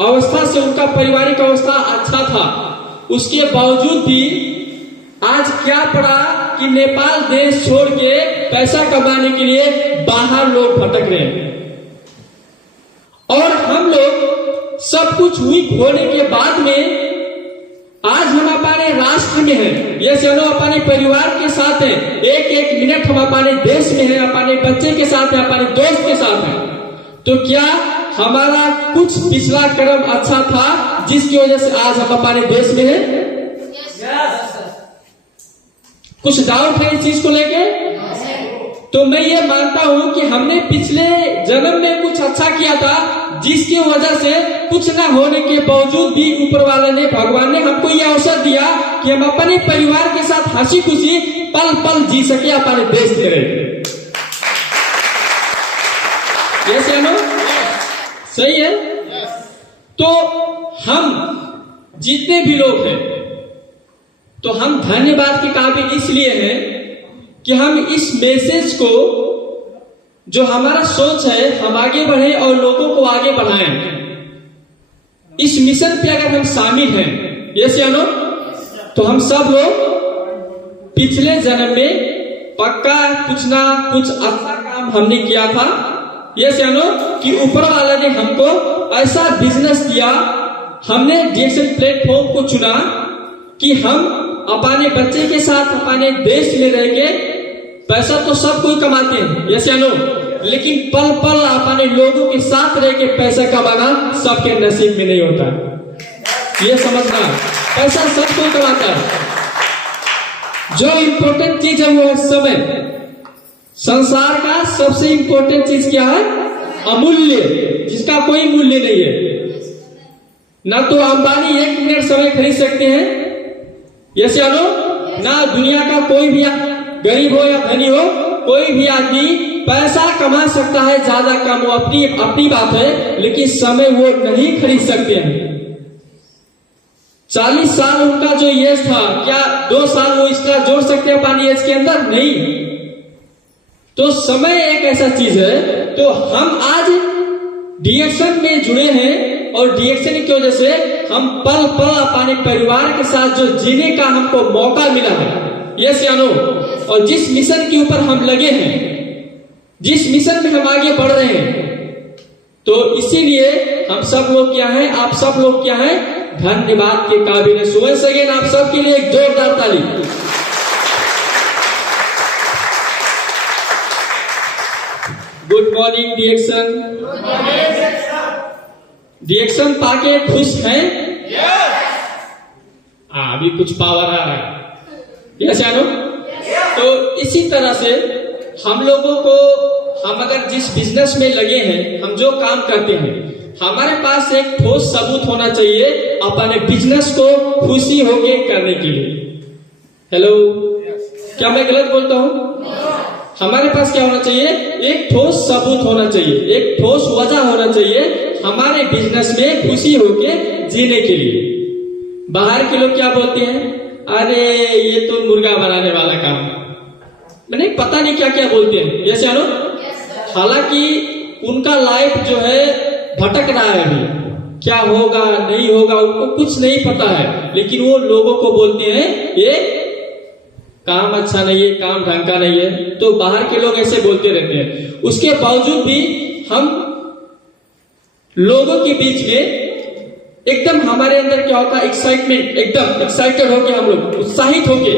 अवस्था से उनका पारिवारिक अवस्था अच्छा था, उसके बावजूद भी आज क्या पड़ा कि नेपाल देश छोड़ के पैसा कमाने के लिए बाहर लोग भटक रहे हैं। और हम लोग सब कुछ वीक होने के बाद में आज हम अपने राष्ट्र में हैं, ये चलो अपने परिवार के साथ हैं, एक एक मिनट हम अपने देश में हैं, अपने बच्चे के साथ हैं, अपने दोस्त के साथ हैं। तो क्या हमारा कुछ पिछला कर्म अच्छा था जिसकी वजह से आज हम अपने देश में हैं? कुछ डाउट है इस चीज को लेके? तो मैं ये मानता हूं कि हमने पिछले जन्म में कुछ अच्छा किया था जिसकी वजह से कुछ ना होने के बावजूद भी ऊपर वाले ने, भगवान ने हमको ये अवसर दिया कि हम अपने परिवार के साथ हंसी खुशी पल पल जी सके अपने देश में रहे। ये नो सही है? तो हम जितने भी लोग हैं तो हम धन्यवाद के काबिल इसलिए हैं कि हम इस मैसेज को, जो हमारा सोच है, हम आगे बढ़े और लोगों को आगे बढ़ाएं। इस मिशन पे अगर हम शामिल हैं, यस या नो, तो हम सब लोग पिछले जन्म में पक्का कुछ ना कुछ अच्छा काम हमने किया था, यस या नो, कि ऊपर वाला ने हमको ऐसा बिजनेस दिया, हमने डीएक्सन प्लेटफॉर्म को चुना कि हम अपने बच्चे के साथ अपने देश में रह के, पैसा तो सब कोई कमाते हैं, यस या नो, लेकिन पल पल अपने लोगों के साथ रह के पैसा कमाना सबके नसीब में नहीं होता। ये समझना, पैसा सब कोई कमाता है। जो इम्पोर्टेंट चीज है वो है समय। संसार का सबसे इम्पोर्टेंट चीज क्या है? अमूल्य, जिसका कोई मूल्य नहीं है। ना तो अंबानी 1 मिनट समय खरीद सकते हैं, यस या नो, ना दुनिया का कोई भी, गरीब हो या धनी हो, कोई भी आदमी पैसा कमा सकता है ज्यादा कम, वो अपनी बात है, लेकिन समय वो नहीं खरीद सकते हैं। 40 साल उनका जो एज था, क्या 2 साल वो एक्स्ट्रा जोड़ सकते हैं अपनी एज के अंदर? नहीं। तो समय एक ऐसा चीज है। तो हम आज डीएक्सन में जुड़े हैं और डीएक्सन की वजह से हम पल पल अपने परिवार के साथ जो जीने का हमको मौका मिला है, यस या नो, और जिस मिशन के ऊपर हम लगे हैं, जिस मिशन में हम आगे बढ़ रहे हैं, तो इसीलिए हम सब लोग क्या हैं, आप सब लोग क्या हैं, धन्यवाद के काबिल है। सो वंस अगेन आप सबके लिए एक जोरदार ताली। Good morning डीएक्सन। डीएक्सन पाके खुश हैं? अभी कुछ पावर आ रहा है, यस या नो? तो इसी तरह से हम लोगों को, हम अगर जिस बिजनेस में लगे हैं, हम जो काम करते हैं, हमारे पास एक ठोस सबूत होना चाहिए अपने बिजनेस को खुशी होके करने के लिए। हेलो, क्या मैं गलत बोलता हूँ? हमारे पास क्या होना चाहिए? एक ठोस सबूत होना चाहिए, एक ठोस वजह होना चाहिए हमारे बिजनेस में खुशी होके जीने के लिए। बाहर के लोग क्या बोलते हैं? अरे ये तो मुर्गा बनाने वाला काम, मैंने पता नहीं क्या क्या बोलते हैं, यस या नो? हालांकि उनका लाइफ जो है भटक रहा है, अभी क्या होगा नहीं होगा उनको कुछ नहीं पता है, लेकिन वो लोगों को बोलते हैं ये काम अच्छा नहीं है, काम ढंग का नहीं है। तो बाहर के लोग ऐसे बोलते रहते हैं। उसके बावजूद भी हम लोगों के बीच में एकदम हमारे अंदर क्या होता है? एक्साइटमेंट, एकदम एक्साइटेड होके, हम लोग उत्साहित होके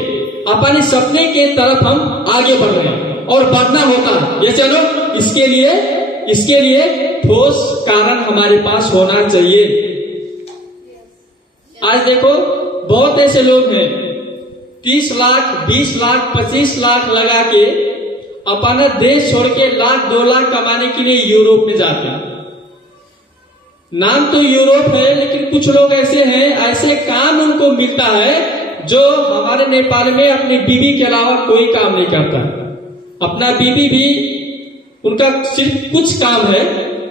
अपने सपने के तरफ हम आगे बढ़ रहे हैं और बढ़ना होता है, ये चलो। इसके लिए ठोस कारण हमारे पास होना चाहिए। आज देखो बहुत ऐसे लोग हैं 30 लाख 20 लाख 25 लाख लगा के अपना देश छोड़ के 1 लाख 2 लाख कमाने के लिए यूरोप में जाते हैं। नाम तो यूरोप है, लेकिन कुछ लोग ऐसे हैं, ऐसे काम उनको मिलता है जो हमारे नेपाल में अपनी बीवी के अलावा कोई काम नहीं करता। अपना बीवी भी उनका सिर्फ कुछ काम है,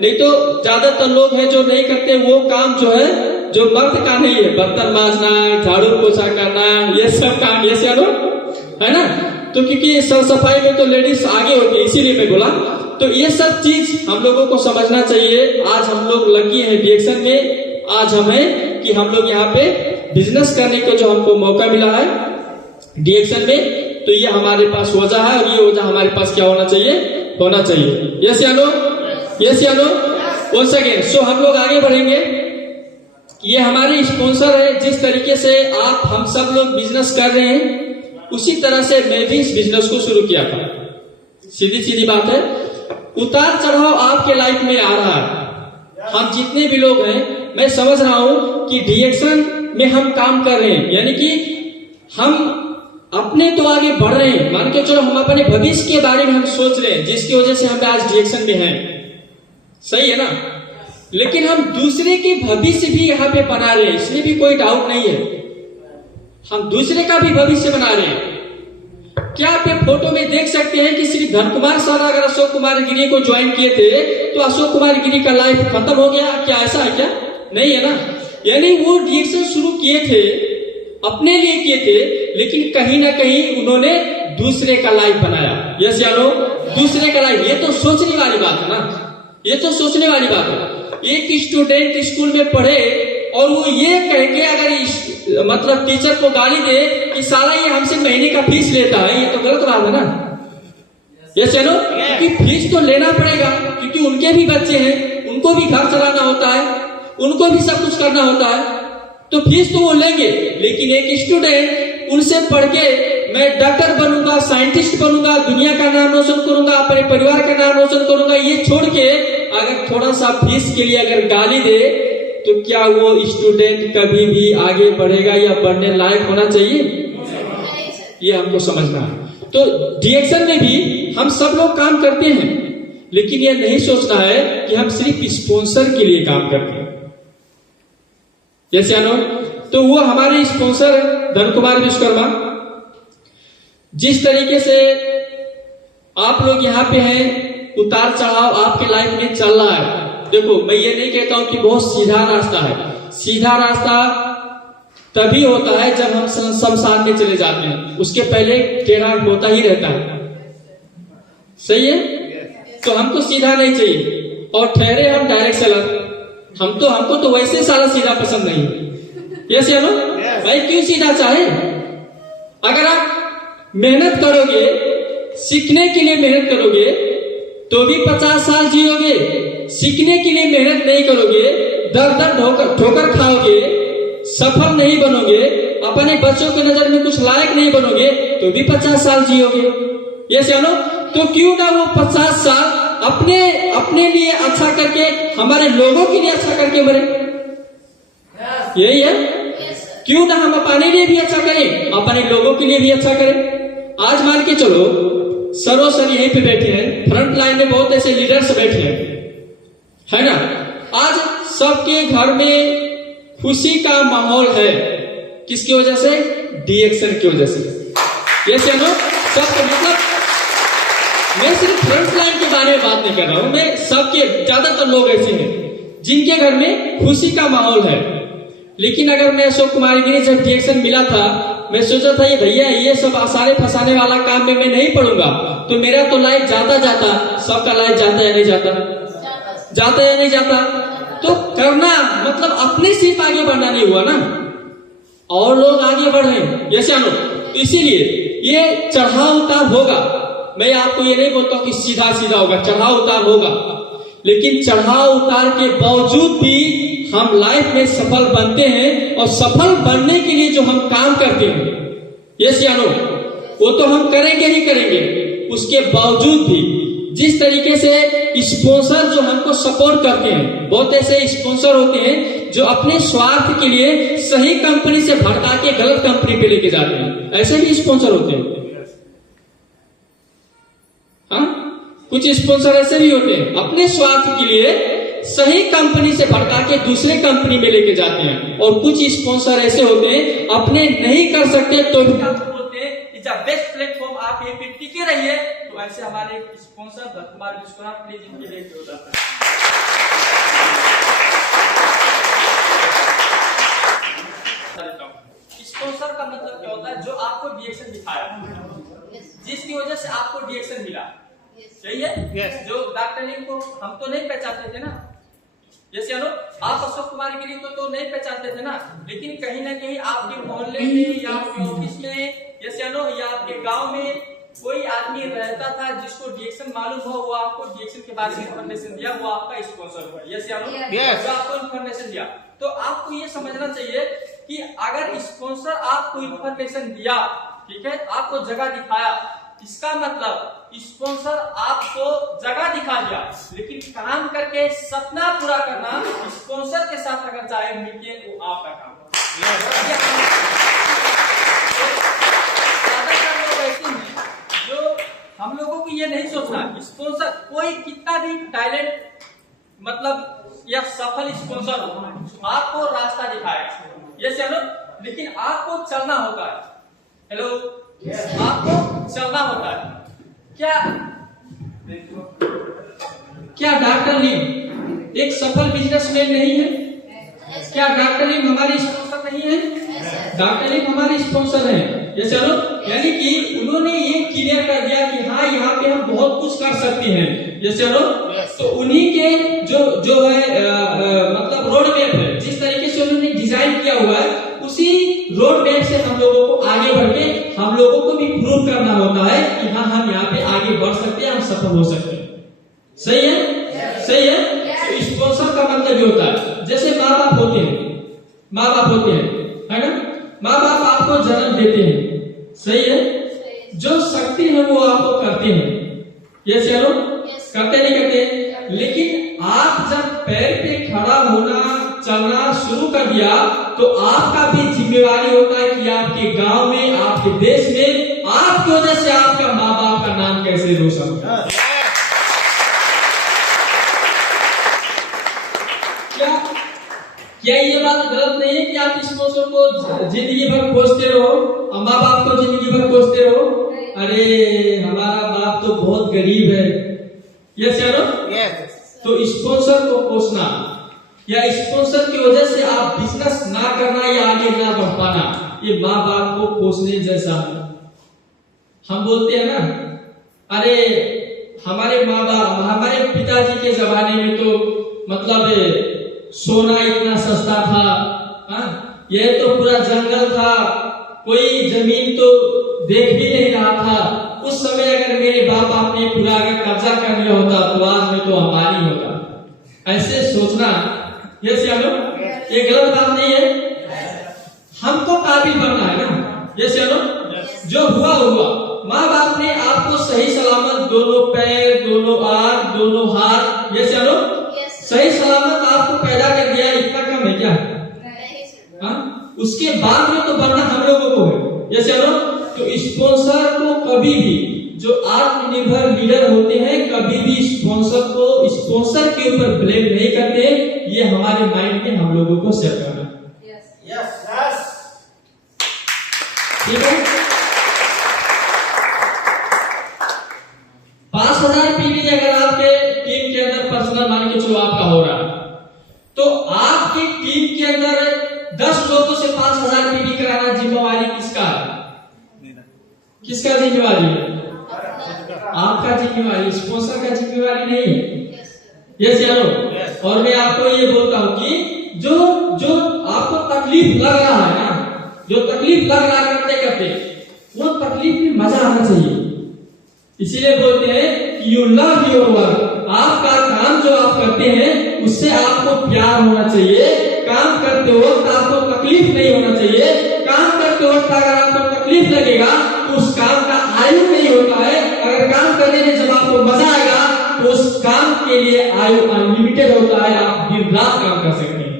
नहीं तो ज्यादातर लोग हैं जो नहीं करते वो काम जो है, जो मर्द का नहीं है, बर्तन मांजना, झाड़ू पोछा करना, ये सब काम, ये सब है ना। तो क्योंकि साफ सफाई में तो लेडीज आगे होती है, इसीलिए मैं बोला। तो ये सब चीज हम लोगों को समझना चाहिए। आज हम लोग लगी हैं डीएक्सन में आज हमें कि हम लोग यहाँ पे बिजनेस करने का जो हमको मौका मिला है डीएक्शन में, तो ये हमारे पास वजह है और ये वजह हमारे पास क्या होना चाहिए। यस या नो? यस या नो? वंस अगेन सो हम लोग आगे बढ़ेंगे। ये हमारे स्पॉन्सर है। जिस तरीके से आप हम सब लोग बिजनेस कर रहे हैं उसी तरह से मैं भी इस बिजनेस को शुरू किया था। सीधी बात है, उतार चढ़ाव आपके लाइफ में आ रहा है। हम जितने भी लोग हैं, मैं समझ रहा हूं कि डीएक्शन में हम काम कर रहे हैं, यानी कि हम अपने तो आगे बढ़ रहे हैं, मान के चलो हम अपने भविष्य के बारे में हम सोच रहे हैं, जिसकी वजह से हम आज डीएक्शन में हैं। सही है ना? लेकिन हम दूसरे के भविष्य भी यहाँ पे बना रहे हैं, इसमें भी कोई डाउट नहीं है। हम दूसरे का भी भविष्य बना रहे हैं। क्या आप ये फोटो में देख सकते हैं कि श्री धन कुमार सर अगर अशोक कुमार गिरी को ज्वाइन किए थे तो अशोक कुमार गिरी का लाइफ खत्म हो गया? क्या ऐसा है क्या? नहीं है ना। यानी वो डीएक्शन शुरू किए थे, अपने लिए किए थे, लेकिन कहीं ना कहीं उन्होंने दूसरे का लाइफ बनाया। यस या नो? दूसरे का लाइफ। ये तो सोचने वाली बात है ना, ये तो सोचने वाली बात है। एक स्टूडेंट स्कूल में पढ़े और वो ये कह के अगर मतलब टीचर को गाली दे कि साला ये हमसे महीने का फीस लेता है, ये तो गलत बात है ना। यस या नो? कि फीस तो लेना पड़ेगा, क्योंकि उनके भी बच्चे हैं, उनको भी घर चलाना होता है, उनको भी सब कुछ करना होता है, तो फीस तो वो लेंगे। लेकिन एक स्टूडेंट उनसे पढ़ के मैं डॉक्टर बनूंगा, साइंटिस्ट बनूंगा, दुनिया का नाम रोशन करूंगा, अपने परिवार का नाम रोशन करूंगा, ये छोड़ के अगर थोड़ा सा फीस के लिए अगर गाली दे तो क्या वो स्टूडेंट कभी भी आगे बढ़ेगा या बढ़ने लायक होना चाहिए? ये हमको समझना है। तो डीएक्शन में भी हम सब लोग काम करते हैं, लेकिन ये नहीं सोचना है कि हम सिर्फ स्पॉन्सर के लिए काम करते हैं। यस या नो? तो वो हमारे स्पॉन्सर धन कुमार विश्वकर्मा। जिस तरीके से आप लोग यहाँ पे हैं, उतार चढ़ाव आपके लाइफ में चल रहा है। देखो, मैं ये नहीं कहता हूं कि बहुत सीधा रास्ता है। सीधा रास्ता तभी होता है जब हम शमशान में चले जाते हैं, उसके पहले टेढ़ा होता ही रहता है। सही है? तो हमको सीधा नहीं चाहिए और ठहरे हम डायरेक्ट चला। हमको तो वैसे सारा सीधा पसंद नहीं है। यस या नो? भाई क्यों सीधा चाहे? अगर आप मेहनत करोगे, सीखने के लिए मेहनत करोगे तो भी 50 साल जियोगे। सीखने के लिए मेहनत नहीं करोगे, दर दर ठोकर खाओगे, सफल नहीं बनोगे, अपने बच्चों की नजर में कुछ लायक नहीं बनोगे, तो भी 50 साल जियोगे। यस या नो? तो क्यों ना वो 50 साल अपने लिए अच्छा करके, हमारे लोगों के लिए अच्छा करके मरे। यही है। क्यों ना हम अपने लिए भी अच्छा करें, अपने लोगों के लिए भी अच्छा करें। आज मान के चलो सर यहीं पे बैठे हैं, फ्रंट लाइन में बहुत ऐसे लीडर्स बैठे हैं, है ना। आज सबके घर में खुशी का माहौल है, किसकी वजह से? डीएक्शन की वजह से। यस या नो? सबके मतलब मैं सिर्फ फ्रंट लाइन के बारे में बात नहीं कर रहा हूं, मैं सबके, ज्यादातर लोग ऐसे हैं जिनके घर में खुशी का माहौल है। लेकिन अगर मैं अशोक कुमार गिरी जब डीएक्शन मिला था, मैं सोचा था ये भैया ये सब आसाने फंसाने वाला काम में मैं नहीं पढ़ूंगा, तो मेरा तो लाइफ जाता सबका लाइफ जाता या नहीं जाता? जाता या नहीं जाता? तो करना मतलब अपने सिर्फ आगे बढ़ना नहीं हुआ ना, और लोग आगे बढ़ रहे हैं। यस या नो? तो इसीलिए ये चढ़ाव उतार होगा। मैं आपको ये नहीं बोलता कि सीधा सीधा होगा, चढ़ाव उतार होगा, लेकिन चढ़ाव उतार के बावजूद भी हम लाइफ में सफल बनते हैं। और सफल बनने के लिए जो हम काम करते हैं, यस या नो, वो तो हम करेंगे ही करेंगे। उसके बावजूद भी जिस तरीके से स्पॉन्सर जो हमको सपोर्ट करते हैं, बहुत ऐसे स्पॉन्सर होते हैं जो अपने स्वार्थ के लिए सही कंपनी से भटका के गलत कंपनी पे लेके जाते हैं, ऐसे भी स्पॉन्सर होते हैं। हाँ, कुछ स्पॉन्सर ऐसे भी होते हैं अपने स्वार्थ के लिए सही कंपनी से भटका के दूसरे कंपनी में लेके जाते हैं। और कुछ स्पॉन्सर ऐसे होते हैं अपने नहीं कर सकते तो भी आपको बोलते हैं इट्स अ बेस्ट प्लेटफॉर्म, आप यहीं पे टिके रहिए। तो ऐसे हमारे स्पॉन्सर धन कुमार विश्वकर्मा, प्लीज इनके लिए जोरदार स्पॉन्सर का मतलब क्या होता है? जो आपको डीएक्शन दिखाया, जिसकी वजह से आपको डीएक्शन मिला। सही है? जो डॉक्टर को हम तो नहीं पहचानते थे ना, यस या नो? आप अशोक कुमार गिरी को तो नहीं पहचानते थे ना, लेकिन कहीं ना कहीं आपके मोहल्ले में या आपके ऑफिस में, यस या नो, या आपके गांव में कोई आदमी रहता था जिसको डिएक्शन मालूम हो, वो आपको डिएक्शन के बारे में इन्फॉर्मेशन दिया, वो आपका स्पॉन्सर हुआ। यस या नो? जो आपको इन्फॉर्मेशन दिया। तो आपको ये समझना चाहिए कि अगर स्पॉन्सर आपको इन्फॉर्मेशन दिया, ठीक है, आपको जगह दिखाया, इसका मतलब स्पॉन्सर आपको जगह दिखा दिया, लेकिन काम करके सपना पूरा करना स्पॉन्सर के साथ अगर चाहे मिलके, वो आपका काम जो हम लोगों को ये नहीं सोचना, स्पॉन्सर कोई कितना भी टैलेंट मतलब या सफल स्पॉन्सर हो, आपको रास्ता दिखाएगा, ये चलो, लेकिन आपको चलना होता है। हेलो, आपको चलना होता है। क्या डॉक्टर लीम एक सफल बिजनेसमैन नहीं है? क्या डॉक्टर लीम हमारे स्पॉन्सर नहीं है? डॉक्टर लीम हमारे स्पॉन्सर है। ये चलो, यानी कि उन्होंने ये क्लियर कर दिया कि हाँ, यहाँ पे हम बहुत कुछ कर सकते हैं। ये चलो, तो उन्हीं के जो है मतलब रोड मैप है, जिस तरीके से उन्होंने डिजाइन किया हुआ है, उसी रोड मैप से हम लोगों को आगे बढ़ के हम लोगों को भी प्रूव करना होता है कि हाँ, हम यहाँ पे आगे बढ़ सकते हैं, हम सफल हो सकते हैं। सही है? सही है? तो स्पॉन्सर का मतलब ये होता है, जैसे माँ बाप होते हैं, है ना? माँ बाप आपको जन्म देते हैं, सही है? जो शक्ति है वो आपको करते हैं, ये चलो, करते नहीं करते? लेकिन आप जब पैर पे खड़ा होना, चलना शुरू कर दिया, तो आपका भी जिम्मेवारी होता है कि आपके गांव में, आपके देश में, आपकी वजह से आपका माँ बाप का नाम कैसे रोशन हो। क्या ये बात गलत नहीं है कि आप स्पॉन्सर को जिंदगी भर कोसते रहो, माँ बाप को जिंदगी भर कोसते रहो, अरे हमारा बाप तो बहुत गरीब है, यस या नो? तो स्पॉन्सर को कोसना या स्पॉन्सर की वजह से आप बिजनेस ना करना या आगे ना बढ़ पाना, ये माँ बाप को कोसने जैसा है। हम बोलते हैं ना, अरे हमारे माँ बाप, हमारे पिताजी के जमाने में तो मतलब सोना इतना सस्ता था, हाँ, यह तो पूरा जंगल था, कोई जमीन तो देख भी नहीं रहा था। उस समय अगर मेरे बाप बाप ने पूरा अगर कब्जा कर लिया होता तो आज में तो हमारी होता। ऐसे सोचना, ये चलो, ये गलत बात नहीं है। हमको काबिल बनना है ना, ये चलो, जो हुआ हुआ। माँ बाप ने आपको सही सलामत दोनों पैर, दोनों आंख, दोनों हाथ, ये चलो, सही सलामत आपको पैदा कर दिया, इतना कम है क्या? हाँ, उसके बाद में तो बनना हम लोगों को है, ये चलो। तो स्पॉन्सर को कभी भी, जो आत्मनिर्भर लीडर होते हैं, कभी भी स्पॉन्सर को स्पॉन्सर के ऊपर ब्लेम नहीं करते। ये हमारे माइंड में हम लोगों को सेट करना, ठीक है? 5000 पीवी अगर आपके टीम के अंदर पर्सनल मान के चलो आपका हो रहा है, तो आपकी टीम के अंदर 10 लोगों से 5000 पीवी कराना जिम्मेवारी किसका है? किसका जिम्मेवारी है? आपका जिम्मेवारी, स्पॉन्सर का जिम्मेवारी नहीं है। यस या नो? और मैं आपको ये बोलता हूँ कि जो आपको तकलीफ लग रहा है ना, जो तकलीफ लग रहा है करते करते, वो तकलीफ में मजा आना चाहिए। इसीलिए बोलते हैं कि यू लव योर वर्क, आपका काम जो आप करते हैं उससे आपको प्यार होना चाहिए। काम करते वक्त आपको तकलीफ नहीं होना चाहिए। काम करते वक्त अगर आपको तकलीफ लगेगा तो उस काम का आयु नहीं होता है। अगर काम करने में जब आपको मजा आएगा तो उस काम के लिए आयु अनलिमिटेड होता है, आप दिन रात काम कर सकते हैं।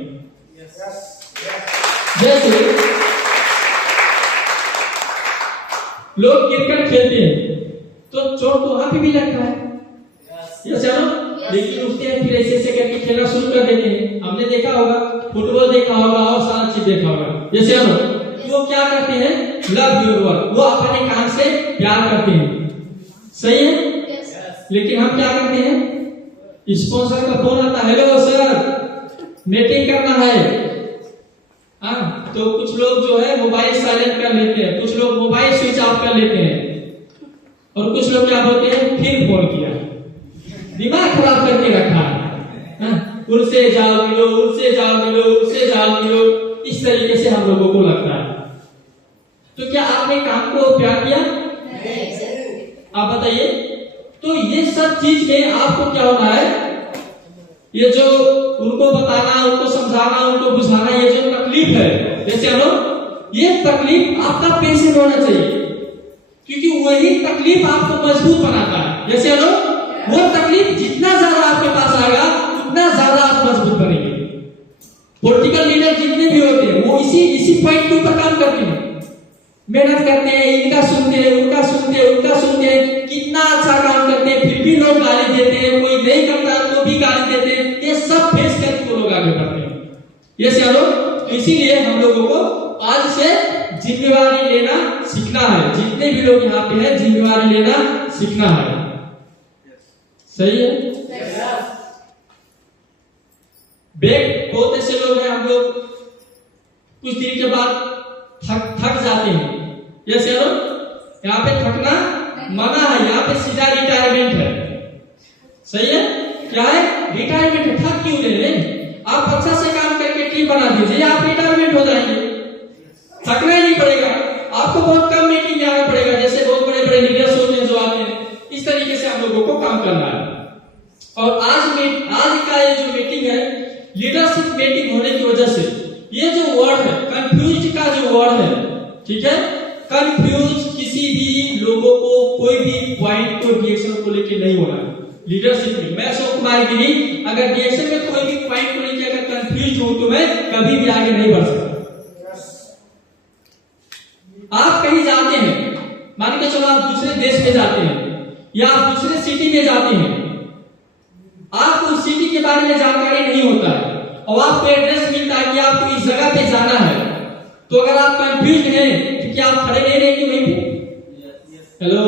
जैसे लोग क्रिकेट खेलते हैं तो चोट तो वहां पे भी लगता है, यस या नो? लेकिन उठते हैं फिर ऐसे करके खेलना शुरू कर देते हैं। हमने देखा होगा, फुटबॉल देखा होगा और सारा चीज देखा होगा, यस या नो? वो क्या करते हैं? लव योर वर्क, वो अपने काम से प्यार करते हैं, सही है? लेकिन हम क्या करते हैं? स्पॉन्सर का फोन आता है, हेलो सर मीटिंग करना है, हाँ, तो कुछ लोग जो है मोबाइल साइलेंट कर लेते हैं, कुछ लोग मोबाइल स्विच ऑफ कर लेते हैं, और कुछ लोग क्या बोलते हैं? फिर फोन किया, दिमाग खराब करके रखा है, हाँ? उनसे जाल मिलो, उनसे जाल मिलो, उनसे जाल मिलो, इस तरीके से हम लोगों को लगता है। तो क्या आपने काम को प्यार किया? आप बताइए। तो ये सब चीज में आपको क्या होना है, ये जो उनको बताना, उनको समझाना, उनको बुझाना, ये जो तकलीफ है, जैसे ये तकलीफ आपका पेशेंट होना चाहिए, क्योंकि वही तकलीफ आपको मजबूत बनाता है। जैसे वो तकलीफ जितना ज्यादा आपके पास आएगा उतना ज्यादा आप मजबूत बनेंगे। पॉलिटिकल लीडर जितने भी होते हैं वो इसी पॉइंट के ऊपर काम करते हैं, मेहनत करते हैं, इनका सुनते हैं, उनका सुनते हैं, उनका सुनते हैं, कितना अच्छा काम करते हैं, फिर भी लोग गाली देते हैं, कोई नहीं करता तो भी गाली देते हैं। ये सब फेस करके वो लोग आगे बढ़ते हैं। ये तो इसीलिए हम लोगों को आज से जिम्मेवारी लेना सीखना है। जितने भी लोग यहाँ पे हैं जिम्मेवारी लेना सीखना है। सही है? ब्रेक, बहुत ऐसे लोग हैं, हम लोग कुछ दिन के बाद थक जाते हैं। जैसे यहाँ पे थकना मना है, यहाँ पे सीधा रिटायरमेंट है। सही है? क्या है? रिटायरमेंट है। थक क्यों रहे हैं? आप अच्छा से काम करके टीम बना दीजिए, आप रिटायरमेंट हो जाएंगे, थकना ही नहीं पड़ेगा। आपको बहुत कम मीटिंग जाना पड़ेगा, जैसे बहुत बड़े बड़े लीडर्स होते हैं जो आते हैं। इस तरीके से हम लोगों को काम करना है। और आज का ये जो मीटिंग है, लीडरशिप मीटिंग होने की वजह से ये जो वर्ड है, कंफ्यूज का जो वर्ड है, ठीक है, कंफ्यूज किसी भी लोगों को कोई भी पॉइंट को डिरेक्शन को लेके नहीं होना है। लीडरशिप में मैं अशोक कुमार गिरी अगर डिरेक्शन में कोई भी पॉइंट को लेके अगर कंफ्यूज हूं तो मैं कभी भी आगे नहीं बढ़ सकता। आप कहीं जाते हैं, मान के चलो आप दूसरे देश में जाते हैं या आप दूसरे सिटी में जाते हैं, आपको उस सिटी के बारे में जानकारी नहीं होता है और आपको एड्रेस मिलता है कि आपको इस जगह पे जाना है, तो अगर आप कंफ्यूज हैं तो क्या आप खड़े नहीं रहेंगे वहीं पे? हेलो,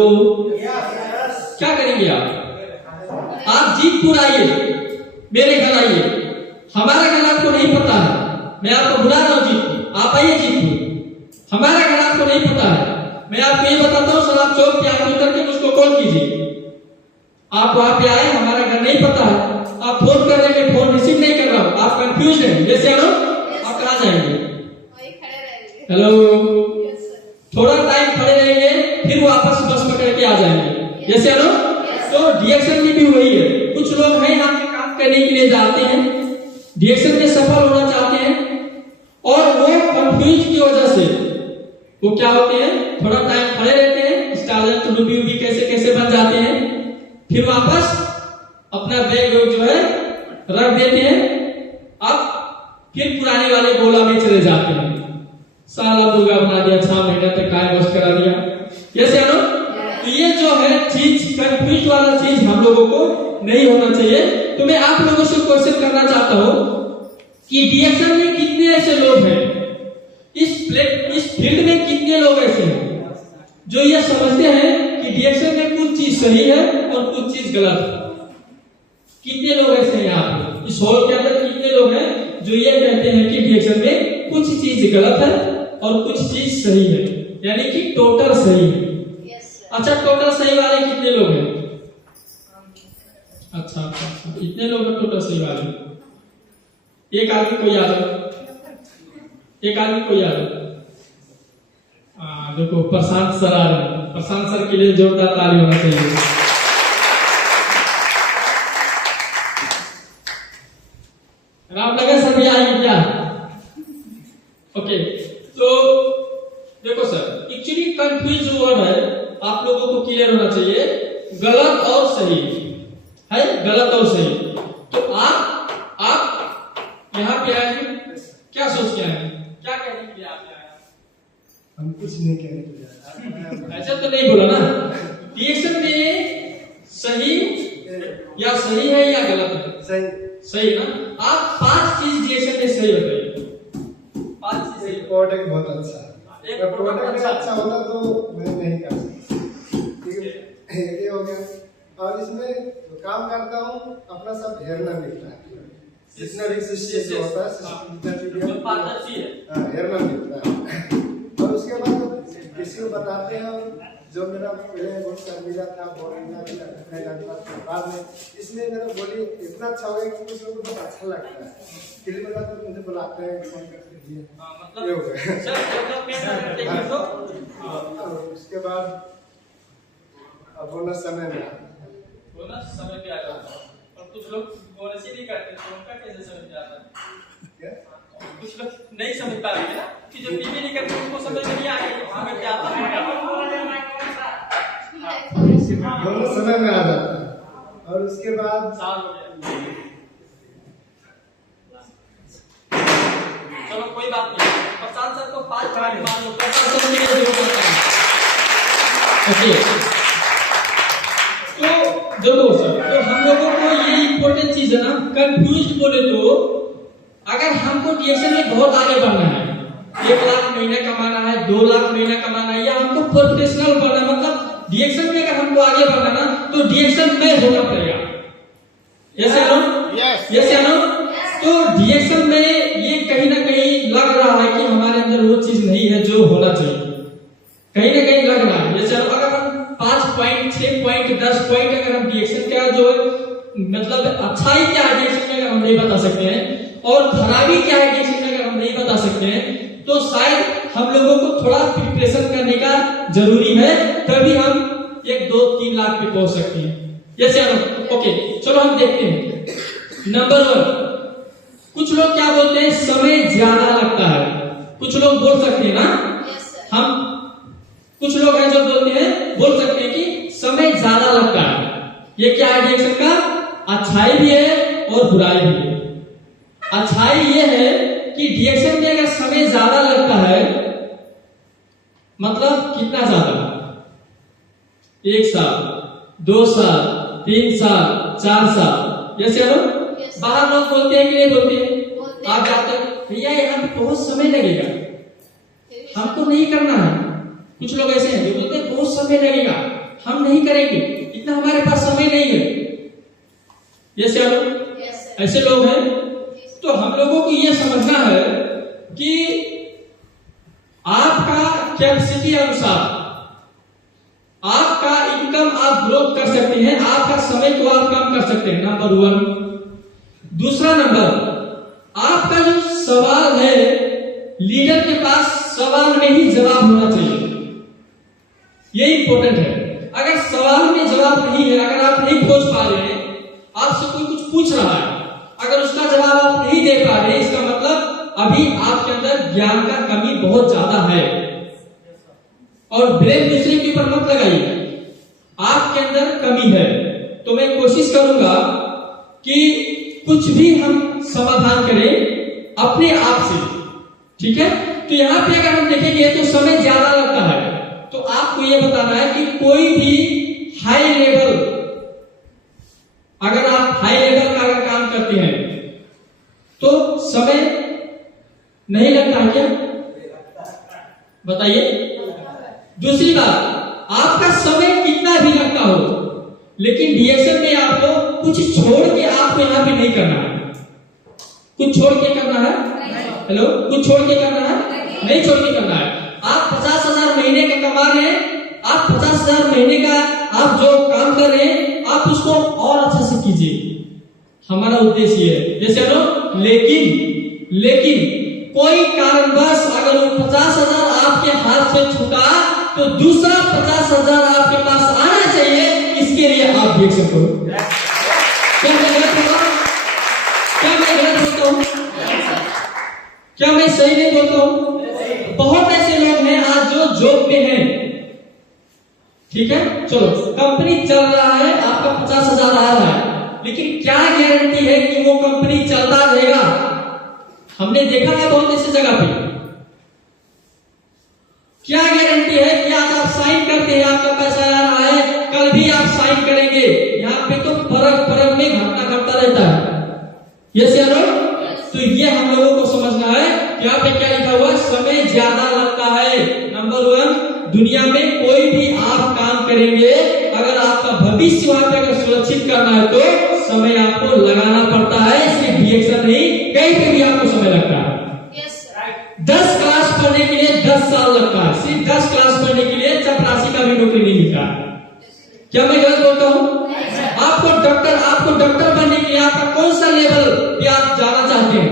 क्या करेंगे आप जीतपुर आइए, मेरे घर आइए, हमारा घर आपको नहीं पता है, मैं आपको बुला रहा हूँ जीतपुर, आप आइए जीतपुर। हमारा घर आपको नहीं पता है, मैं आपको ये बताता हूँ शराब चौक पे आप उतर के मुझको कॉल कीजिए। आप वहां पे आए, हमारा घर नहीं पता है, आप फोन कर रहे हैं, फोन रिसीव नहीं कर रहा हूँ, आप कंफ्यूज हैं, जैसे आप कहाँ जाएंगे? हेलो, थोड़ा टाइम खड़े रहेंगे, फिर वापस बस पकड़ के आ जाएंगे, जैसे तो डिरेक्शन में भी वही है। कुछ लोग हैं यहाँ पे काम करने के लिए जाते हैं, डिरेक्शन में सफल होना चाहते हैं और वो कंफ्यूज की वजह से वो क्या होते हैं, थोड़ा टाइम खड़े रहते हैं, स्टार्ट रूबी भी कैसे कैसे बन जाते हैं, फिर वापस अपना बैग जो है रख देते हैं, अब फिर पुराने वाले गोला में चले जाते हैं। साला मुर्गा बना दिया, 6 महीने तक काय बस करा दिया, कैसे तो ये जो है चीज, कंफ्यूज वाला चीज हम लोगों को नहीं होना चाहिए। तो मैं आप लोगों से क्वेश्चन करना चाहता हूं कि डिरेक्शन में कितने ऐसे लोग हैं, इस फील्ड में कितने लोग ऐसे हैं जो ये समझते हैं कि डिरेक्शन में कुछ चीज सही है और कुछ चीज गलत है? कितने लोग ऐसे हैं यहाँ पे इस हॉल के अंदर? कितने लोग हैं जो ये कहते हैं कि डिरेक्शन में कुछ चीज गलत है और कुछ चीज सही है, यानी कि टोटल सही है? अच्छा, टोटल सही वाले कितने लोग हैं? अच्छा, कितने लोग हैं टोटल सही वाले? एक आदमी को याद है, एक आदमी को याद है। देखो प्रशांत सर आ रहे हैं, प्रशांत सर के लिए जोरदार ताली होना चाहिए। राम लगे सर भी आएंगे क्या? ओके, तो देखो सर, एक्चुअली कंफ्यूज वर्ड है, आप लोगों को क्लियर होना चाहिए, गलत और सही है, गलत और सही। तो आप यहाँ पे आए हैं, क्या सोच के आए हैं, क्या कहने के लिए आप आए? हम कुछ नहीं कहने के लिए, ऐसा तो नहीं बोला ना। डिरेक्शन में सही या सही है या गलत है? सही ना। आप 5 चीज डिरेक्शन में सही बताइए। 5 चीज। प्रोडक्ट बहुत अच्छा है, एक प्रोडक्ट अच्छा होता तो मैं नहीं कर सकता, ये हो गया। और इसमें जो काम करता हूँ अपना सब हेरना मिलता है, जितना भी सिस्टम होता है हेरना मिलता है। और उसके बाद किसी को बताते हैं। और जो मेरा पहले बहुत शर्मीला था, बोलना भी नहीं लगता था, बाद में इसमें मेरा बोली इतना अच्छा हो गया कि कुछ लोगों को बहुत अच्छा लगता है। फिल्म में तो मुझे बुलाते हैं, फोन करके दिए ये हो गया। उसके बाद अब बोनस समय में बोनस समय पे आ जाता है और कुछ लोग बोनस ही नहीं करते, तो उनका कैसे समझ में आता है? क्या कुछ लोग नहीं समझ पा रहे हैं ना कि जो बीवी नहीं करते उनको समझ में नहीं आ रही है हमें क्या आता है। बोनस समय में आ जाता है। और उसके बाद साल हो गया, चलो कोई बात नहीं, प्रशांत सर को 5 पॉइंट मान लो, प्रशांत सर के लिए जो करता है। ओके, तो देखो सर, तो हम लोगों को ये इम्पोर्टेंट चीज है ना, कंफ्यूज बोले तो अगर हमको डीएक्शन में बहुत आगे बढ़ना है, 1 लाख महीना कमाना है, 2 लाख महीना कमाना है, या हमको प्रोफेशनल बनना है, मतलब डीएक्शन में अगर हमको आगे बढ़ना ना तो डीएक्शन में होना पड़ेगा। यस या नो? यस या नो? तो डीएक्शन में ये कहीं ना कहीं लग रहा है कि हमारे अंदर वो चीज नहीं है जो होना चाहिए, कहीं ना कहीं लग रहा है। जैसे अगर हम 5 पॉइंट, 6 पॉइंट, 10 पॉइंट अगर हम डीएक्शन का जो मतलब अच्छाई क्या है डीएक्शन में अगर हम नहीं बता सकते हैं और खराबी क्या है डीएक्शन में अगर हम नहीं बता सकते हैं, तो शायद हम लोगों को थोड़ा प्रिपरेशन करने का जरूरी है, तभी हम 1, 2, 3 लाख पे पहुंच सकते हैं। यस या नो? ओके, चलो हम देखते हैं। नंबर 1, कुछ लोग क्या बोलते हैं, समय ज्यादा लगता है। कुछ लोग बोल सकते हैं ना, हम कुछ लोग हैं जो बोलते हैं, बोल सकते हैं कि समय ज्यादा लगता है। ये क्या है डीएक्शन का? अच्छाई भी है और बुराई भी है। अच्छाई ये है कि डीएक्शन में अगर समय ज्यादा लगता है, मतलब कितना ज्यादा? 1 साल, 2 साल, 3 साल, 4 साल। यस या नो? बाहर लोग बोलते हैं कि नहीं बोलते? आप जाते भैया यहाँ पे बहुत समय लगेगा, हमको नहीं करना है। कुछ लोग ऐसे हैं जो बोलते हैं बहुत समय लगेगा, हम नहीं करेंगे, इतना हमारे पास समय नहीं है। यस या नो? ऐसे लोग हैं। तो हम लोगों को ये समझना है कि आपका कैपेसिटी अनुसार आपका इनकम आप ग्रोथ कर सकते हैं, आपका समय को आप कम कर सकते हैं, नंबर 1। दूसरा नंबर, आपका जो सवाल है लीडर के पास सवाल में ही जवाब होना चाहिए, ये इंपॉर्टेंट है। अगर सवाल में जवाब नहीं है, अगर आप नहीं खोज पा रहे हैं, आपसे कोई कुछ पूछ रहा है, अगर उसका जवाब आप नहीं दे पा रहे, इसका मतलब अभी आपके अंदर ज्ञान का कमी बहुत ज्यादा है। और ब्रेन दूसरे के ऊपर मत लगाइए, आपके अंदर कमी है। तो मैं कोशिश करूंगा कि कुछ भी हम समाधान करें अपने आप से, ठीक है? तो यहां पे अगर हम देखेंगे तो समय ज्यादा लगता है, तो आपको यह बताना है कि कोई भी हाई लेवल, अगर आप हाई लेवल का अगर काम करते हैं तो समय नहीं लगता है क्या? बताइए। दूसरी बात, आपका समय कितना भी लगता हो, लेकिन डीएक्शन में आपको कुछ छोड़ के आपको यहाँ पे नहीं करना है। कुछ छोड़ के करना है? हेलो, कुछ छोड़ के करना है? नहीं छोड़ के करना है। आप 50,000 महीने का कमा रहे हैं, आप 50,000 महीने का आप जो काम कर रहे हैं, आप उसको और अच्छा से कीजिए, हमारा उद्देश्य है। जैसे नो, लेकिन कोई कारणवश अगर वो 50,000 आपके हाथ से छूटा तो दूसरा 50,000 आपके पास आना चाहिए, इसके लिए आप डीएक्शन करो। क्या मैं गलत बोलता हूं? क्या मैं सही नहीं बोलता हूं? बहुत ऐसे लोग हैं आज जो जॉब पे हैं, ठीक है, चलो कंपनी चल रहा है, आपका 50,000 आ रहा है, लेकिन क्या गारंटी है कि वो कंपनी चलता रहेगा? हमने देखा है बहुत ऐसी जगह पे। क्या गारंटी है कि आज आप साइन करते हैं, आपका पैसा आ रहा है, कल भी आप साइन करेंगे? यहाँ पे तो फर्क में घटना घटता रहता है। यस या नो? तो ये हम लोगों को समझना है। यहाँ पे क्या लिखा हुआ है? समय ज्यादा लगता है। नंबर 1, दुनिया में कोई भी आप काम करेंगे, अगर आपका भविष्य वहां पे अगर सुरक्षित करना है तो समय आपको लगाना पड़ता है। सिर्फ डीएक्शन नहीं, कहीं पे भी आपको समय लगता है। 10 क्लास पढ़ने के लिए 10 साल लगता है, सिर्फ 10 क्लास पढ़ने के लिए मिलता है। क्या मैं गलत बोलता हूँ? आपको डॉक्टर बनने के लिए आपका कौन सा लेवल पे आप जाना चाहते हैं,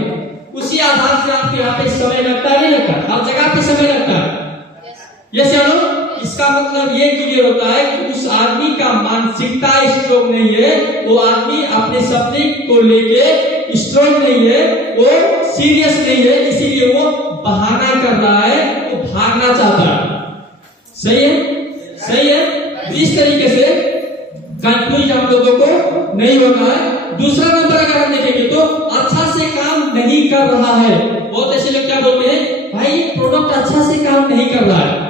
उसी आधार से आपके यहाँ पे समय लगता है, नहीं लगता? हर जगह पे समय लगता है। ये चलो, इसका मतलब ये क्लियर होता है कि उस आदमी का मानसिकता स्ट्रोंग नहीं है, वो आदमी अपने सपने को लेके स्ट्रोंग नहीं है, वो सीरियस नहीं है, इसीलिए वो बहाना कर रहा है, वो भागना चाहता है। सही है? सही है? इस तरीके से कंफ्यूज हम लोगों को नहीं होना है। दूसरा नंबर अगर हम देखेंगे तो अच्छा से काम नहीं कर रहा है। बहुत ऐसे लोग क्या बोलते हैं, भाई ये प्रोडक्ट अच्छा से काम नहीं कर रहा है।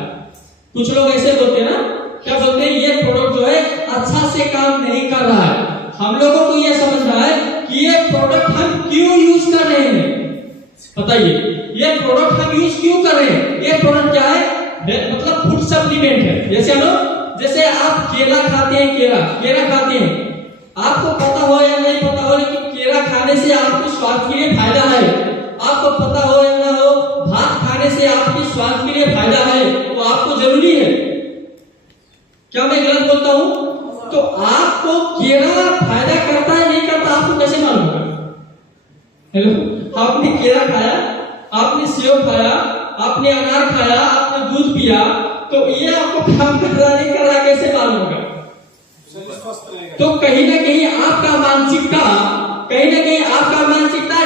कुछ लोग ऐसे बोलते हैं ना, क्या बोलते हैं, ये प्रोडक्ट जो है अच्छा से काम नहीं कर रहा है। हम लोगों को यह समझना है कि ये प्रोडक्ट हम क्यों यूज कर रहे हैं। बताइए, ये प्रोडक्ट हम यूज क्यों कर रहे हैं? ये प्रोडक्ट क्या है? मतलब फूड सप्लीमेंट है। जैसे आप केला खाते हैं, केला खाते हैं, आपको पता हो या नहीं पता हो, लेकिन केला खाने से आपके स्वास्थ्य के लिए फायदा है। आपको पता हो या ना हो, भात खाने से आपके स्वास्थ्य के लिए फायदा है, तो आपको जरूरी है। क्या मैं गलत बोलता हूँ? तो आपको केला फायदा करता है नहीं करता, आपको कैसे मालूम होगा? हेलो, आपने केला खाया, आपने सेब खाया, आपने अनार खाया, आपने दूध पिया, तो ये आपको काम कर रहा नहीं कर रहा, कैसे मालूम होगा? तो कहीं ना कहीं आपका मानसिकता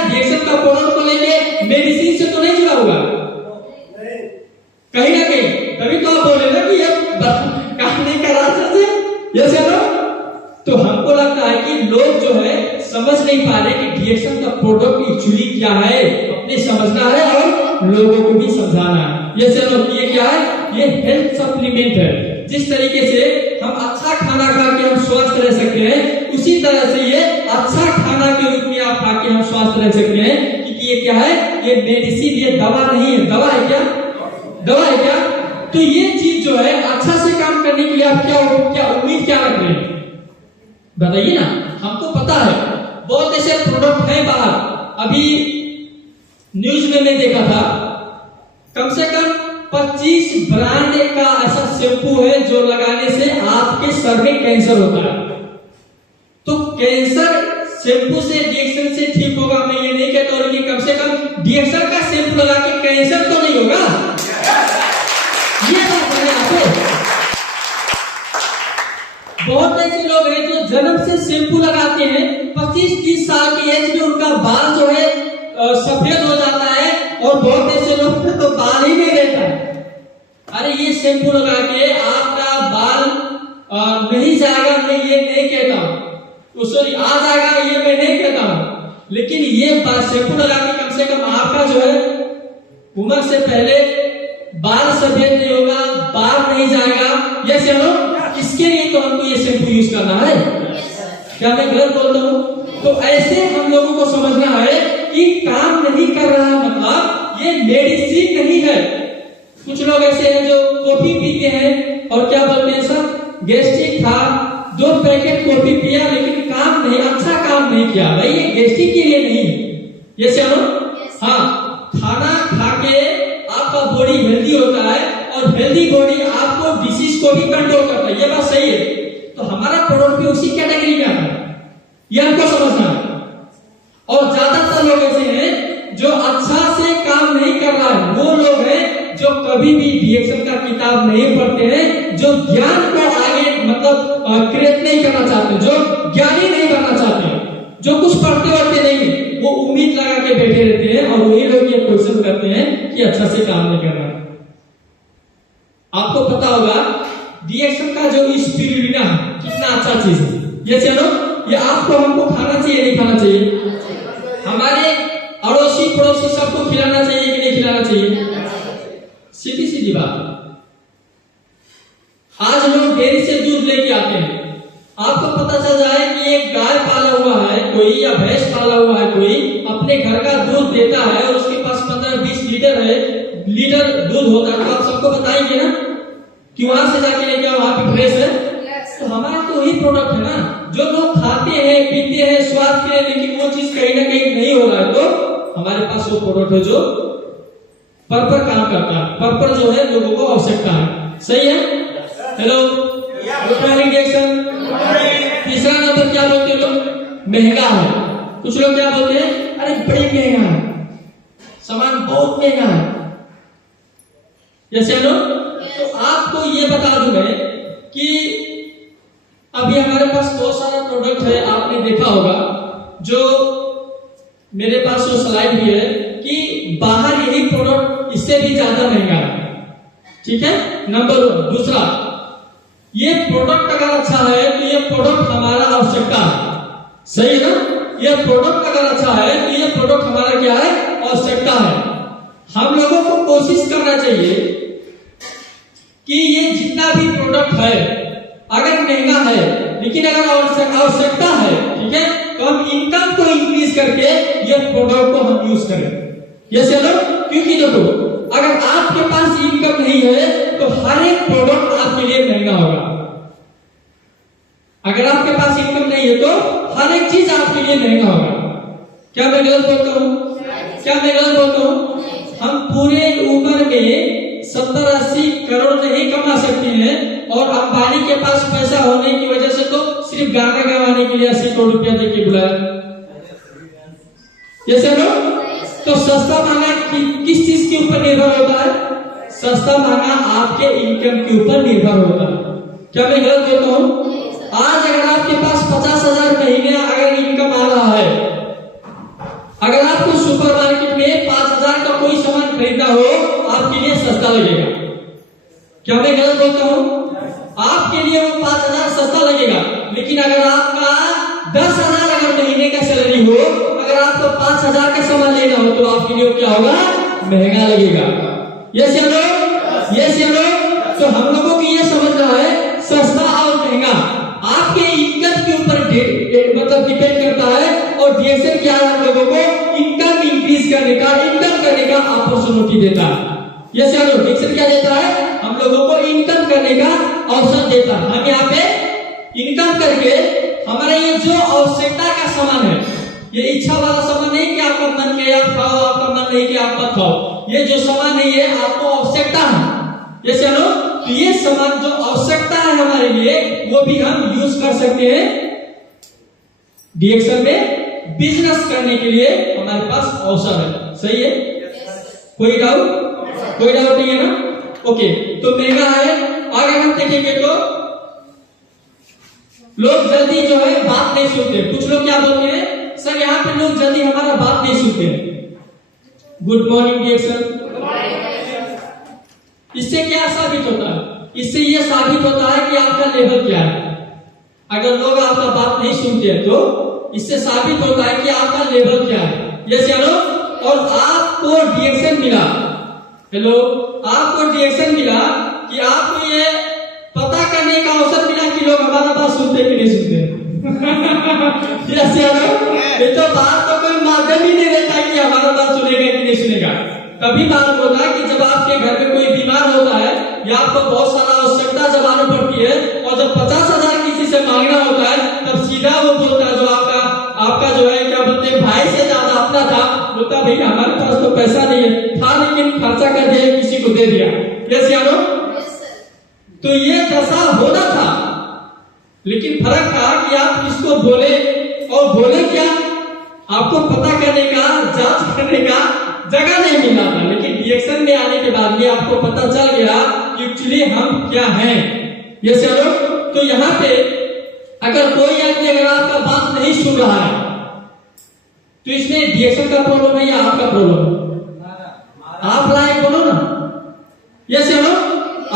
डिएक्शन का प्रोडक्ट को लेके मेडिसिन से तो नहीं जुड़ा हुआ कहीं ना कहीं। तभी तो आप बोले ना कि ये काम नहीं कर रहा से, जैसे ना। तो हमको लगता है कि लोग जो है समझ नहीं पा रहे कि डिएक्शन का प्रोडक्ट एक्चुअली क्या है, अपने समझना है और लोगों को भी समझाना है। ये चलो, ये क्या है? ये हेल्थ सप्लीमेंट है। जिस तरीके से हम अच्छा खाना खा के हम स्वस्थ रह सकते हैं, उसी तरह से ये अच्छा खाना के रूप में आप खा के हम स्वस्थ रह सकते हैं। क्योंकि ये क्या है? ये मेडिसिन, ये दवा नहीं है। दवा है क्या? दवा है क्या? तो ये चीज जो है अच्छा से काम करने के लिए आप क्या उम्मीद क्या रख रहे हैं? बताइए ना। हमको पता है बहुत ऐसे प्रोडक्ट है बाहर। अभी न्यूज में मैं देखा था, कम से कम 25 ब्रांड का ऐसा शैम्पू है जो लगाने से आपके सर में कैंसर होता है। तो कैंसर शैम्पू से, डिएक्शन से ठीक होगा, मैं ये नहीं कहता हूं, लेकिन कम से कम डिएक्शन का शैम्पू लगा के कैंसर तो नहीं होगा। ये बात है यहाँ पे। बहुत ऐसे लोग हैं जो जन्म से शैम्पू लगाते हैं, 25-30 साल की एज में उनका बाल जो है सफेद हो जाता है, और बहुत ऐसे लोग तो बाल ही नहीं रहता है। अरे ये शैम्पू लगा के आपका बाल नहीं जाएगा, मैं ये नहीं कहता हूँ, सॉरी आ जाएगा ये मैं नहीं कहता हूँ, लेकिन ये शैम्पू लगा के कम से कम आपका जो है उम्र से पहले बाल सफेद नहीं होगा, बाल नहीं जाएगा। ये चलो, इसके लिए तो हमको ये शैम्पू यूज करना है। क्या मैं गलत बोलता हूँ? तो ऐसे हम लोगों को समझना है कि काम नहीं कर रहा मतलब ये मेडिसिन नहीं है। कुछ लोग ऐसे हैं जो कॉफी पीते हैं और क्या बोलते हैं, सर गैस्ट्रिक था, 2 पैकेट कॉफी पिया, लेकिन काम नहीं, अच्छा काम नहीं किया। भाई ये गैस्ट्रिक के लिए नहीं। ये चलो, हाँ, खाना खा के आपका बॉडी हेल्दी होता है, और हेल्दी बॉडी आपको डिसीज को भी कंट्रोल करता है। ये बात सही है। तो हमारा प्रोडक्ट भी उसी कैटेगरी में आता है, ये हमको समझना है। और ज्यादातर लोग ऐसे हैं जो अच्छा से काम नहीं कर रहा है, वो लोग हैं जो कभी भी डिएक्शन का किताब नहीं पढ़ते हैं, जो ज्ञान को आगे मतलब क्रिएट नहीं करना चाहते, जो ज्ञानी नहीं बनना चाहते, जो कुछ पढ़ते नहीं, वो उम्मीद लगा के बैठे रहते हैं, और वही लोग ये क्वेश्चन करते हैं कि अच्छा से काम नहीं कर रहा। आपको पता होगा डिएक्शन का जो स्पिरुलिना कितना अच्छा चीज है। ये चलो, ये आपको हमको खाना चाहिए नहीं खाना चाहिए? हमारे अड़ोसी पड़ोसी सबको खिलाना चाहिए कि नहीं खिलाना चाहिए? सीधी सीधी बात। आज लोग डेयरी से दूध लेके आते हैं, आपको पता चल जाए कि एक गाय पाला हुआ है कोई, या भैंस पाला हुआ है कोई, अपने घर का दूध देता है और उसके पास 15-20 लीटर दूध होता है, तो आप सबको बताएंगे ना कि वहां से जाके लेके आओ, वहां पे फ्रेश है। तो हमारा तो वही प्रोडक्ट है ना, जो लोग खाते हैं पीते हैं स्वाद के, लेकिन वो चीज कहीं ना कहीं नहीं हो रहा है, तो हमारे पास वो प्रोडक्ट है जो पर काम करता है, पर जो है लोगों को आवश्यकता है। सही है? हेलो। Good morning reaction. तीसरा नंबर क्या बोलते हैं लोग? महंगा है। कुछ लोग क्या बोलते हैं? अरे बड़ी महंगा है, सामान बहुत महंगा है। जैसे लोग, तो आपको ये बता दूं मैं कि अभी हमारे पास बहुत सारा प्रोडक्ट है। आपने देखा होगा, जो मेरे पास वो स्लाइड भी है कि बाहर यही प्रोडक्ट इससे भी ज्यादा महंगा है। ठीक है, नंबर 1। दूसरा, ये प्रोडक्ट अगर अच्छा है तो ये प्रोडक्ट हमारा आवश्यकता है, सही है ना? ये प्रोडक्ट अगर अच्छा है तो ये प्रोडक्ट हमारा क्या है? आवश्यकता है। हम लोगों को कोशिश करना चाहिए कि ये जितना भी प्रोडक्ट है, अगर महंगा है लेकिन अगर आवश्यकता है, ठीक है, तो हम इनकम को इंक्रीज करके ये प्रोडक्ट को हम यूज करें। ये चलो, क्योंकि देखो, अगर आपके पास इनकम नहीं है तो हर एक प्रोडक्ट आपके लिए महंगा होगा। अगर आपके पास इनकम नहीं है तो हर एक चीज आपके लिए महंगा होगा। क्या मैं गलत बोलता हूँ? क्या मैं गलत बोलता हूँ? हम पूरे उम्र में 70-80 करोड़ नहीं कमा सकते हैं, और अंबानी के पास पैसा होने की वजह से तो सिर्फ गाना गवाने के लिए 80 करोड़ रुपया देके बुलाया। ये सब तो सस्ता महंगा किस चीज के ऊपर निर्भर होता है? सस्ता महंगा आपके इनकम के ऊपर निर्भर होता है। क्या मैं गलत बोलता हूँ? आज अगर आपके पास 50,000 महीने अगर इनकम आ रहा है, अगर आपको सुपरमार्केट में 5,000 का कोई सामान खरीदना हो, आपके लिए सस्ता लगेगा। क्या मैं गलत बोलता हूँ? आपके लिए वो 5,000 सस्ता लगेगा, लेकिन अगर आपका 10,000 अगर महीने का सैलरी हो, अगर आपको 5,000 का सामान लेना हो, तो आपके लिए क्या होगा? महंगा लगेगा। यस या नो? यस या नो? तो हम लोगों को ये समझना है, सस्ता और महंगा आपके इनकम के ऊपर मतलब डिपेंड करता है, और डीएक्सएल क्या है? हम लोगों को इनकम इंक्रीज करने का, इनकम करने का अपॉर्चुनिटी देता है। यस या नो? डीएक्सएल क्या देता है? हम लोगों को इनकम करने का अवसर देता है। हम यहाँ पे इनकम करके हमारा ये जो आवश्यकता का सामान है, ये इच्छा वाला सामान नहीं कि आपका मन किया आप खाओ, आपका मन नहीं किया आप मत खाओ। ये जो सामान नहीं है, आपको आवश्यकता है। यस या नो? तो ये सामान जो आवश्यकता है हमारे लिए, वो भी हम यूज कर सकते हैं डीएक्सएल में। बिजनेस करने के लिए हमारे पास अवसर है। सही है? कोई डाउट? कोई डाउट नहीं है ना? ओके, तो महंगा है। आगे हम देखेंगे तो लोग जल्दी जो है बात नहीं सुनते। कुछ लोग क्या बोलते हैं? सर यहाँ पे लोग जल्दी हमारा बात नहीं सुनते हैं। Good morning DXL. इससे क्या साबित होता है? इससे यह साबित होता है कि आपका लेवल क्या है। अगर लोग आपका बात नहीं सुनते हैं तो इससे साबित होता है कि आपका लेवल क्या है। यस या नो? और आपको डीएक्सएल मिला, हेलो, आपको डीएक्सएल मिला कि आपको ये पता करने का अवसर मिला कि लोग हमारा बात सुनते कि नहीं सुनते। यस या नो? ये तो बात तो कोई माध्यम ही नहीं रहता कि हमारा बात सुनेगा कि नहीं सुनेगा। कभी मालूम होता है कि जब आपके घर में कोई बीमार होता है, या आपको बहुत सारा आवश्यकता जब आने पड़ती है, और जब 50,000 किसी से मांगना होता है, तब सीधा वो बोलता है, जो आपका जो है क्या बोलते हैं, भाई से ज्यादा अपना था, बोलता भैया हमारे पास तो पैसा नहीं है था, लेकिन खर्चा कर दिया, किसी को दे दिया। यस या नो? तो ये दशा होना था, लेकिन फर्क था कि आप किसको बोले, और बोले क्या, आपको पता करने का, जांच करने का जगह नहीं मिला था। लेकिन डीएक्सएल में आने के बाद में आपको पता चल गया कि एक्चुअली हम क्या हैं। ये चलो, तो यहाँ पे अगर कोई आदमी अगर आपका बात नहीं सुन रहा है, तो इसमें डीएक्सएल का प्रॉब्लम है या आपका प्रॉब्लम है? आप लायक बोलो ना। ये चलो,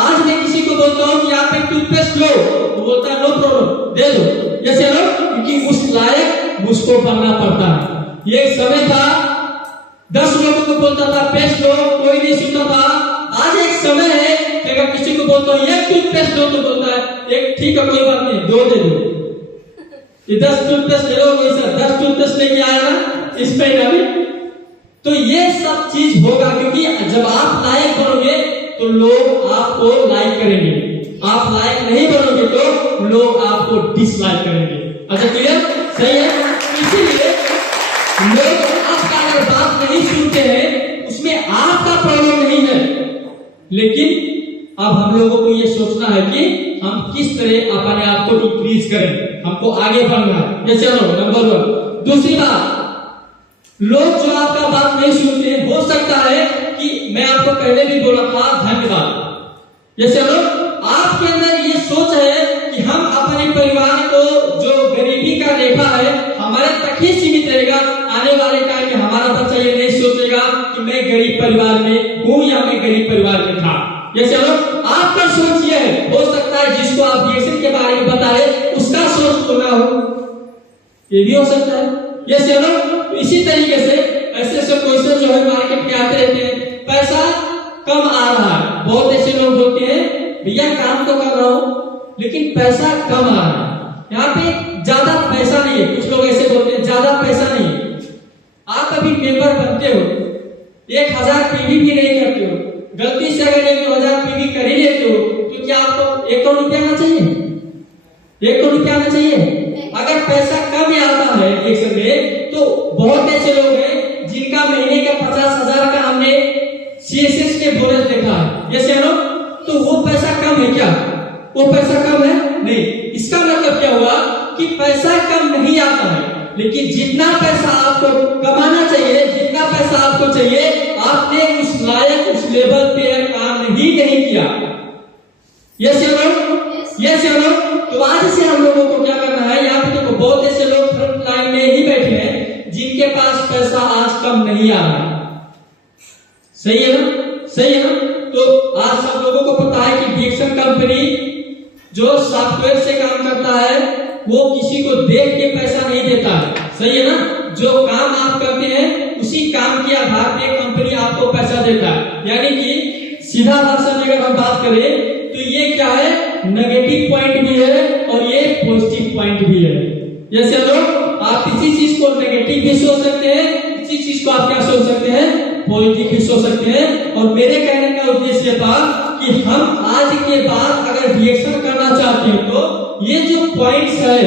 आज मैं किसी को बोलता हूँ कि आप एक टूथपेस्ट लो, तो बोलता है नो प्रॉब्लम, दे दो। ये चलो, क्योंकि उस लायक मुझको बनना पड़ता है। ये समय था 10 लोगों को बोलता था पेस्ट लो, कोई नहीं सुनता था। आज एक समय है कि अगर किसी को बोलता हूँ एक टूथपेस्ट लो, तो बोलता है एक, ठीक है कोई बात नहीं, 2 दे दो। ये 10 टूथपेस्ट ले लो, सर 10 टूथपेस्ट लेके आया ना इस पे अभी। तो ये सब चीज होगा, क्योंकि जब आप लायक बनोगे तो लोग आपको लाइक करेंगे, आप लायक नहीं बनोगे तो लोग आपको डिसलाइक करेंगे। अच्छा क्लियर? सही है? इसीलिए लोग आपका अगर बात नहीं सुनते हैं, उसमें आपका प्रॉब्लम नहीं है, लेकिन अब हम लोगों को ये सोचना है कि हम किस तरह अपने आप को इंक्रीज करें, हमको आगे बढ़ना है। ये चलो नंबर 1। दूसरी बात, लोग जो आपका बात नहीं सुनते, हो सकता है कि मैं आपको पहले भी बोला था धन्यवाद। ये चलो आपके अंदर ये सोच है कि हम अपने परिवार को जो गरीबी का रेखा है हमारे तक ही सीमित रहेगा, आने वाले टाइम में हमारा बच्चा ये नहीं सोचेगा कि मैं गरीब परिवार में हूँ या मैं गरीब परिवार में था। ये चलो आपका सोच ये है, हो सकता है जिसको आप डिएक्शन के बारे में बताए उसका सोच तो ना हो, ये भी हो सकता है। ये चलो इसी तरीके से ऐसे क्वेश्चन जो है मार्केट में आते रहते हैं, पैसा कम आ रहा है, बहुत ऐसे लोग बोलते हैं भैया काम तो कर रहा हूँ लेकिन पैसा कम आ रहा है, यहाँ पे ज्यादा पैसा नहीं है। कुछ लोग ऐसे बोलते हैं ज्यादा पैसा नहीं है। आप अभी मेंबर बनते हो, 1000 पीवी भी नहीं करते हो, गलती से अगर 1000 पीवी कर ही लेते हो तो क्या आपको 1 करोड़ रुपया आना चाहिए? 1 करोड़ रुपया आना चाहिए? अगर पैसा कम आता है एक समय, तो बहुत ऐसे लोग हैं जिनका महीने का 50,000 का हमने सीएसएस के बोनस देखा है। ये सुनो, तो वो पैसा कम है क्या? वो पैसा कम है नहीं। इसका मतलब क्या हुआ कि पैसा कम नहीं आता है, लेकिन जितना पैसा आपको कमाना चाहिए, जितना पैसा आपको चाहिए, आपने उस लायक उस लेवल पे काम ही नहीं किया। ये सुनो, तो आज से हम लोगों को क्या करना है, यहाँ पे देखो बहुत ऐसे लोग फ्रंट लाइन में ही बैठे हैं जिनके पास पैसा आज कम नहीं आ रहा। सही है ना? सही है ना? तो आज सब लोगों को पता है कि डिएक्शन कंपनी जो सॉफ्टवेयर से काम करता है वो किसी को देख के पैसा नहीं देता है। सही है ना? जो काम आप करते हैं उसी काम के आधार पे कंपनी आपको पैसा देता है। यानी कि सीधा भाषा में अगर हम बात करें तो ये क्या है, नेगेटिव पॉइंट भी है और ये पॉजिटिव पॉइंट भी है। जैसे लोग आप किसी चीज को नेगेटिव भी सोच सकते हैं, किसी चीज को आप क्या सोच सकते हैं, पॉजिटिव भी सोच सकते हैं। और मेरे कहने का उद्देश्य था कि हम आज के बाद अगर रिएक्शन करना चाहते हैं तो ये जो पॉइंट्स है,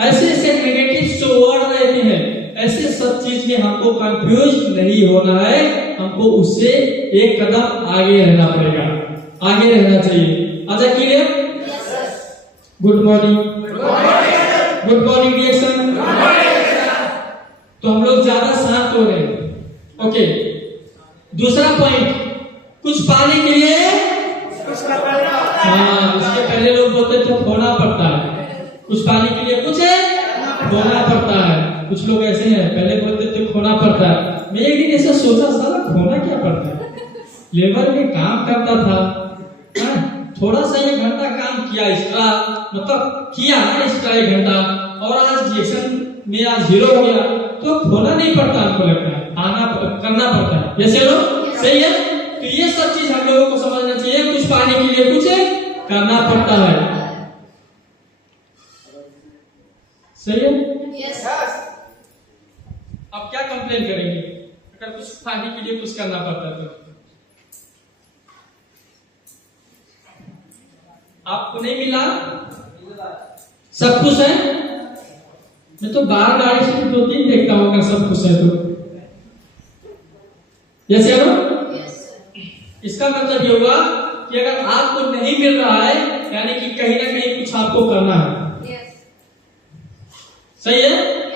ऐसे ऐसे नेगेटिव जो वर्ड रहते हैं, ऐसे सब चीज में हमको कंफ्यूज नहीं होना है, हमको उससे एक कदम आगे रहना पड़ेगा, आगे रहना चाहिए। अच्छा clear? Good morning, good morning reaction. तो हम लोग ज्यादा शांत हो रहे हैं। ओके, दूसरा पॉइंट, कुछ पाने के लिए हाँ, उसके पहले लोग बोलते थे खोना पड़ता है, कुछ पाने के लिए कुछ खोना पड़ता है। कुछ लोग ऐसे हैं पहले बोलते थे खोना पड़ता है। मैं एक दिन ऐसा सोचा, साला खोना क्या पड़ता है, लेबर में काम करता था, थोड़ा सा 1 घंटा काम किया एक्स्ट्रा, मतलब किया ना एक्स्ट्रा 1 घंटा, और आज रिएक्शन में आज 0 हो गया, तो खोना नहीं पड़ता, हमको लगता है आना करना पड़ता है। जैसे लोग सही है, तो ये सब चीज हम लोगों को समझना चाहिए, कुछ पाने के लिए कुछ करना पड़ता है। सही है? यस। अब क्या कंप्लेन करेंगे अगर कुछ पाने के लिए कुछ करना पड़ता है तो? आपको नहीं मिला सब कुछ है? मैं तो बाहर गाड़ी से 2-3 देखता हूँ अगर सब कुछ है तो। जैसे इसका मतलब ये हुआ कि अगर आपको नहीं मिल रहा है, यानी कि कहीं ना कहीं कुछ आपको करना है। सही है?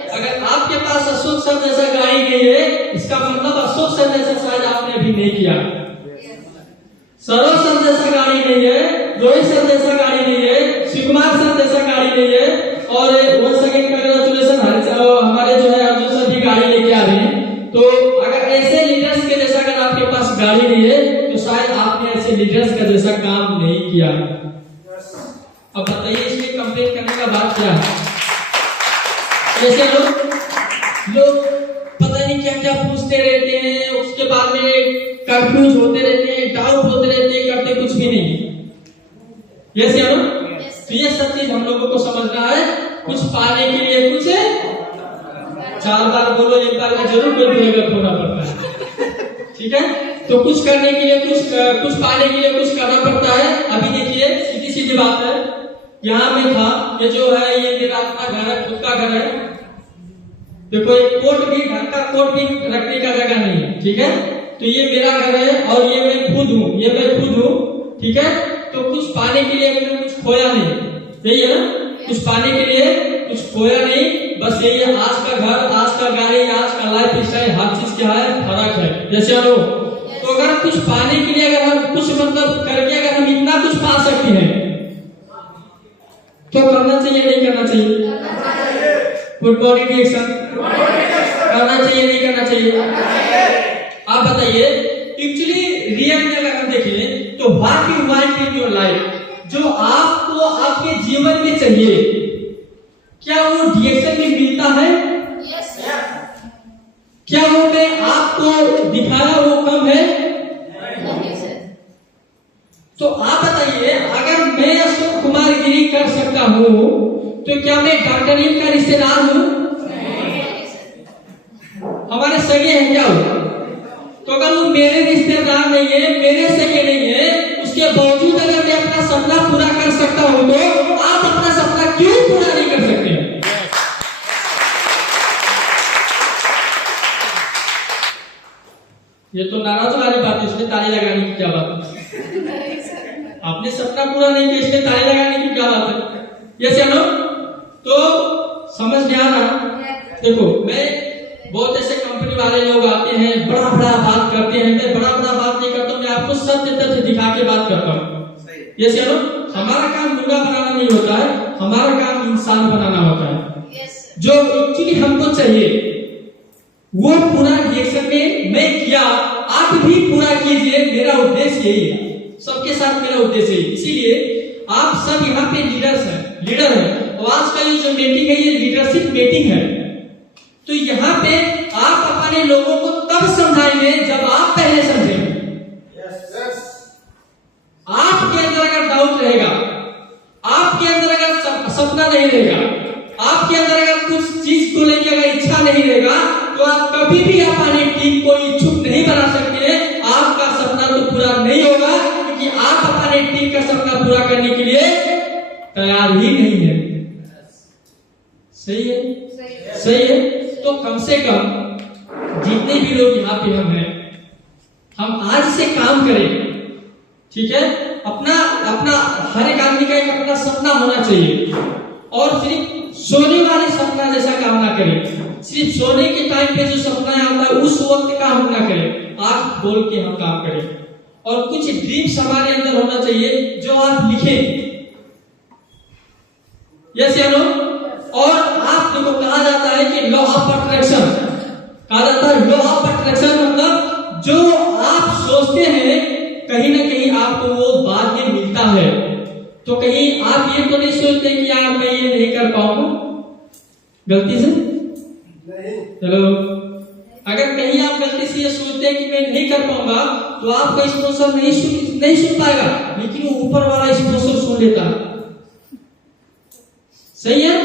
अगर आपके पास अशोक सर जैसा गाड़ी नहीं है, इसका मतलब अशोक सर जैसा शायद आपने अभी नहीं किया। सरोज सर जैसा गाड़ी नहीं है, रोहित सर जैसा गाड़ी नहीं है, शिवकुमार सर जैसा गाड़ी नहीं है, और वन सेकंड कंग्रेचुलेशन हमारे जो है अर्जुन सर भी गाड़ी लेके आ रहे हैं। तो अगर ऐसे लीडर्स के जैसा अगर आपके पास गाड़ी नहीं है तो शायद आपने ऐसे लीडर्स का जैसा काम नहीं किया। अब बताइए इसमें कंप्लेन करने का बात क्या है? ऐसे लोग पता नहीं क्या क्या पूछते रहते हैं, उसके बाद में कंफ्यूज होते रहते हैं, डाउट होते रहते हैं, करते कुछ भी नहीं। यस या नो? तो ये सब चीज हम लोगों को समझना है। कुछ पाने के लिए कुछ 4 बार बोलो, 1 बार में जरूर कोई बोलेगा खोना पड़ता है। ठीक है? तो कुछ करने के लिए कुछ पाने के लिए कुछ करना पड़ता है। अभी देखिए सीधी सीधी बात है, यहाँ में था, ये जो है ये मेरा अपना घर है, खुद का घर है। देखो एक कोट भी, ढंग का कोट भी रखने का जगह नहीं है। ठीक है? तो ये मेरा घर है और ये मैं खुद हूँ, ये मैं खुद हूँ। ठीक है? तो कुछ पाने के लिए मैंने कुछ खोया नहीं, यही है ना, कुछ पाने के लिए कुछ खोया नहीं, बस यही है, आज का घर, आज का गाड़ी, आज का लाइफ स्टाइल, हर चीज क्या है, फर्क है, जैसे लोग। तो अगर कुछ पाने के लिए अगर हम कुछ मतलब करके अगर हम इतना कुछ पा सकते हैं तो करना चाहिए नहीं करना चाहिए? फुल बॉडी रिएक्शन करना चाहिए नहीं करना चाहिए? आप बताइए, एक्चुअली रियल में अगर हम देखें तो what you want in your life, जो आपको आपके जीवन में चाहिए, क्या वो रिएक्शन में मिलता है? क्या वो मैं आपको दिखाया वो कम है? तो आप बताइए, अगर मैं अशोक कुमार गिरी कर सकता हूँ तो क्या मैं डॉक्टर नील का रिश्तेदार हूँ? हमारे सगे हैं क्या वो? तो अगर वो मेरे रिश्तेदार नहीं है, मेरे सगे नहीं है, उसके बावजूद अगर मैं अपना सपना पूरा कर सकता हूँ तो आप अपना सपना क्यों पूरा नहीं कर सकते? ये तो नाराज वाली बात है, इसमें ताली लगाने की क्या बात है? आपने सपना पूरा नहीं किया, इसमें ताली लगाने की क्या बात है? ये चलो तो समझ में आ रहा। देखो, मैं बहुत ऐसे कंपनी वाले लोग आते हैं, बड़ा बड़ा बात करते हैं, मैं बड़ा बड़ा बात नहीं करता, मैं आपको सत्य तथ्य दिखा के बात करता हूँ। ये चलो, हमारा काम मुर्गा बनाना नहीं होता है, हमारा काम इंसान बनाना होता है। जो एक्चुअली हमको चाहिए वो पूरा रिएक्शन में मैं किया, आप भी पूरा कीजिए, मेरा उद्देश्य यही है, सबके साथ मेरा उद्देश्य है। इसीलिए आप सब यहाँ पे लीडर हैं, और आज का ये जो मीटिंग है ये लीडरशिप मीटिंग है। तो यहाँ पे आप अपने लोगों को तब समझाएंगे जब आप पहले समझेंगे। आपके अंदर अगर डाउट रहेगा, आपके अंदर अगर सपना नहीं रहेगा, आपके अंदर अगर कुछ चीज को लेकर अगर इच्छा नहीं रहेगा, तो आप कभी भी अपनी टीम को इच्छुक नहीं बना सकते। आपका सपना तो पूरा नहीं होगा, क्योंकि आप अपने टीम का सपना पूरा करने के लिए तैयार ही नहीं है। सही है? सही है। तो कम से कम जितने भी लोग यहाँ पे हम हैं, हम आज से काम करें, ठीक है? अपना हर एक आदमी का एक अपना सपना होना चाहिए, और सिर्फ सोने वाले सपना जैसा काम ना करें। सिर्फ सोने के टाइम पे जो सपना आता है उस वक्त का हम ना करें, आंख खोल के हम काम करें। और कुछ ड्रीम्स हमारे अंदर होना चाहिए जो आप लिखें, यस या नो? और आप लोगों को कहा जाता है कि लॉ ऑफ अट्रैक्शन, कहा जाता है लॉ ऑफ अट्रैक्शन, मतलब जो आप सोचते हैं कहीं ना कहीं आपको वो बाद में मिलता है। तो कहीं आप ये तो नहीं सोचते कि यार मैं ये नहीं कर पाऊंगा, गलती से नहीं। चलो, अगर कहीं आप गलती से ये सोचते हैं कि मैं नहीं कर पाऊंगा, तो आपका स्पॉन्सर नहीं सुन पाएगा, लेकिन वो ऊपर वाला स्पॉन्सर सुन लेता है। सही है?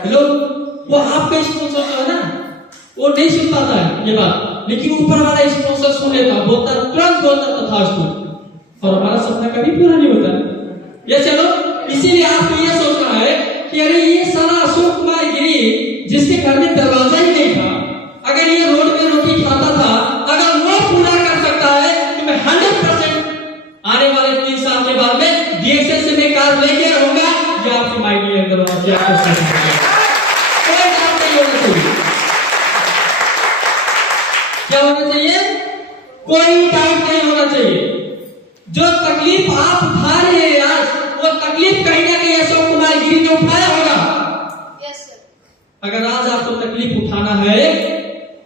हेलो, वो आपका स्पॉन्सर जो है ना, वो नहीं सुन पाता है ये बात, लेकिन ऊपर वाला स्पॉन्सर सुन लेता, बोलता तुरंत बोलता तथास्तु, और हमारा सपना कभी पूरा नहीं होता। ये चलो, इसीलिए आपको ये सोचना है कि अरे ये साला अशोक कुमार गिरी जिसके घर में दरवाजा ही नहीं था, अगर ये रोड पे रोटी खाता था, अगर वो पूरा कर सकता है तो मैं 100% आने वाले 3 साल के बाद में डीएक्सएल से मैं कार लेके रहूंगा। ये आपके माइंड के अंदर होना चाहिए, कोई डाउट नहीं होना चाहिए। क्या होना चाहिए? कोई डाउट नहीं होना चाहिए। जो तकलीफ आप उठा रहे हैं आज, वो तकलीफ कहीं ना कहीं अशोक कुमार गिरी ने उठाया होगा। Yes sir. अगर आज आपको तकलीफ उठाना है,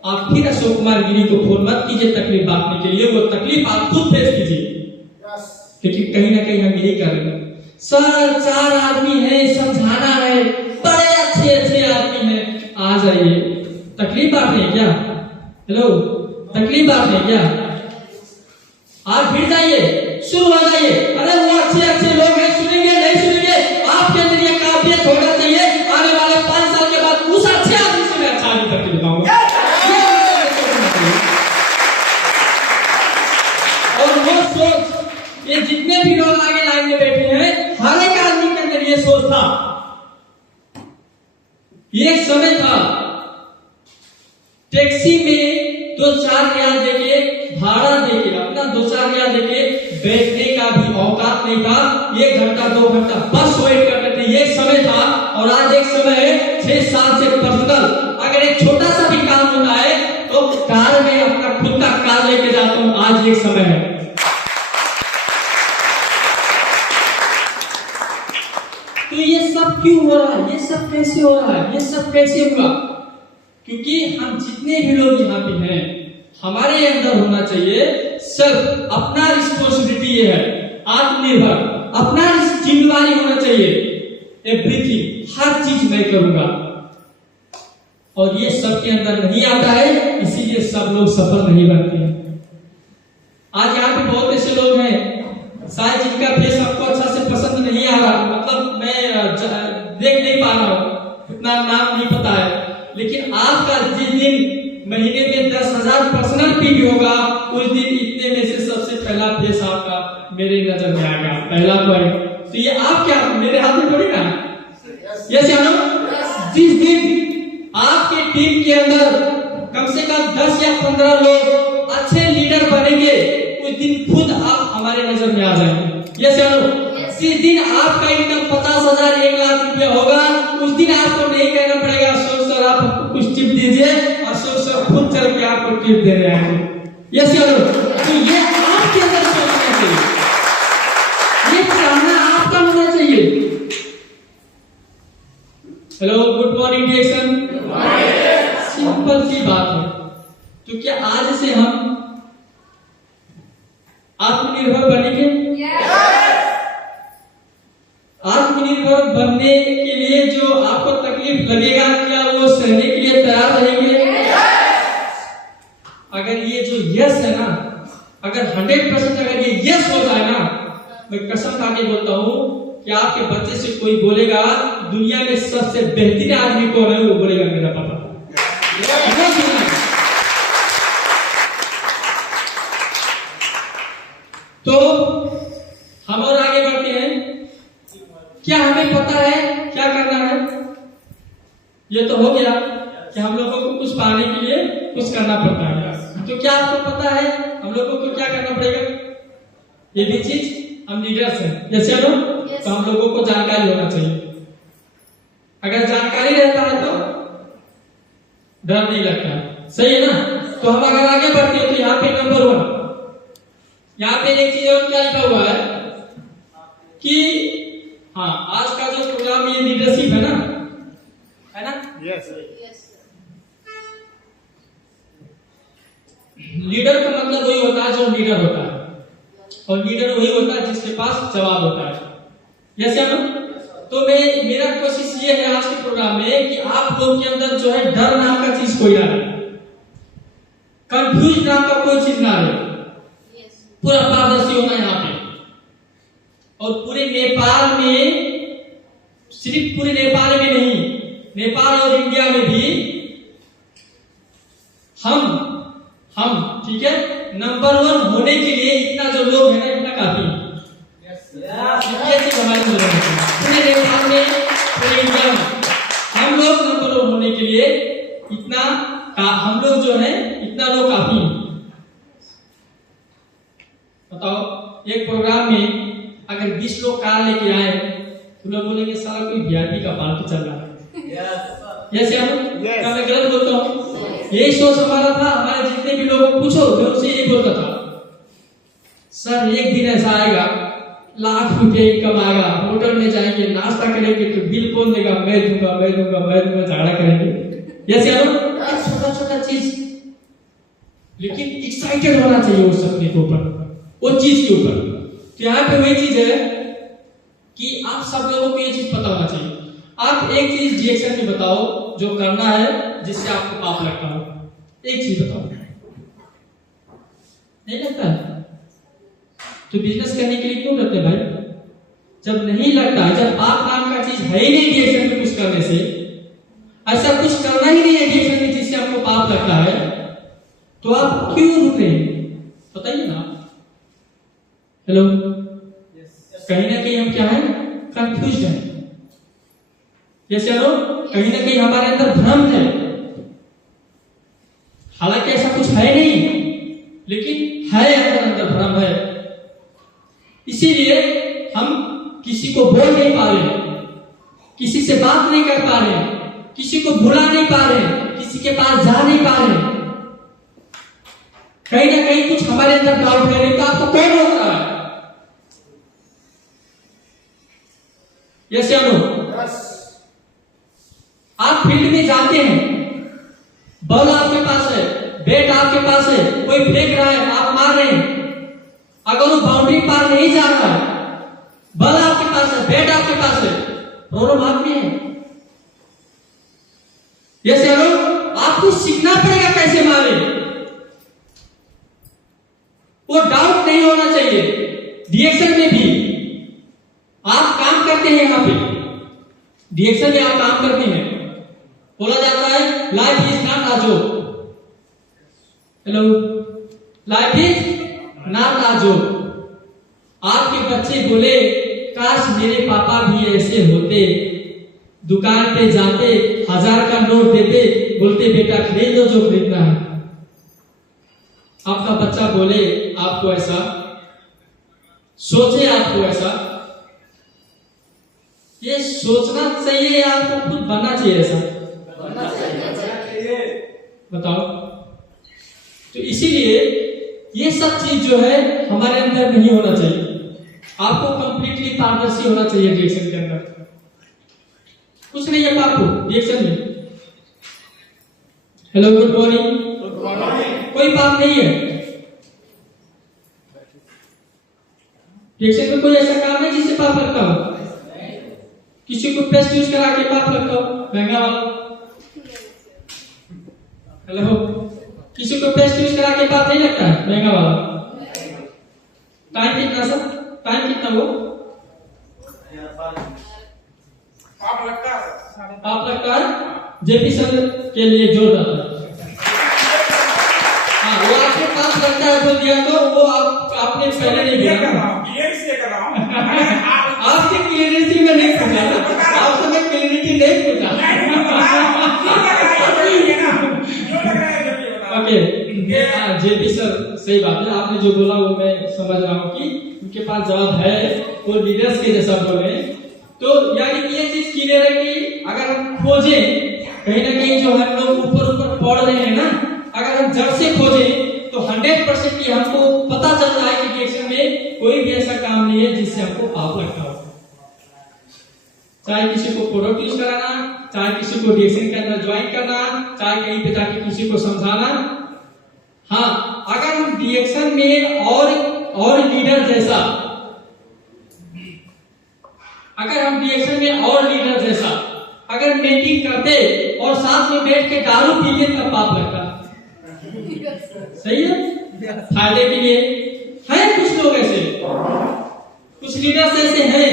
आप फिर अशोक कुमार गिरी को फोन मत कीजिए तकलीफ बांटने के लिए, वो तकलीफ आप खुद फेस कीजिए। क्योंकि कहीं ना कहीं हम यही कर रहे हैं। सर 4 आदमी है, समझाना है, बड़े अच्छे आदमी हैं, आ जाइए। तकलीफ बांटने क्या? हेलो, तकलीफ बांटने क्या? आप भिड़ जाइए, शुरू हो जाइए। अरे वो अच्छे लोग हैं, सुनेंगे नहीं सुनेंगे, आपके अंदर ये काबिलियत होना चाहिए। आने वाले 5 साल के बाद उस अच्छे आदमी से मैं अच्छा आदमी करके दिखाऊंगा। और वो सोच, ये जितने भी लोग आगे लाइन में बैठे हैं, हर एक आदमी के अंदर ये सोच था। ये एक समय था, टैक्सी में 2-4 रियाल देके भाड़ा देके, अपना 2-4 रियाल देके बैठने का भी औकात नहीं था। 1 घंटा 2 घंटा बस वेट करते थे, ये समय था। और आज एक समय है 6 साल से पर्सनल, अगर एक छोटा सा भी काम होता है तो कार में अपना खुद का कार लेके जाता हूं। आज एक समय है। तो ये सब क्यों हो रहा है? ये सब कैसे हो रहा है? ये सब कैसे हुआ? क्योंकि हम जितने भी लोग यहाँ पे हैं, हमारे अंदर होना चाहिए सिर्फ अपना रिस्पॉन्सिबिलिटी। ये है आत्मनिर्भर, अपना जिम्मेदारी होना चाहिए। एवरीथिंग, हर चीज मैं करूंगा। और ये सबके अंदर नहीं आता है, इसीलिए सब लोग सफल नहीं बनते हैं। आज यहाँ पे बहुत ऐसे लोग हैं शायद जिनका फेस आपको अच्छा से पसंद नहीं आ रहा, मतलब मैं देख नहीं पा रहा हूँ, इतना नाम नहीं पता है, लेकिन आपका जिस दिन महीने में 10,000 पर्सनल पीवी होगा, उस दिन इतने में से सबसे पहला फेस आपका मेरे नजर में आएगा, पहला पॉइंट। तो ये आप क्या मेरे हाथ में थोड़ी ना, यस या नो? जिस दिन आपके टीम के अंदर कम से कम 10 या 15 लोग अच्छे लीडर बनेंगे, उस दिन खुद आप हमारे नजर में आ जाएंगे, यस या नो? जिस दिन आपका इनकम 50,000 1 लाख रुपया होगा, उस दिन आपको नहीं कहना पड़ेगा अशोक सर आप कुछ टिप दीजिए, अशोक सर खुद चल के आपको टिप दे रहे हैं, यस या नो? तो ये आपके अंदर सोचना चाहिए, ये चाहना आपका होना चाहिए। Hello, good morning direction. Simple सी बात है। तो क्या आज से हम आत्मनिर्भर बनेंगे? आत्मनिर्भर बनने के लिए जो आपको तकलीफ लगेगा, क्या वो सहने के लिए तैयार रहेंगे? अगर ये जो यस है ना, अगर 100% अगर ये यस हो जाए ना, मैं कसम खा के बोलता हूँ कि आपके बच्चे से कोई बोलेगा दुनिया में सबसे बेहतरीन आदमी कौन है, वो बोलेगा मेरा पापा। तो हम और आगे बढ़ते हैं। क्या हमें पता है क्या करना है? ये तो हो गया कि हम लोगों को कुछ पाने के लिए कुछ करना पड़ता है। तो क्या आपको पता है हम लोगों को क्या करना पड़ेगा? ये भी चीज हम लीडर्स हैं, जैसे लोग, तो हम लोगों को जानकारी होना चाहिए। अगर जानकारी रहता है तो डर नहीं लगता, सही है ना? तो हम अगर आगे बढ़ते हैं तो यहाँ पे नंबर 1, यहाँ पे एक चीज और क्या लिखा हुआ है कि हाँ, आज का जो प्रोग्राम ये लीडरशिप है ना, यस। लीडर का मतलब वही होता है जो लीडर होता है, और लीडर वही होता है जिसके पास जवाब होता है, यस या नो? तो मेरा कोशिश ये है आज के प्रोग्राम में कि आप लोग के अंदर जो है डर नाम का चीज कोई ना रहे, कंफ्यूज नाम का कोई चीज ना रहे, पूरा पारदर्शी होना यहाँ पे। और पूरे नेपाल में, सिर्फ पूरे नेपाल में नहीं, नेपाल और इंडिया में भी हम ठीक है, नंबर 1 होने के लिए इतना जो लोग है ना, इतना काफी है। हमारे पूरे नेपाल में, पूरे इंडिया में हम लोग नंबर 1 होने के लिए इतना हम लोग जो है इतना लोग काफी है। बताओ, एक प्रोग्राम में अगर 20 लोग कार लेके आए तो लोग बोलेंगे सारा कोई वीआईपी का पार्टी चल रहा है, यस या नो? क्या मैं गलत बोलता हूँ? यही सोच हमारा था। हमारे जितने भी लोगों को पूछो मैं उनसे यही बोलता था, सर एक दिन ऐसा आएगा लाख रुपए इनकम आएगा, होटल में जाएंगे, नाश्ता करेंगे तो बिल कौन देगा? मैं दूंगा, झगड़ा करेंगे, यस या नो? छोटा छोटा चीज, लेकिन एक्साइटेड होना चाहिए उस सपने के ऊपर, वो चीज के ऊपर। तो यहाँ पे वही चीज है कि आप सब लोगों को ये चीज पता होना चाहिए। आप एक चीज डिएक्शन में बताओ जो करना है जिससे आपको पाप लगता हो, एक चीज बताओ। नहीं लगता है तो बिजनेस करने के लिए क्यों करते हैं भाई? जब नहीं लगता है, जब पाप नाम का चीज है ही नहीं डिएक्शन में कुछ करने से, ऐसा कुछ करना ही नहीं है डिएक्शन में जिससे आपको पाप लगता है, तो आप क्यों रुक रहे हैं? बताइए ना। हेलो, कहीं ना कहीं हम क्या है? कंफ्यूज है, यस या नो? कहीं ना कहीं हमारे अंदर भ्रम है, हालांकि ऐसा कुछ है नहीं, लेकिन है, अंदर भ्रम है। इसीलिए हम किसी को बोल नहीं पा रहे, किसी से बात नहीं कर पा रहे, किसी को बुला नहीं पा रहे, किसी के पास जा नहीं पा रहे। कहीं ना कहीं कुछ हमारे अंदर डाउट है, तो आपको कौन रोक रहा है? यस या नो? आप फील्ड में जाते हैं, बॉल आपके पास है, बैट आपके पास है, कोई फेंक रहा है, आप मार रहे हैं। अगर वो बाउंड्री पार नहीं जा रहा है, बॉल आपके पास है, बैट आपके पास है, प्रॉब्लम आप में है। यस या नो? आपको सीखना पड़ेगा कैसे मारे। वो डाउट नहीं होना चाहिए। डिएक्शन में भी आप काम करते हैं, यहां पे डिएक्शन में आप काम करते हैं, बोला जाता है life is not a joke. Hello, life is not a joke. आपके बच्चे बोले काश मेरे पापा भी ऐसे होते, दुकान पे जाते 1000 का नोट देते, बोलते बेटा खरीद लो जो खरीदना है। आपका बच्चा बोले आपको ऐसा, सोचे आपको ऐसा, ये सोचना चाहिए या आपको खुद बनना चाहिए ऐसा? बनना चाहिए। बताओ। तो इसीलिए ये सब चीज जो है हमारे अंदर नहीं होना चाहिए। आपको कंप्लीटली पारदर्शी होना चाहिए डिएक्शन के अंदर। कुछ नहीं है आपको डिएक्शन में। Hello, good morning. कोई पाप नहीं है डिएक्शन में। कोई ऐसा काम है जिससे पाप लगता हो? किसी को पेस्ट यूज करा के पाप लगता हो? महंगा वाला। हेलो, किसी को पेस्ट यूज करा के पाप नहीं लगता है? महंगा वाला। टाइम कितना सर? टाइम कितना वो? पाप लगता है। जेपी सर के लिए जोर डालता है। हाँ, वो आपके पास लगता है तो दिया, तो वो आपने पहले नहीं दिया। आपके क्लियरिटी में नहीं पूछा, आपसे मैं क्लियरिटी नहीं पूछा। ओके, जेपी सर सही बात है, आपने जो बोला वो मैं समझ रहा हूँ कि उनके पास जवाब है, वो लीडर्स के जैसा बोल रहे हैं। तो यानी कि ये चीज क्लियर है कि अगर हम खोजें कहीं ना कहीं जो हम लोग ऊपर ऊपर पढ़ रहे हैं ना, अगर हम जड़ से खोजें तो 100% ये हमको पता चलता है कि डिएक्शन में कोई भी ऐसा काम नहीं है जिससे हमको पाप लगता हो। चाहे किसी को प्रोडक्ट यूज कराना, चाहे किसी को डिएक्शन के अंदर ज्वाइन करना, चाहे कहीं पे जाके किसी को समझाना। हाँ, अगर हम डिएक्शन में और लीडर जैसा, अगर हम डिएक्शन में और लीडर जैसा अगर मीटिंग करते और साथ में बैठ के दारू पीते तब पाप लगता। सही है, फायदे के लिए है। कुछ लोग ऐसे, कुछ लीडर्स ऐसे हैं,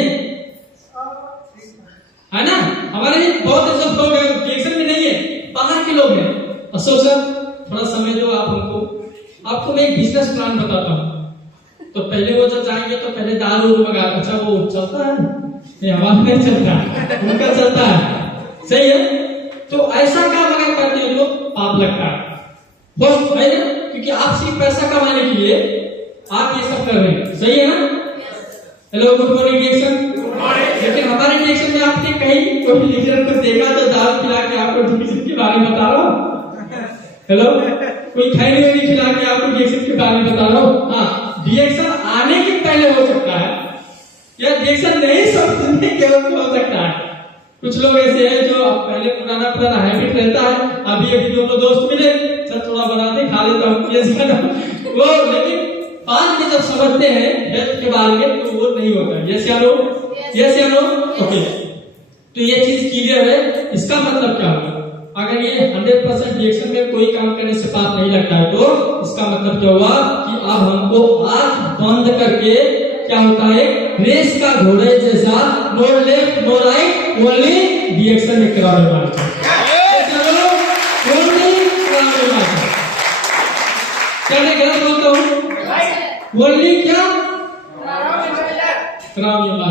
है ना? हमारे बहुत ऐसे लोग हैं, डिएक्शन में नहीं है, बाहर के लोग हैं। अशोक सर थोड़ा समय दो आप हमको, आपको मैं एक बिजनेस प्लान बताता हूँ। तो पहले वो जब जाएंगे तो पहले दारू मंगा, अच्छा वो चलता है नहीं, हमारा नहीं चलता, उनका चलता है। सही है। तो ऐसा काम अगर करते हो तो पाप लगता है, बस है ना? क्योंकि आप सिर्फ पैसा कमाने के लिए आप ये सब कर रहे हैं। सही है ना? Hello, good morning direction. लेकिन हमारे डिएक्शन में आपने कहीं कोई लीडर को देखा तो दारू पिला के आपको डिएक्शन के बारे में बता रहा हूँ? हेलो, कोई खैनी वैनी खिला के आपको डिएक्शन के बारे में बता रहा हूँ? हाँ, डिएक्शन आने के पहले हो सकता है या डिएक्शन नहीं समझने के वक्त हो सकता है। कुछ लोग ऐसे हैं जो पहले पुराना हैबिट रहता है, अभी दोनों दोस्त मिले, चल थोड़ा बनाते खा लेता हूँ वो, लेकिन बाद में जब समझते हैं हेल्थ के बारे में तो वो नहीं होता है। यस या नो? यस या नो? ओके, तो ये चीज क्लियर है। इसका मतलब क्या होगा? अगर ये 100% डिएक्शन में कोई काम करने से पाप नहीं लगता है तो इसका मतलब क्या हुआ कि अब हमको आंख बंद करके क्या होता है, रेस का घोड़े जैसा no left no right, only direction में कराने वाला क्या मैं गलत बोलता हूँ? ओनली क्या कराने वाला।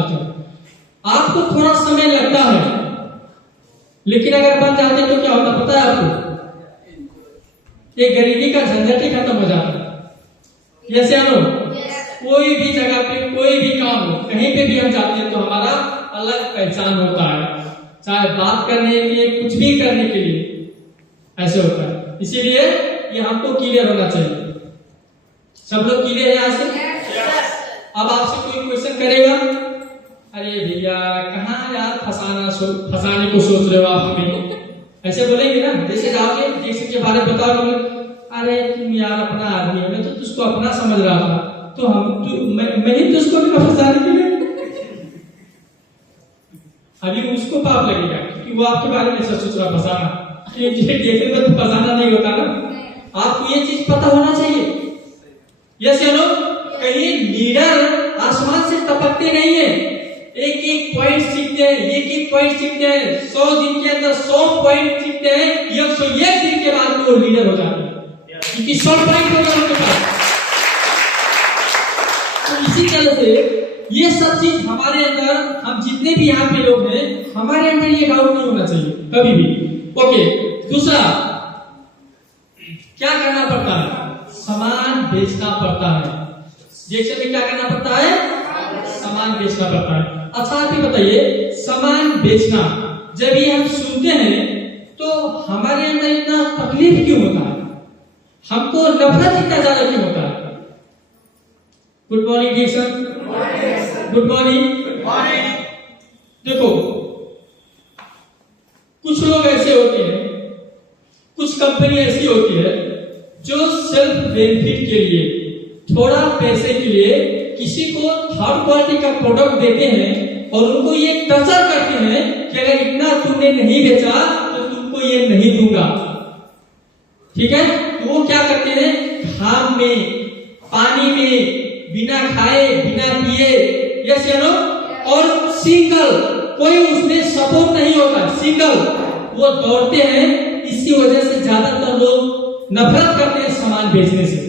आपको थोड़ा समय लगता है, लेकिन अगर बन जाते तो क्या होता पता है आपको? ये गरीबी का झंझट ही खत्म हो जाता है। यस या नो? कोई भी जगह पे कोई भी काम हो, कहीं पे भी हम जाते हैं तो हमारा अलग पहचान होता है, चाहे बात करने के लिए, कुछ भी करने के लिए ऐसे होता है। इसीलिए ये हमको क्लियर होना चाहिए। सब लोग क्लियर है यहाँ से? अब आपसे कोई क्वेश्चन करेगा, अरे भैया कहाँ यार फंसाने को सोच रहे हो आप हमें, ऐसे बोलेंगे ना। जैसे जाओगे जैसे के बारे में बताओगे, अरे तुम यार अपना आदमी है, मैं तो तुझको अपना समझ रहा था, तो मैं ही तुझको भी फंसाने के लिए। अभी उसको पाप लगेगा क्योंकि वो आपके बारे में सोच रहा फंसाना, देखने में तो फंसाना नहीं होता ना। आपको ये चीज पता होना चाहिए। यस या नो? कहीं लीडर आसमान से टपकते नहीं है, एक एक पॉइंट सीखते हैं, एक एक पॉइंट सीखते हैं, 100 दिन के अंदर 100 पॉइंट सीखते हैं, 101 दिन के बाद वो लीडर हो जाते हैं क्योंकि 100 पॉइंट हो गया उनके पास। तो इसी तरह से ये सब चीज हमारे अंदर, हम जितने भी यहाँ पे लोग हैं, हमारे अंदर ये डाउट नहीं होना चाहिए कभी भी। ओके, दूसरा क्या करना पड़ता है? सामान बेचना पड़ता है। डिएक्शन में क्या करना पड़ता है? सामान बेचना पड़ता है। अच्छा आप ही बताइए, सामान बेचना जब ये हम सुनते हैं तो हमारे अंदर इतना तकलीफ क्यों होता है? हमको नफरत इतना ज्यादा क्यों होता है? Good morning direction. Good morning. देखो, कुछ लोग ऐसे होते हैं, कुछ कंपनी ऐसी होती है जो सेल्फ बेनिफिट के लिए, थोड़ा पैसे के लिए किसी को थर्ड क्वालिटी का प्रोडक्ट देते हैं और उनको ये टर्चर करते हैं कि अगर इतना तुमने नहीं बेचा तो तुमको ये नहीं दूंगा। ठीक है? तो वो क्या करते हैं, घाम में, पानी में, बिना खाए बिना पिए, यस या नो, और सिंगल, कोई उसमें सपोर्ट नहीं होता, सिंगल वो दौड़ते हैं। इसी वजह से ज्यादातर लोग नफरत करते हैं सामान बेचने से,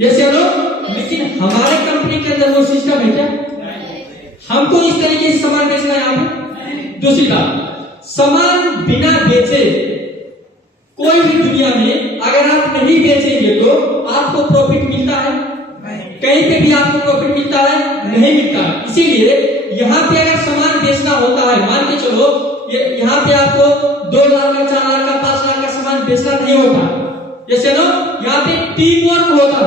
यस या नो। लेकिन हमारे कंपनी के अंदर वो सिस्टम है क्या? हमको इस तरीके से सामान बेचना है यहाँ पे। दूसरी बात, सामान बिना बेचे कोई भी दुनिया में अगर आप नहीं बेचेंगे तो आपको प्रॉफिट मिलता है? कहीं पे भी आपको प्रॉफिट मिलता है? नहीं मिलता है। इसीलिए यहाँ पे अगर सामान बेचना होता है, मान के चलो यहाँ पे आपको 2 लाख का, 4 लाख का, 5 लाख का सामान बेचना नहीं होता, जैसे नो यहाँ पे टीम वर्क होता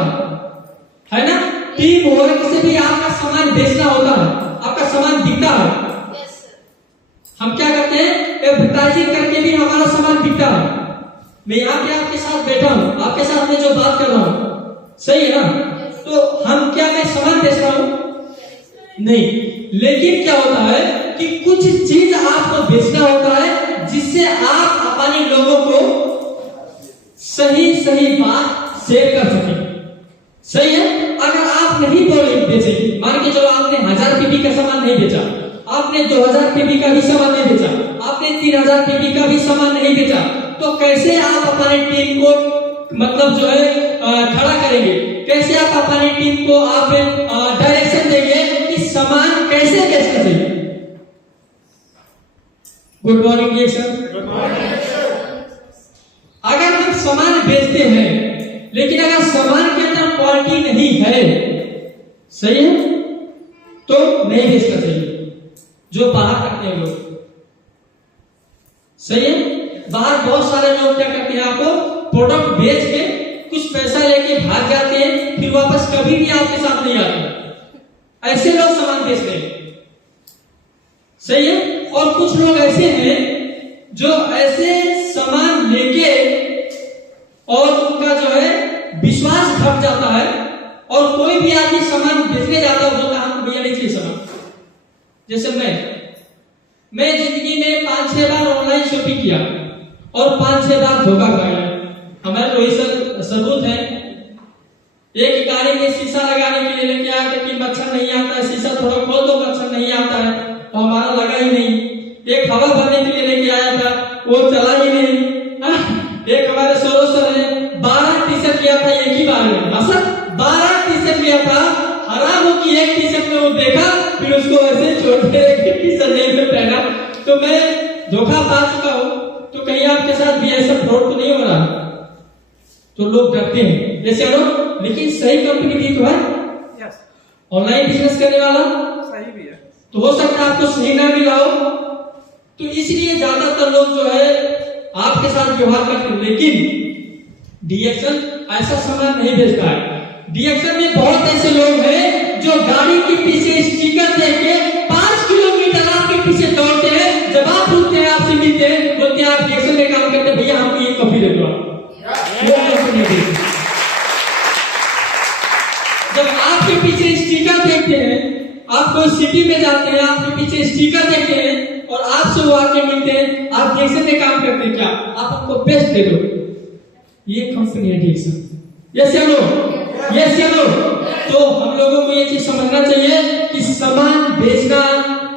है ना? टीम वर्क से भी आपका सामान बेचना होता है, आपका सामान बिकता है। हम क्या करते हैं, एडवर्टाइजिंग करके भी हमारा सामान बिकता है। मैं यहाँ पे आपके साथ बैठा हूँ, आपके साथ मैं जो बात कर रहा हूँ, सही है ना? तो हम क्या, मैं सामान बेच रहा हूँ? नहीं। लेकिन क्या होता है कि कुछ चीज आपको बेचना होता है जिससे आप अपने लोगों को सही सही बात शेयर कर सके। सही है? अगर आप नहीं बेचेंगे, मान के चलो आपने 1000 पीपी का सामान नहीं बेचा, आपने 2000 पीपी का भी सामान नहीं बेचा, आपने 3000 पीपी का भी सामान नहीं बेचा, तो कैसे आप अपने टीम को मतलब जो है खड़ा करेंगे? कैसे आप अपनी टीम को आप डायरेक्शन देंगे कि सामान कैसे बेचना चाहिए? Good morning direction. अगर हम सामान बेचते हैं लेकिन अगर सामान के अंदर क्वालिटी नहीं है, सही है, तो नहीं बेचना चाहिए। जो बाहर करते हैं लोग, सही है, बाहर बहुत सारे लोग क्या करते हैं, आपको प्रोडक्ट बेच के कुछ पैसा लेके भाग जाते हैं, फिर वापस कभी भी आपके साथ नहीं आते। ऐसे लोग सामान बेचते हैं, सही है। और कुछ लोग ऐसे हैं जो ऐसे सामान लेके और उनका जो है विश्वास घट जाता है, और कोई भी आदमी सामान बेचने जाता है बोलता हमको भैया नहीं चाहिए सामान। जैसे मैं जिंदगी में 5-6 बार ऑनलाइन शॉपिंग किया और 5-6 बार धोखा खाया। हमारे तो ये सबूत है। एक गाड़ी में शीशा लगाने के लिए लेके आया कि मच्छर नहीं आता है, शीशा थोड़ा खोल दो, मच्छर नहीं आता है, तो हमारा लगा ही नहीं। एक हवा भरने के लिए लेके आया था, वो चला ही नहीं। एक हमारे सोलो सर ने 12 टी-शर्ट लिया था एक ही बार में, 12 टी-शर्ट लिया था, हराम हो कि एक टी-शर्ट में वो देखा, फिर उसको ऐसे छोड़ के एक टी-शर्ट नहीं पहना। तो मैं धोखा पा चुका हूँ, तो कहीं आपके साथ भी ऐसा फ्रॉड तो नहीं हो रहा? तो लोग डरते हैं, जैसे लो, लेकिन सही कंपनी भी तो है। ऑनलाइन बिजनेस करने वाला सही भी है। तो हो सकता है आपको सही ना मिला हो, तो इसलिए ज्यादातर लोग जो है आपके साथ व्यवहार करते हैं। लेकिन डीएक्शन ऐसा सामान नहीं बेचता है। डीएक्शन में बहुत ऐसे लोग हैं जो गाड़ी के पीछे स्टिकर देख के 5 किलोमीटर आपके पीछे दौड़ते हैं। जब आप पूछते हैं, आपसे मिलते हैं, बोलते हैं आप डीएक्शन में काम करते हैं, भैया हमको ये कॉफी दे दो। जब आपके पीछे स्टिकर देखते हैं, आप कोई सिटी में जाते हैं, आपके पीछे स्टिकर देखते हैं और आपसे वो आके मिलते हैं, आप डीएक्शन में काम करते हैं, क्या आप हमको बेस्ट दे दो? ये कंपनी है डीएक्शन। यस या नो? यस या नो? तो हम लोगों को ये चीज समझना चाहिए कि सामान बेचना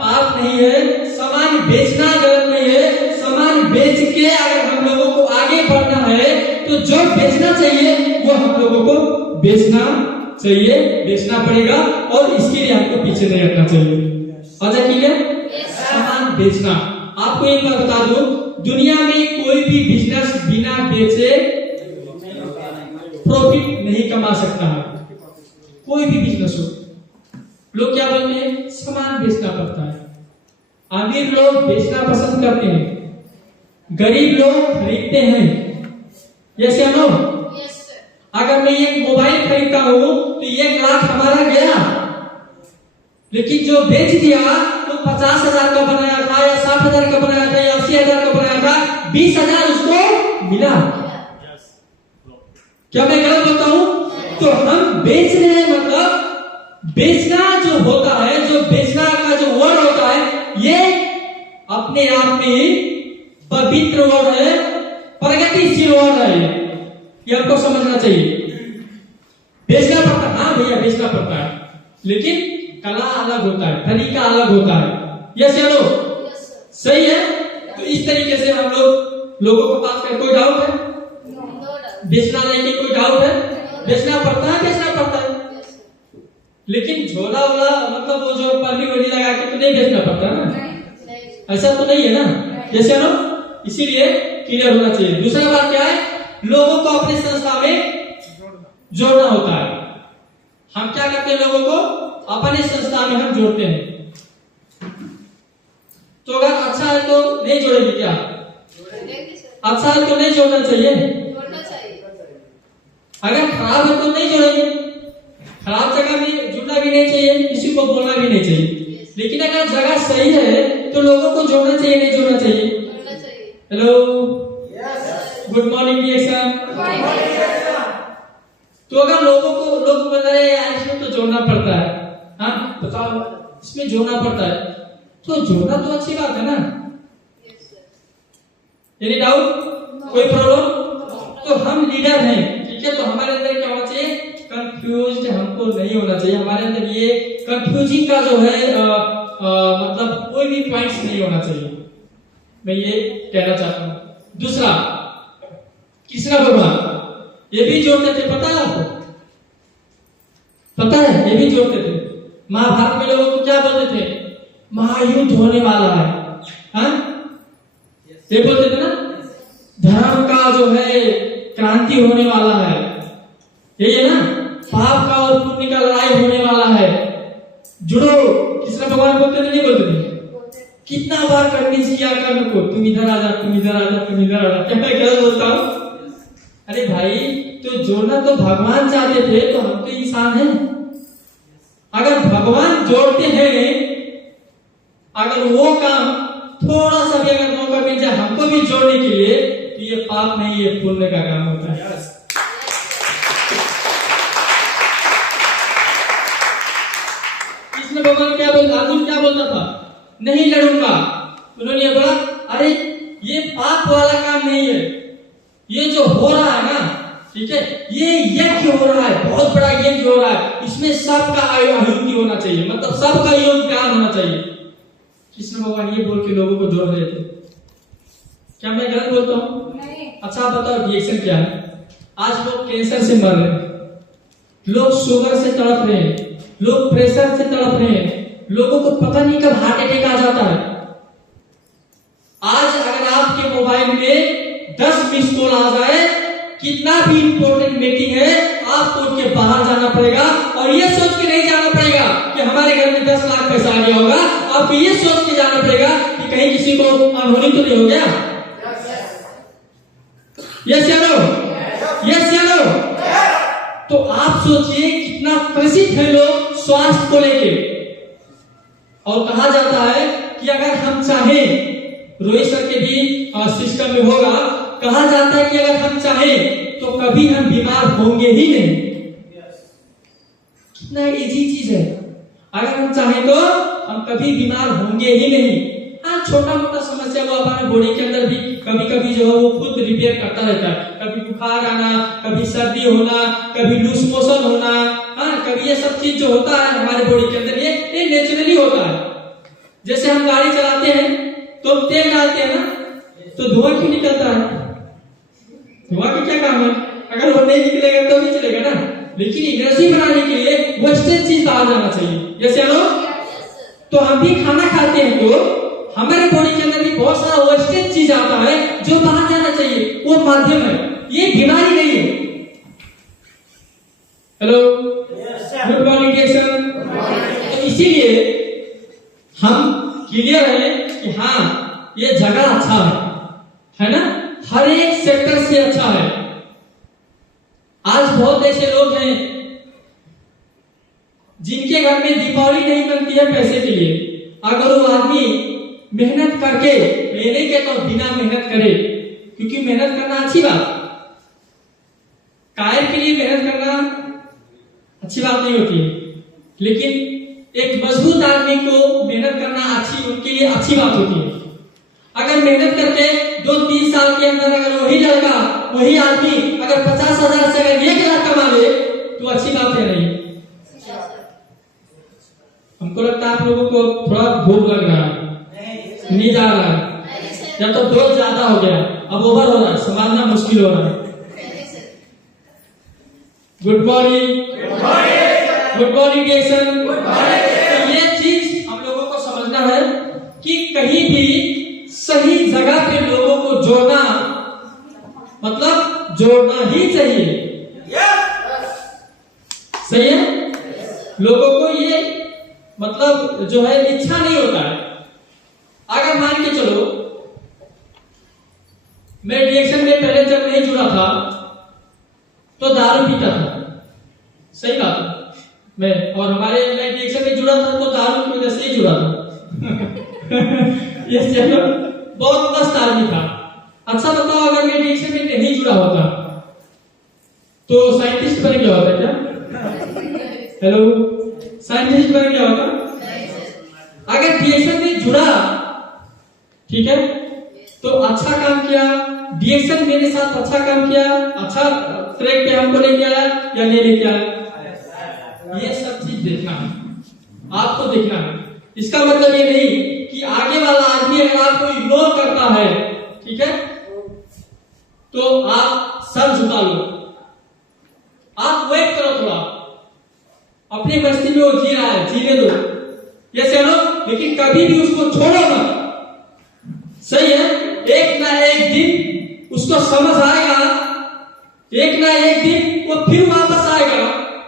पाप नहीं है, सामान बेचना गलत नहीं है। सामान बेच के अगर हम लोगों को आगे बढ़ना है तो जो बेचना चाहिए वो हम लोगों को बेचना चाहिए, बेचना पड़ेगा और इसके लिए आपको पीछे नहीं हटना चाहिए। अच्छा क्लियर? सामान बेचना। आपको एक बात बता दूं, दुनिया में कोई भी बिजनेस बिना बेचे प्रॉफिट नहीं कमा सकता है। कोई भी बिजनेस हो, लोग क्या बोलते हैं? सामान बेचना पड़ता है। अमीर लोग बेचना पसंद करते हैं, गरीब लोग खरीदते हैं। यस या नो? अगर मैं एक मोबाइल खरीदता हूं तो 1 लाख हमारा गया, लेकिन जो बेच दिया तो 50,000 का बनाया था या 60,000 का बनाया था या 80,000 का बनाया था, 20,000 उसको मिला। क्या मैं गलत बोलता हूं? तो हम बेच रहे हैं, मतलब बेचना जो होता है, जो बेचना का जो वर्ड होता है, ये अपने आप में ही पवित्र वर्ड है, प्रगतिशील वर्ड है। ये आपको समझना चाहिए। बेचना पड़ता है, हाँ भैया बेचना पड़ता है, लेकिन कला अलग होता है, तरीका अलग होता है। यस या नो? सही है। तो इस तरीके से हम लोगों को बात कर। कोई डाउट है? बेचना लेके कोई डाउट है? बेचना पड़ता है, बेचना पड़ता है, लेकिन झोला वाला मतलब वो जो पल्ली वली लगा के तो नहीं बेचना पड़ता ना, ऐसा तो नहीं है ना। जैसे ना, इसीलिए क्लियर होना चाहिए। दूसरा बात क्या है? लोगों को अपने संस्था में जोड़ना होता है। हम क्या करते हैं? लोगों को अपने संस्था में हम जोड़ते हैं। तो अगर अच्छा है तो नहीं जोड़ेंगे क्या? अच्छा है तो नहीं जोड़ना चाहिए। अगर खराब है तो नहीं जोड़ेंगे। खराब जगह में जुड़ना भी नहीं चाहिए, किसी को बोलना भी नहीं चाहिए। लेकिन अगर जगह सही है तो लोगों को जोड़ना चाहिए, नहीं जोड़ना चाहिए। Hello, good morning direction. तो अगर लोग बोल रहे हैं इसमें तो जोड़ना पड़ता है, हाँ बताओ इसमें जोड़ना पड़ता है, तो जोड़ना तो अच्छी बात है ना। Any doubt? कोई प्रॉब्लम? तो हम लीडर हैं, ठीक है, तो हमारे अंदर क्या होना चाहिए? कंफ्यूज हमको नहीं होना चाहिए। हमारे अंदर ये कंफ्यूजिंग का जो है मतलब कोई भी पॉइंट्स नहीं होना चाहिए। मैं ये कहना चाहता हूँ। दूसरा, कृष्ण भगवान ये भी जोड़ते थे, पता है आपको? पता है, ये भी जोड़ते थे। महाभारत में लोगों को क्या बोलते थे? महायुद्ध होने वाला है, हाँ? ये बोलते थे ना, धर्म का जो है क्रांति होने वाला है, यही है ना, पाप का और पुण्य का लड़ाई होने वाला है, जुड़ो। कृष्ण भगवान बोलते थे, नहीं बोलते थे? कितना बार कन्विंस किया कर्ण को, तुम इधर आ जा, तुम इधर आ जा, तुम इधर आ जा। क्या मैं क्या बोलता हूँ? अरे भाई, तो जोड़ना तो भगवान चाहते थे, तो हम तो इंसान हैं। अगर भगवान जोड़ते हैं, अगर वो काम थोड़ा सा भी अगर मौका मिल जाए हमको भी जोड़ने के लिए, तो ये पाप नहीं, ये पुण्य का काम होता है। कृष्ण भगवान क्या बोलता, अर्जुन क्या बोलता था? नहीं लड़ूंगा। उन्होंने बोला अरे ये पाप वाला काम नहीं है, ये जो हो रहा है ना, ठीक है, ये यज्ञ हो रहा है, बहुत बड़ा यज्ञ हो रहा है, इसमें सबका आहुति होना चाहिए, मतलब सबका योगदान होना चाहिए। कृष्ण भगवान ये बोल के लोगों को जोड़ रहे थे। क्या मैं गलत बोलता हूँ? नहीं। अच्छा बताओ रिएक्शन क्या है? आज लोग कैंसर से मर रहे हैं, लोग शुगर से तड़प रहे हैं, लोग प्रेशर से तड़प रहे हैं, लोगों को पता नहीं कब हार्ट अटैक आ जाता है। आज अगर आपके मोबाइल में 10 मिस कॉल आ जाए, कितना भी इंपॉर्टेंट मीटिंग है, आपको उठ के बाहर जाना पड़ेगा और ये सोच के नहीं जाना पड़ेगा पैसा आ गया होगा, आपको ये सोच के जाना पड़ेगा कि कहीं किसी को अनहोनी तो नहीं हो गया। यस या नो? यस या नो? तो आप सोचिए कितना प्रसिद्ध है लोग स्वास्थ्य को लेके। और कहा जाता है कि अगर हम चाहें, रोहित सर के भी सिस्टम में होगा, कहा जाता है कि अगर हम चाहें तो कभी हम बीमार होंगे ही नहीं। कितना इजी चीज है, अगर हम चाहें तो हम कभी बीमार होंगे ही नहीं। हाँ, छोटा मोटा समस्या वो हमारे बॉडी के अंदर भी कभी कभी जो है वो खुद रिपेयर करता रहता है। कभी बुखार आना, कभी सर्दी होना, कभी लूज मोशन होना, हाँ, कभी ये सब चीज जो होता है हमारे बॉडी के अंदर, ये नेचुरली होता है। जैसे हम गाड़ी चलाते हैं तो हम तेल डालते हैं ना, तो धुआं क्यों निकलता है? धुआं का क्या काम है? अगर वो नहीं निकलेगा तो नहीं चलेगा ना। लेकिन एनर्जी बनाने के लिए वेस्टेज चीज बाहर जाना चाहिए। जैसे तो हम भी खाना खाते हैं तो हमारे बॉडी के अंदर भी बहुत सारा वेस्टेज चीज आता है जो बाहर जाना चाहिए, वो माध्यम है, ये बीमारी नहीं है। Hello, good morning dear. तो इसीलिए हम क्लियर है कि हाँ, ये जगह अच्छा है ना, हर एक सेक्टर से अच्छा है। आज बहुत ऐसे लोग हैं जिनके घर में दीपावली नहीं बनती है पैसे के लिए। अगर वो आदमी मेहनत करके, मैं नहीं कहता हूं बिना मेहनत करे, क्योंकि मेहनत करना अच्छी बात, कायर के लिए मेहनत करना अच्छी बात नहीं होती है, लेकिन एक मजबूत आदमी को मेहनत करना उनके लिए अच्छी बात होती है। अगर मेहनत करके 2-3 साल के अंदर अगर वही लड़का, वही आदमी अगर 50,000 से अगर 1 लाख कमा ले तो अच्छी बात है नहीं। हमको लगता है आप लोगों को थोड़ा भूख लग रहा है, नींद आ रहा है, या तो डोज ज्यादा हो गया, अब ओवर हो रहा है, संभालना मुश्किल हो रहा है। Good morning, good morning dear. तो ये चीज हम लोगों को समझना है कि कहीं भी सही जगह पे लोगों को जोड़ना, मतलब जोड़ना ही चाहिए। सही है? लोगों को ये मतलब जो है इच्छा नहीं होता है। अगर मान के चलो मैं डिएक्शन में पहले जब नहीं जुड़ा था तो दारू पीता था, सही बात है, मैं और हमारे मैं डिएक्शन में जुड़ा था तो दारू की वजह से ही जुड़ा था। ये चलो बहुत मस्त आदमी था। अच्छा बताओ, अगर मैं डिएक्शन में नहीं जुड़ा होता तो साइंटिस्ट बन गया होता क्या? हेलो, साइंटिस्ट बन गया होता? अगर डिएक्शन में जुड़ा, ठीक है, तो अच्छा काम किया, डिएक्शन मेरे साथ अच्छा काम किया, अच्छा ट्रैक पे हमको लेके आया या नहीं लेके आया, ये सब चीज देखना है, आपको देखना है। इसका मतलब ये नहीं कि आगे वाला आदमी अगर आपको इग्नोर करता है, ठीक है, तो आप सर झुका लो, आप वेट करो थोड़ा, अपनी मस्ती में वो जी रहा है, जीने दो, ये चलो, लेकिन कभी भी उसको छोड़ो मत। सही है? एक ना एक दिन उसको समझ आएगा, एक ना एक दिन वो फिर वापस आएगा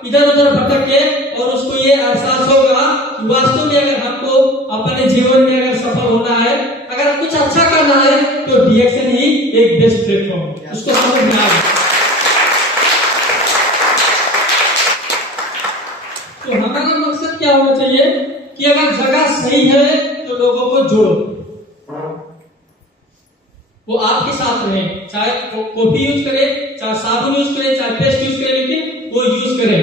इधर उधर भटक के, और उसको ये एहसास होगा कि वास्तव में अगर हमको अपने जीवन में अगर सफल होना है, अगर कुछ अच्छा करना है, तो डिएक्शन ही एक बेस्ट प्लेटफॉर्म है। उसको समझ में आएगा। तो हमारा मकसद क्या होना चाहिए कि अगर जगह सही है तो लोगों को जोड़ो, वो आपके साथ रहे, चाहे कॉफी यूज करे, चाहे साबुन यूज करे, चाहे पेस्ट यूज करे, लेकिन वो यूज करे।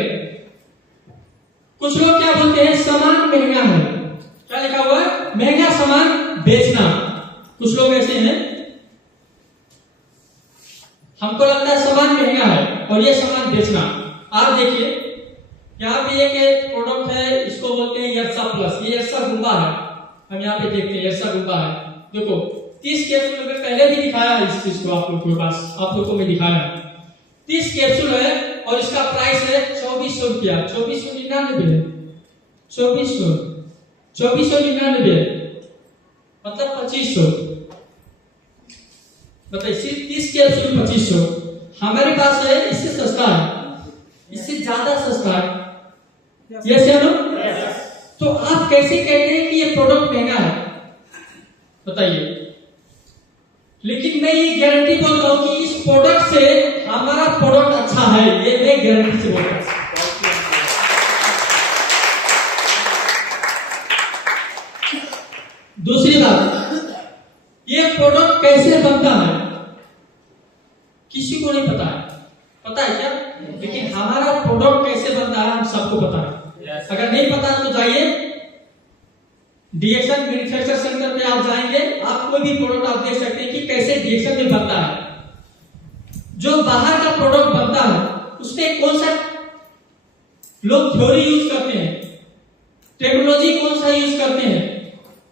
कुछ लोग क्या बोलते हैं, सामान महंगा है, क्या लिखा हुआ है, महंगा सामान बेचना। कुछ लोग ऐसे हैं, हमको लगता है सामान महंगा है और ये सामान बेचना। आप देखिए यहाँ पे एक प्रोडक्ट है, इसको बोलते हैं यर्सा प्लस। ये यर्सा गुब्बा है, हम यहाँ पे देखते हैं यर्सा गुब्बा है। देखो 30 कैप्सूल में पहले भी दिखाया है इस चीज को, आप लोगों के पास, आप लोगों को मैं दिखाया है। 30 कैप्सूल है और इसका प्राइस है 2400 रुपया, 2499 है, 2499 मतलब 2500। बताइए, सिर्फ 30 कैप्सूल 2500। हमारे पास है इससे सस्ता है, इससे ज्यादा सस्ता है। यस या नो? तो आप आप कैसे कहते हैं कि ये प्रोडक्ट महंगा है? बताइए। लेकिन मैं ये गारंटी बोलता हूं कि इस प्रोडक्ट से हमारा प्रोडक्ट अच्छा है, ये मैं गारंटी से बोलता हूं। दूसरी बात, ये प्रोडक्ट कैसे बनता है किसी को नहीं पता है। पता है क्या? लेकिन हमारा प्रोडक्ट कैसे बनता है हम सबको पता है। अगर नहीं पता तो जाइए डीएक्शन मैन्युफैक्चर सेंटर पे आप जाएंगे, आप कोई भी प्रोडक्ट आप देख सकते हैं कि कैसे डीएक्शन में बनता है। जो बाहर का प्रोडक्ट बनता है उसमें कौन सा लोग थ्योरी यूज करते हैं, टेक्नोलॉजी कौन सा यूज करते हैं,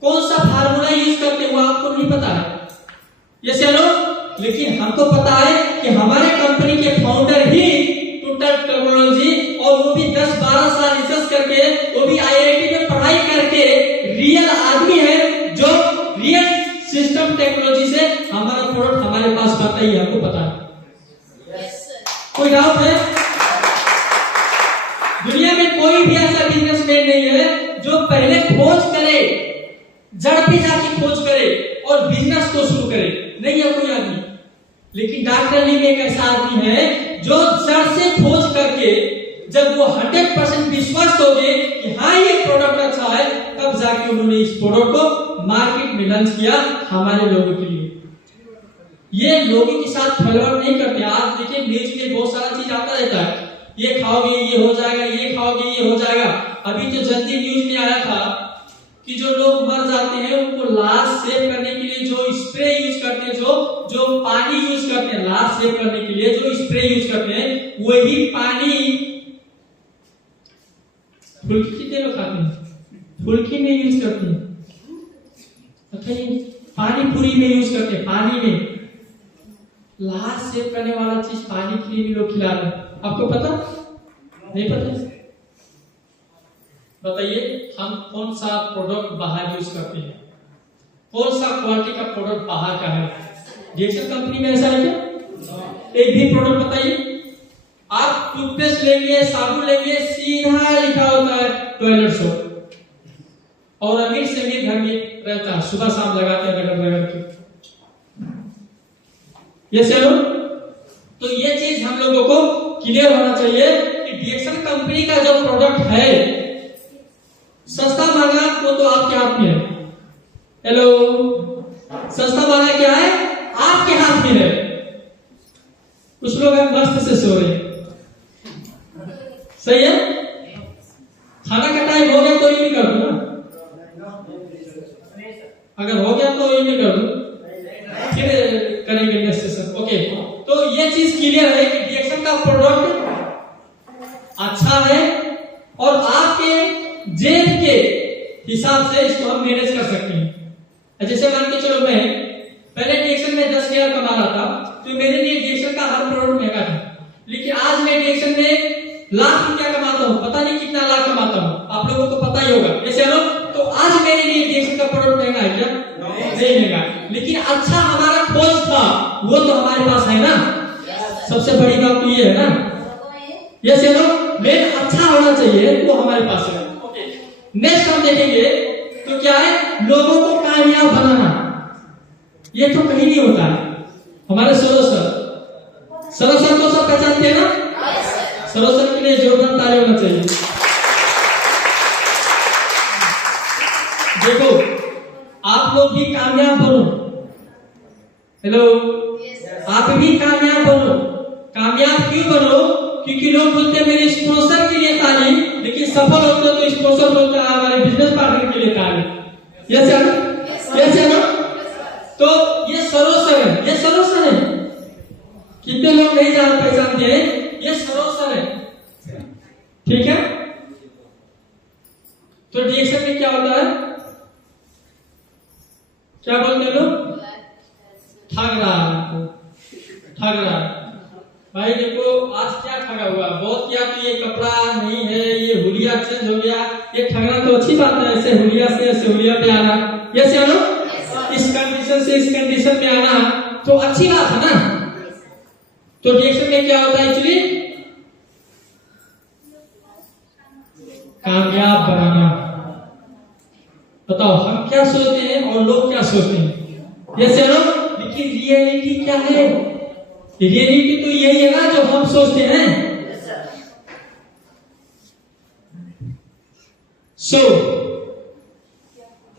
कौन सा फार्मूला यूज करते हैं, वो आपको नहीं पता है। ये चलो, लेकिन हमको पता है कि हमारे कंपनी के फाउंडर ही टोटल टेक्नोलॉजी, और वो भी 10-12 साल रिसर्च करके, वो भी आईआईटी में पढ़ाई करके रियल आदमी है जो रियल सिस्टम टेक्नोलॉजी से हमारा प्रोडक्ट हमारे पास बनता ही हमको पता है। कोई डाउट है? दुनिया में कोई भी ऐसा बिजनेसमैन नहीं है जो पहले खोज करे, जड़ पे जाके खोज करे और बिजनेस को शुरू करे, नहीं है कोई आदमी। लेकिन डॉक्टर ली में एक ऐसा आदमी है जो जड़ से खोज करके जब वो 100% विश्वास हो गए कि हाँ ये प्रोडक्ट अच्छा है, तब जाके उन्होंने इस प्रोडक्ट को मार्केट में लॉन्च किया हमारे लोगों के लिए। ये लोगों के साथ खिलवाड़ नहीं करते। आज देखिए न्यूज में बहुत सारा चीज आता रहता है, ये खाओगे ये हो जाएगा, ये खाओगे ये हो जाएगा। अभी तो जल्दी न्यूज में आया था कि जो लोग मर जाते हैं उनको लाश सेव करने के लिए जो स्प्रे यूज करते हैं, जो पानी यूज करते हैं लाश सेव करने के लिए जो स्प्रे यूज करते हैं, वही पानी फुल्की कितने लोग खाते हैं? फुल्की में यूज करते हैं, अच्छा ये पानी पूरी में यूज करते हैं, पानी में लाश सेव करने वाला चीज पानी के लिए भी लोग खिला रहे हैं। आपको पता नहीं? पता? बताइए हम कौन सा प्रोडक्ट बाहर यूज करते हैं, कौन सा क्वालिटी का प्रोडक्ट बाहर का है? डीएक्शन कंपनी में ऐसा है क्या? एक भी प्रोडक्ट बताइए। आप टूथपेस्ट लेंगे, साबुन लेंगे, सीधा लिखा होता है टॉयलेट सोप, और अमीर से अमीर घर में रहता है, सुबह शाम लगाते हैं रगड़ रगड़ के। ये चलो, तो ये चीज हम लोगों को क्लियर होना चाहिए कि डीएक्शन कंपनी का जो प्रोडक्ट है सस्ता महंगा वो तो आपके हाथ में है। हेलो, सस्ता महंगा क्या है? आपके हाथ में है। कुछ लोग मस्त से सो रहे हैं, सही है? खाना का टाइम हो गया तो ये भी कर दो ना, अगर हो गया तो ये भी कर दो, फिर करेंगे नेक्स्ट सेशन। ओके, तो ये चीज क्लियर है कि डीएक्शन का प्रोडक्ट अच्छा है और आपके जेब के हिसाब से इसको हम मैनेज कर सकते हैं। जैसे मान के चलो मैं पहले डीएक्शन में 10,000 कमा रहा था, तो मेरे लिए डीएक्शन का हर प्रोडक्ट महंगा था। लेकिन आज मैं डीएक्शन में लाख रुपया कमाता हूँ, पता नहीं कितना लाख कमाता हूँ, आप लोगों को पता ही होगा। जैसे लो, तो आज मेरे लिए डीएक्शन का प्रोडक्ट महंगा है क्या? नहीं महंगा, लेकिन अच्छा हमारा खोज था वो तो हमारे पास है ना। सबसे बड़ी बात तो ये है ना, ये चलो मेन अच्छा होना चाहिए वो हमारे पास है। नेक्स्ट हम देखेंगे तो क्या है, लोगों को कामयाब बनाना। ये तो कहीं नहीं होता है। हमारे सरोज सर को सब पहचानते हैं ना? सरोज सर के लिए जोरदार ताली होना चाहिए। देखो आप लोग भी कामयाब बनो। हेलो, आप भी कामयाब बनो। कामयाब क्यों बनो? क्योंकि लोग बोलते हैं मेरे स्पॉन्सर के लिए ताली, लेकिन सफल होते तो स्पॉन्सर बोलता है हमारे बिजनेस पार्टनर के लिए ताली। यस है ना? तो ये सरोज सर है, ये सरोज सर है। कितने लोग नहीं जान पहचानते हैं, ये सरोज सर है, ठीक है? तो डीएक्शन में क्या होता है, क्या बोलते हैं लोग? ठग रहा है। भाई देखो आज क्या ठगा हुआ, बहुत किया तो ये कपड़ा नहीं है, ये हुलिया चेंज हो गया, ये ठगना तो अच्छी बात है। ऐसे हुलिया से ऐसे हुलिया पे आना, ये चलो इस कंडीशन से इस कंडीशन में आना तो अच्छी बात है ना। तो डीएक्शन में क्या होता है एक्चुअली? कामयाब बनाना। बताओ हम क्या सोचते हैं और लोग क्या सोचते हैं? यस या नो? लेकिन रियलिटी क्या है? रियलिटी तो यही है ना जो हम सोचते हैं। सो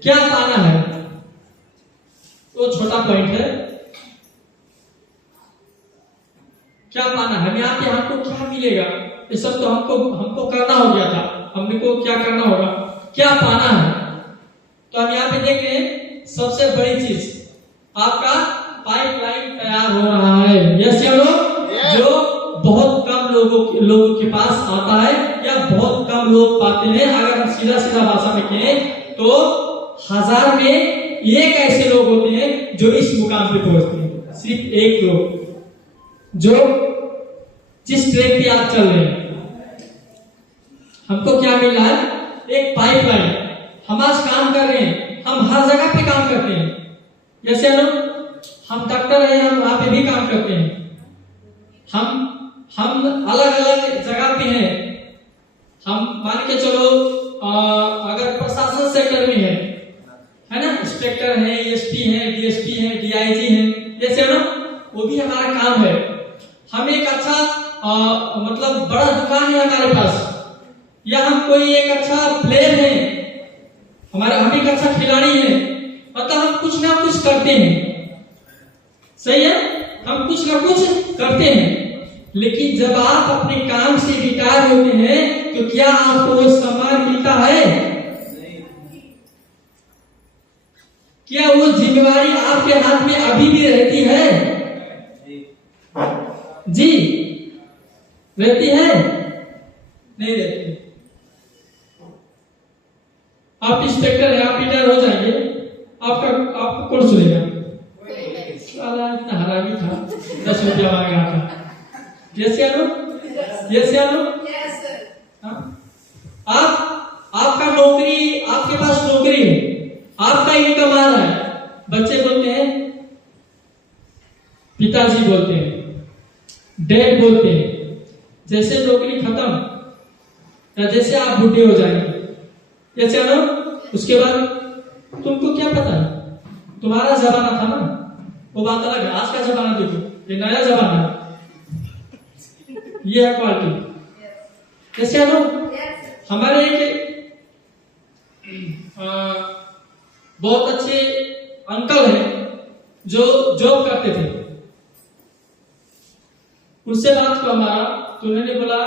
क्या पाना है? तो छोटा पॉइंट है। क्या पाना है? हमें आके हमको क्या मिलेगा? ये सब तो हमको करना हो गया था। हमने को क्या करना होगा? क्या पाना है? तो हम यहाँ पे देख रहे हैं सबसे बड़ी चीज आपका पाइपलाइन तैयार हो रहा है। यस या नो? जो बहुत कम लोगों के पास आता है या बहुत कम लोग पाते हैं। अगर हम सीधा सीधा भाषा में कहें तो 1000 में एक ऐसे लोग होते हैं जो इस मुकाम पे पहुंचते हैं। सिर्फ एक लोग जो जिस ट्रैक पे आप चल रहे हैं। हमको क्या मिल रहा है? एक पाइपलाइन। हम आज काम कर रहे हैं, हम हर जगह पे काम करते हैं। जैसे हम डॉक्टर हैं, हम वहां पे भी काम करते हैं। हम अलग अलग जगह पे हैं। हम मान के चलो अगर प्रशासन सेक्टर में है ना, इंस्पेक्टर है, एसपी है, डीएसपी है, डीआईजी है, जैसे ना वो भी हमारा काम है। हम एक अच्छा मतलब बड़ा दुकान है हमारे पास, या हम कोई एक अच्छा प्लेयर है, हम एक अच्छा खिलाड़ी है, मतलब हम कुछ ना कुछ करते हैं। सही है? हम कुछ ना कुछ करते हैं। लेकिन जब आप अपने काम से रिटायर होते हैं तो क्या आपको वो सम्मान मिलता है? क्या वो जिम्मेवारी आपके हाथ में अभी भी रहती है? जी रहती है? नहीं रहती। आप इंस्पेक्टर है, आप रिटायर हो जाएंगे, आपको कौन सुनेगा? साला इतना हरामी था, 10 रुपया मांग रहा था। यस या नो? यस या नो? आपका नौकरी, आपके पास नौकरी है, आपका इनकम आ रहा है। बच्चे बोलते हैं, पिताजी बोलते हैं, डैड बोलते हैं, जैसे नौकरी खत्म या जैसे आप बुढ़े हो जाएंगे, जैसे ना उसके बाद तुमको क्या पता है? तुम्हारा जमाना था ना, वो बात अलग है। आज का जमाना देखो, ये नया जमाना है, ये है क्वालिटी। जैसे ना हमारे एक बहुत अच्छे अंकल हैं जो जॉब करते थे। उनसे बात को हमारा, तो उन्होंने बोला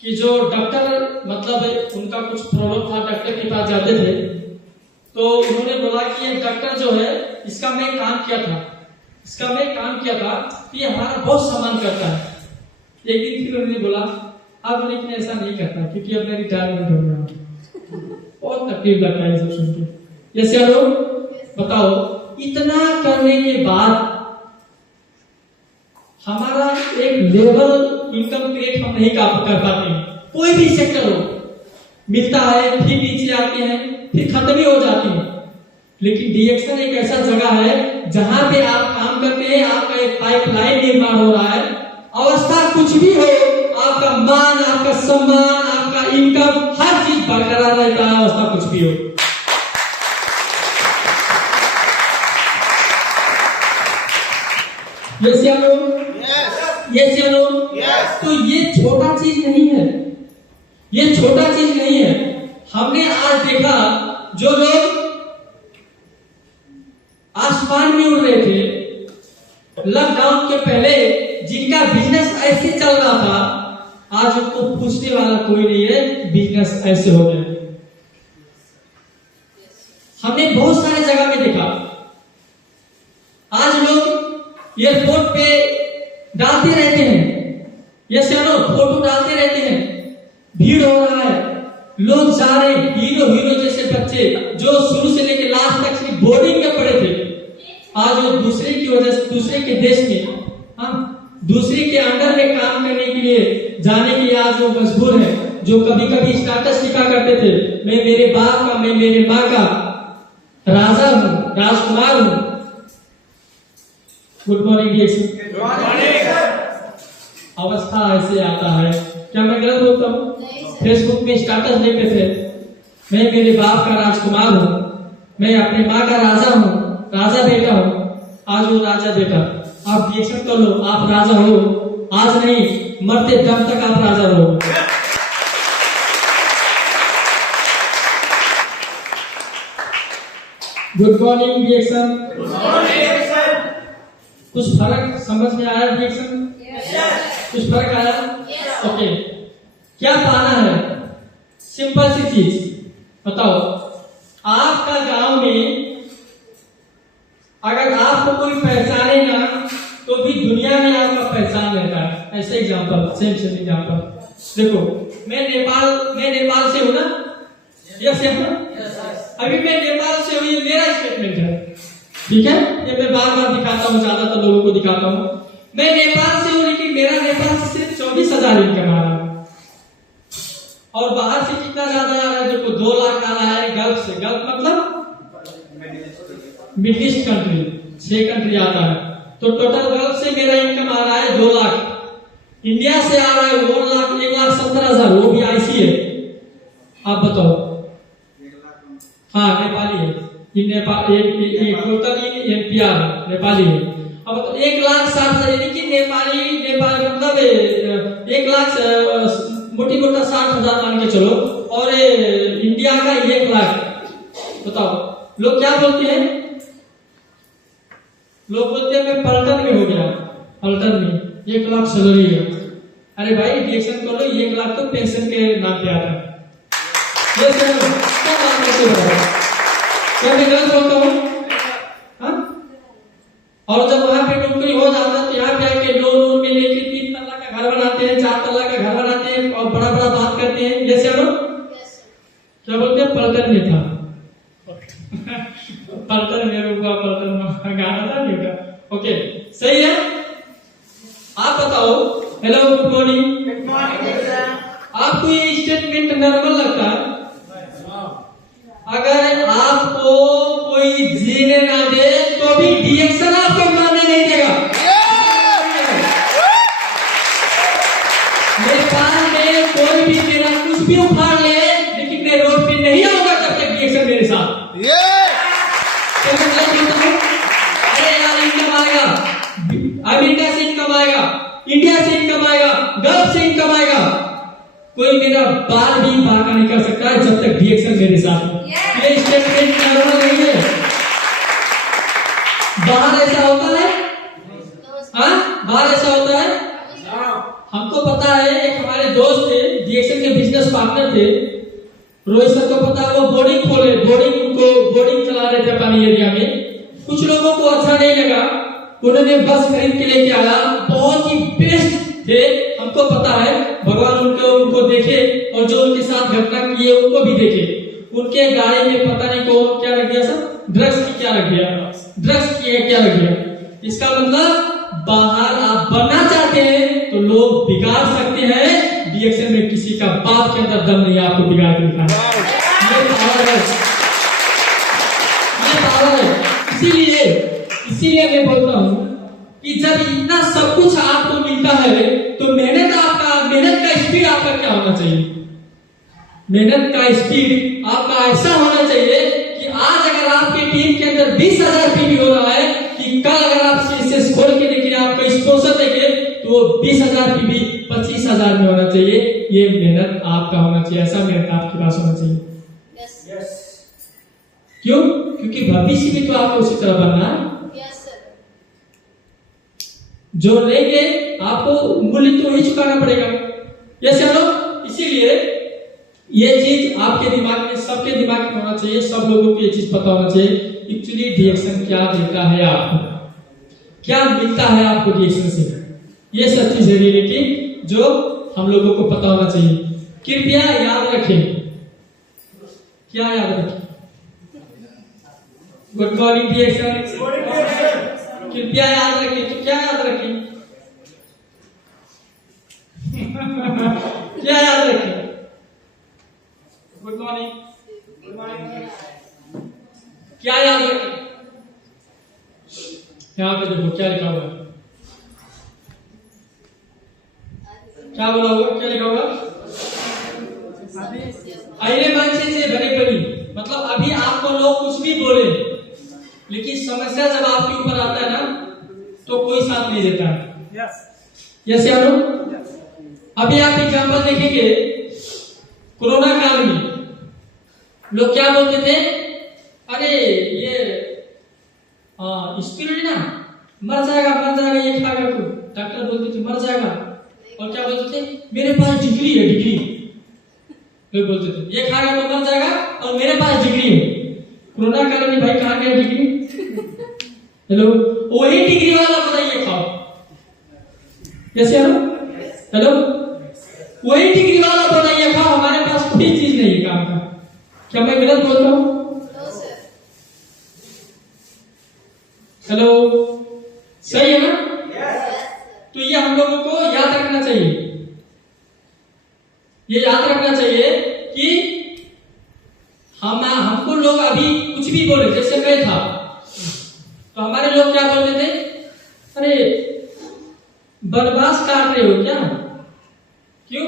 कि जो डॉक्टर मतलब उनका कुछ प्रॉब्लम था, डॉक्टर के पास जाते थे, तो उन्होंने बोला कि ये डॉक्टर जो है इसका मैं काम किया था, कि हमारा बहुत सम्मान करता है। एक दिन फिर उन्होंने बोला अब लेकिन ऐसा नहीं करता क्योंकि अब मैं रिटायरमेंट हो गया। बहुत तकलीफ लगता है सब सुन के। जैसे लोग बताओ, इतना करने के बाद हमारा एक लेवल इनकम क्रिएट हम नहीं कर पाते। कोई भी सेक्टर हो, मिलता है फिर नीचे आते हैं, फिर खत्म ही हो जाती है। लेकिन डीएक्शन एक ऐसा जगह है जहां पे आप काम करते हैं, आपका एक पाइपलाइन निर्माण हो रहा है। अवस्था कुछ भी हो, आपका मान, आपका सम्मान, आपका इनकम, हर चीज बरकरार रहता है, अवस्था कुछ भी हो। यस या नो? यस या नो? तो ये छोटा चीज नहीं है, ये छोटा चीज नहीं है। हमने आज देखा जो लोग आसमान में उड़ रहे थे लॉकडाउन के पहले, जिनका बिजनेस ऐसे चल रहा था, आज उनको पूछने वाला कोई नहीं है, बिजनेस ऐसे हो गया। हमने बहुत सारे जगह में देखा, आज लोग एयरपोर्ट पे डालते रहते हैं, यस या नो, फोटो डालते रहते हैं, भीड़ हो रहा है, लोग जा रहे हैं। हीरो जैसे बच्चे जो शुरू से लेकर लास्ट तक सिर्फ बोर्डिंग में पड़े थे, आज वो दूसरे की वजह से, दूसरे के देश में, दूसरे के अंडर में काम करने के लिए जाने के लिए आज वो मजबूर है। जो कभी कभी स्टेटस लिखा करते थे, मैं मेरे बाप का, मैं मेरे माँ का राजा हूँ, राजकुमार हूँ। Good morning. अवस्था ऐसे आता है। क्या मैं गलत बोलता हूँ? फेसबुक में स्टेटस देते थे, मैं मेरे बाप का राजकुमार हूँ, मैं अपने माँ का राजा हूँ, राजा बेटा हूँ। आज वो राजा बेटा, आप रिएक्शन कर लो, आप राजा हो। आज नहीं, मरते दम तक आप राजा हो। Good morning reaction. कुछ फर्क समझ में आया रिएक्शन? कुछ फर्क आया? ओके, क्या पाना है? सिंपल सी चीज बताओ। आपका गांव में अगर आपको कोई पहचाने ना तो भी दुनिया में आपका पहचान रहता है। ऐसे एग्जांपल, सेम एग्जांपल देखो, मैं नेपाल से हूं ना? यस अभी मैं नेपाल से हूं, ये मेरा स्टेटमेंट है, ठीक है? ये मैं बार बार दिखाता हूँ, ज्यादातर लोगों को दिखाता हूँ। मैं नेपाल से हूँ, लेकिन मेरा नेपाल से सिर्फ 24,000 इनकम आ रहा है, और बाहर से कितना ज्यादा आ रहा है? देखो 2 लाख आ रहा है गल्फ से। गल्फ मतलब मिडिल ईस्ट कंट्री, 6 कंट्री आता है, तो टोटल गल्फ से मेरा इनकम आ रहा है 2 लाख। इंडिया से आ रहा है 1,17,000, वो भी आईसी है। आप बताओ। हाँ नेपाली है, टोटल एनपीआर नेपाली है। अब 1,60,000 यानी कि नेपाली मतलब 1,00,000 मोटी मोटा 60,000 मान के चलो, और इंडिया का 1 लाख। बताओ लोग क्या बोलते हैं? लोग बोलते हैं मैं पलटन में हो गया, पलटन में 1 लाख सैलरी है। अरे भाई रिएक्शन कर लो, 1 लाख तो पेंशन के नाम पे आता है। ये सुनो, क्या बात करते हो? क्या मैं गलत बोलता हूँ? हाँ? और जब वहां पे नौकरी हो जाता है तो यहाँ पे आके लोन में लेके 3 तल्ला का घर बनाते हैं, 4 तल्ला का घर बनाते हैं, और बड़ा बड़ा बात करते हैं। ये सुनो, क्या बोलते हैं? पलटन में था। पलटन में रुका, पलटन गाना था नहीं होगा। ओके, सही है। आप बताओ। Hello, good morning. आपको ये स्टेटमेंट नॉर्मल लगता है? अगर आपको कोई जीने ना दे तो भी रिएक्शन आपको मानने नहीं देगा। नेपाल में कोई भी मेरा कुछ भी उखाड़ ले, लेकिन मैं रोड पे नहीं आऊंगा जब तक रिएक्शन मेरे साथ। अरे यार इनकम आएगा, अमेरिका से इनकम आएगा, इंडिया से इनकम आएगा, गल्फ से इनकम आएगा, कोई मेरा बाल भी बांका नहीं कर सकता है जब तक रिएक्शन मेरे साथ। ये स्टेटमेंट नॉर्मल नहीं है। बाहर ऐसा होता है? हाँ, बाहर ऐसा होता है? हमको पता है, एक हमारे दोस्त थे, रिएक्शन के बिजनेस पार्टनर थे, रोहित सर को पता है, वो बोर्डिंग खोले, बोर्डिंग चला रहे थे अपने एरिया में। कुछ लोगों को अच्छा नहीं लगा, उन्होंने बस खरीद के लेके आया, बहुत ही बेस्ट थे, हमको पता है, भगवान उनको देखे, और जो उनके साथ घटना की है उनको भी देखे। उनके गाड़ी में पता नहीं कौन क्या रख दिया सर, ड्रग्स की क्या रख दिया, ड्रग्स की क्या रख दिया। इसका मतलब बाहर आप बनना चाहते हैं तो लोग बिगाड़ सकते हैं। रिएक्शन में किसी का बाप के अंदर दम नहीं आपको बिगाड़ के दिखाना। ये पावर है, ये पावर है। इसीलिए मैं बोलता हूँ कि जब इतना सब कुछ आपको मिलता है तो मेहनत का स्पीड आपका क्या होना चाहिए? मेहनत का स्पीड आपका ऐसा होना चाहिए कि आज अगर आपकी टीम के अंदर 20,000 पीवी हो रहा है, कि कल अगर आप सीएसएस खोल के देखें, आपका स्पॉन्सर देखे, तो वो 20,000 पीवी 25,000 में होना चाहिए। ये मेहनत आपका होना चाहिए, ऐसा मेहनत आपके पास होना चाहिए। यस। क्यों? क्योंकि भविष्य में तो आपको उसी तरह बनना है। जो लेंगे आपको मूल्य तो वही चुकाना पड़ेगा। यस या नो? इसीलिए ये चीज आपके दिमाग में, सबके दिमाग में होना चाहिए, सब लोगों को ये चीज पता होना चाहिए। एक्चुअली रिएक्शन क्या देता है आपको, क्या मिलता है आपको रिएक्शन से, ये सब चीज है रियलिटी जो हम लोगों को पता होना चाहिए। कृपया याद रखें, क्या याद रखें? Good morning reaction. कृपया याद रखें, तो क्या याद रखें? क्या याद रखें? Good morning. क्या याद रखें? यहाँ पे देखो क्या लिखा हुआ है, क्या बोला हुआ, क्या लिखा हुआ? आइए मानसिक से भरे लेकिन समस्या जब आपके ऊपर आता है ना तो कोई साथ नहीं देता है। यस यारो, अभी आप एग्जाम्पल देखेंगे, कोरोना काल में लोग क्या बोलते थे, अरे ये स्पिरुलिना मर जाएगा ये खाएगा तो डॉक्टर बोलते थे मर जाएगा, और क्या बोलते थे, मेरे पास डिग्री है, डिग्री लोग बोलते थे ये खाएगा तो मर जाएगा और मेरे पास डिग्री है। कोरोना काल में भाई कहाँ गया डिग्री? हेलो, वही डिग्री वाला बताइए खाओ। यस यारो, हेलो, वही डिग्री वाला बताइए खाओ, हमारे पास कोई चीज नहीं है काम का। क्या मैं गलत बोलता हूँ? हेलो, सही है ना? तो ये हम लोगों को याद रखना चाहिए, ये याद रखना चाहिए कि हमको लोग अभी कुछ भी बोले, जैसे मैं था तो हमारे लोग क्या बोलते थे, अरे बर्बाद काट रहे हो क्या? क्यों?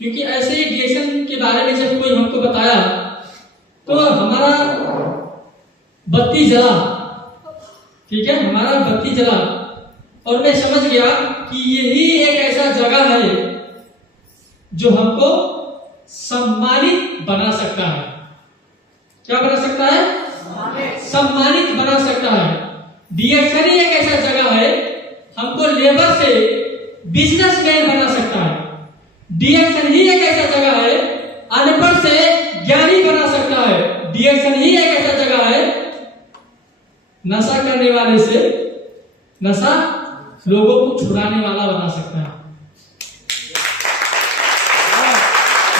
क्योंकि ऐसे डिएक्शन के बारे में जब कोई हमको बताया तो हमारा बत्ती जला, ठीक है, हमारा बत्ती जला और मैं समझ गया कि यही एक ऐसा जगह है जो हमको सम्मानित बना सकता है। क्या बना सकता है? सम्मानित बना सकता है। डिएक्शन ही एक ऐसा जगह है हमको लेबर से बिजनेसमैन बना सकता है। डिएक्शन ही एक ऐसा जगह है अनपढ़ से ज्ञानी बना सकता है। डिएक्शन ही एक ऐसा जगह है नशा करने वाले से नशा लोगों को छुड़ाने वाला बना सकता है।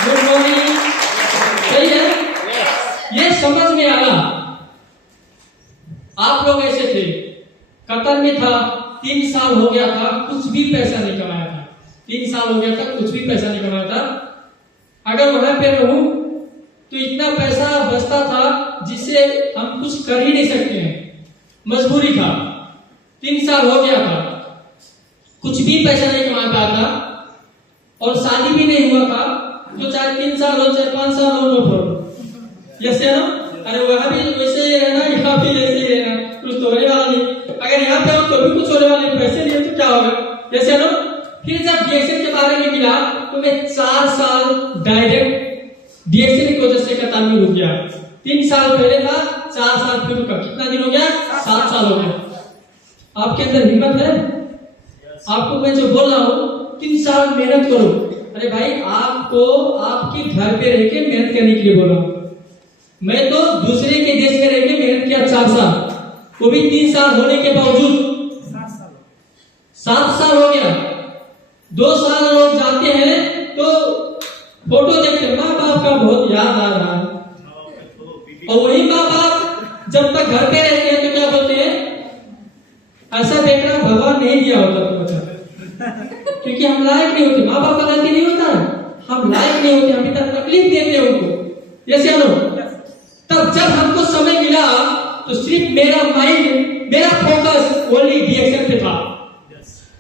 गुड मॉर्निंग, सही है? ये समझ में आया। आप लोग ऐसे थे, कतर में था, 3 साल हो गया था, कुछ भी पैसा नहीं कमाया था। 3 साल हो गया था, कुछ भी पैसा नहीं कमाया था। अगर वहां पे रहूं तो इतना पैसा बचता था जिससे हम कुछ कर ही नहीं सकते हैं, मजबूरी था। 3 साल हो गया था, कुछ भी पैसा नहीं कमा पाया था और शादी भी नहीं हुआ था, तो चाहे 3 साल हो चाहे 5 साल हो, नो प्रॉब्लम। यस या नो? अरे वहां भी वैसे ही रहना, यहाँ भी ऐसे ही रहना, कुछ तो होने वाला नहीं। अगर यहाँ पे हो तो भी कुछ होने वाला नहीं, पैसे नहीं तो क्या होगा? यस या नो? फिर जब डिएक्शन के बारे में मिला तो मैं 4 साल डायरेक्ट डिएक्शन की वजह से कतार में रुक गया। 3 साल पहले था, 4 साल फिर रुका। कितना दिन हो गया? 7 साल हो गया। आपके अंदर हिम्मत है? आपको मैं जो बोल रहा हूँ 3 साल मेहनत करो। अरे भाई, आपको आपके घर पे रह के मेहनत करने के लिए बोल रहा हूँ। मैं तो दूसरे के देश में रह के मेहनत किया 4 साल, वो भी 3 साल होने के बावजूद 7 साल हो गया। 2 साल लोग जाते हैं तो फोटो देखते हैं, माँ बाप का बहुत याद आ रहा है, और वही माँ बाप जब तक घर पे रहते हैं तो क्या बोलते हैं, ऐसा बेटा भगवान नहीं दिया होता तो बच्चा, क्योंकि हम लायक नहीं होते। माँ बाप का गलती नहीं होता है, हम लायक नहीं होते, हम इतना तकलीफ देते हैं उनको। यस या नो? तब जब हमको समय मिला तो सिर्फ मेरा माइंड, मेरा फोकस ओनली डिएक्शन पे था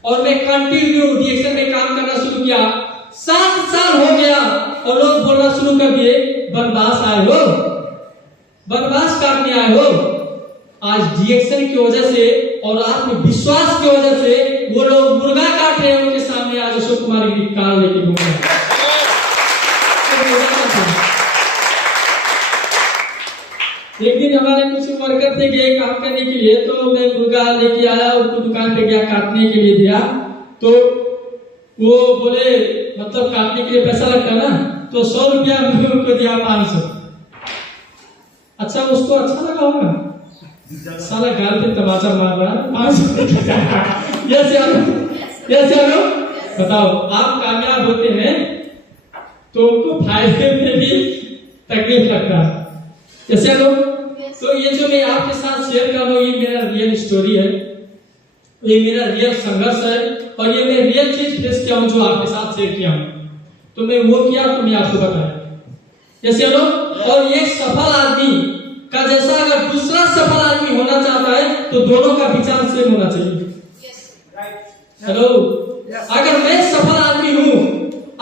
और मैं कंटिन्यू डिएक्शन में काम करना शुरू किया। 7 साल हो गया और लोग बोलना शुरू कर दिए, बर्बाद आए हो, बर्बाद काटने आए हो। आज डिएक्शन की वजह से और आत्मविश्वास की वजह से वो लोग मुर्गा काट रहे हैं, उनके सामने आज अशोक कुमार की कार लेके घूम रहे हैं। एक दिन हमारे कुछ वर्कर थे गए काम करने के लिए, तो मैं मुर्गा लेके आया, उसको दुकान पे गया काटने के लिए दिया, तो वो बोले मतलब काटने के लिए पैसा लगता है ना, तो 100 रुपया मैंने उनको दिया 500। अच्छा, उसको अच्छा लगा होगा, साला गाल पे तमाचा मार रहा है, 500। यस यारो, बताओ, आप कामयाब होते हैं तो उनको फायदे में भी तकलीफ लगता है। जैसे लोग, तो ये जो मैं आपके साथ शेयर कर रहा हूँ, ये मेरा रियल स्टोरी है, ये मेरा रियल संघर्ष है और ये मैं रियल चीज फेस किया हूँ जो आपके साथ शेयर किया हूँ। तो मैं वो किया तो मैं आपको बताया। जैसे लोग, और ये सफल आदमी का जैसा अगर दूसरा सफल आदमी होना चाहता है तो दोनों का विचार सेम होना चाहिए। हेलो, अगर मैं सफल आदमी हूँ,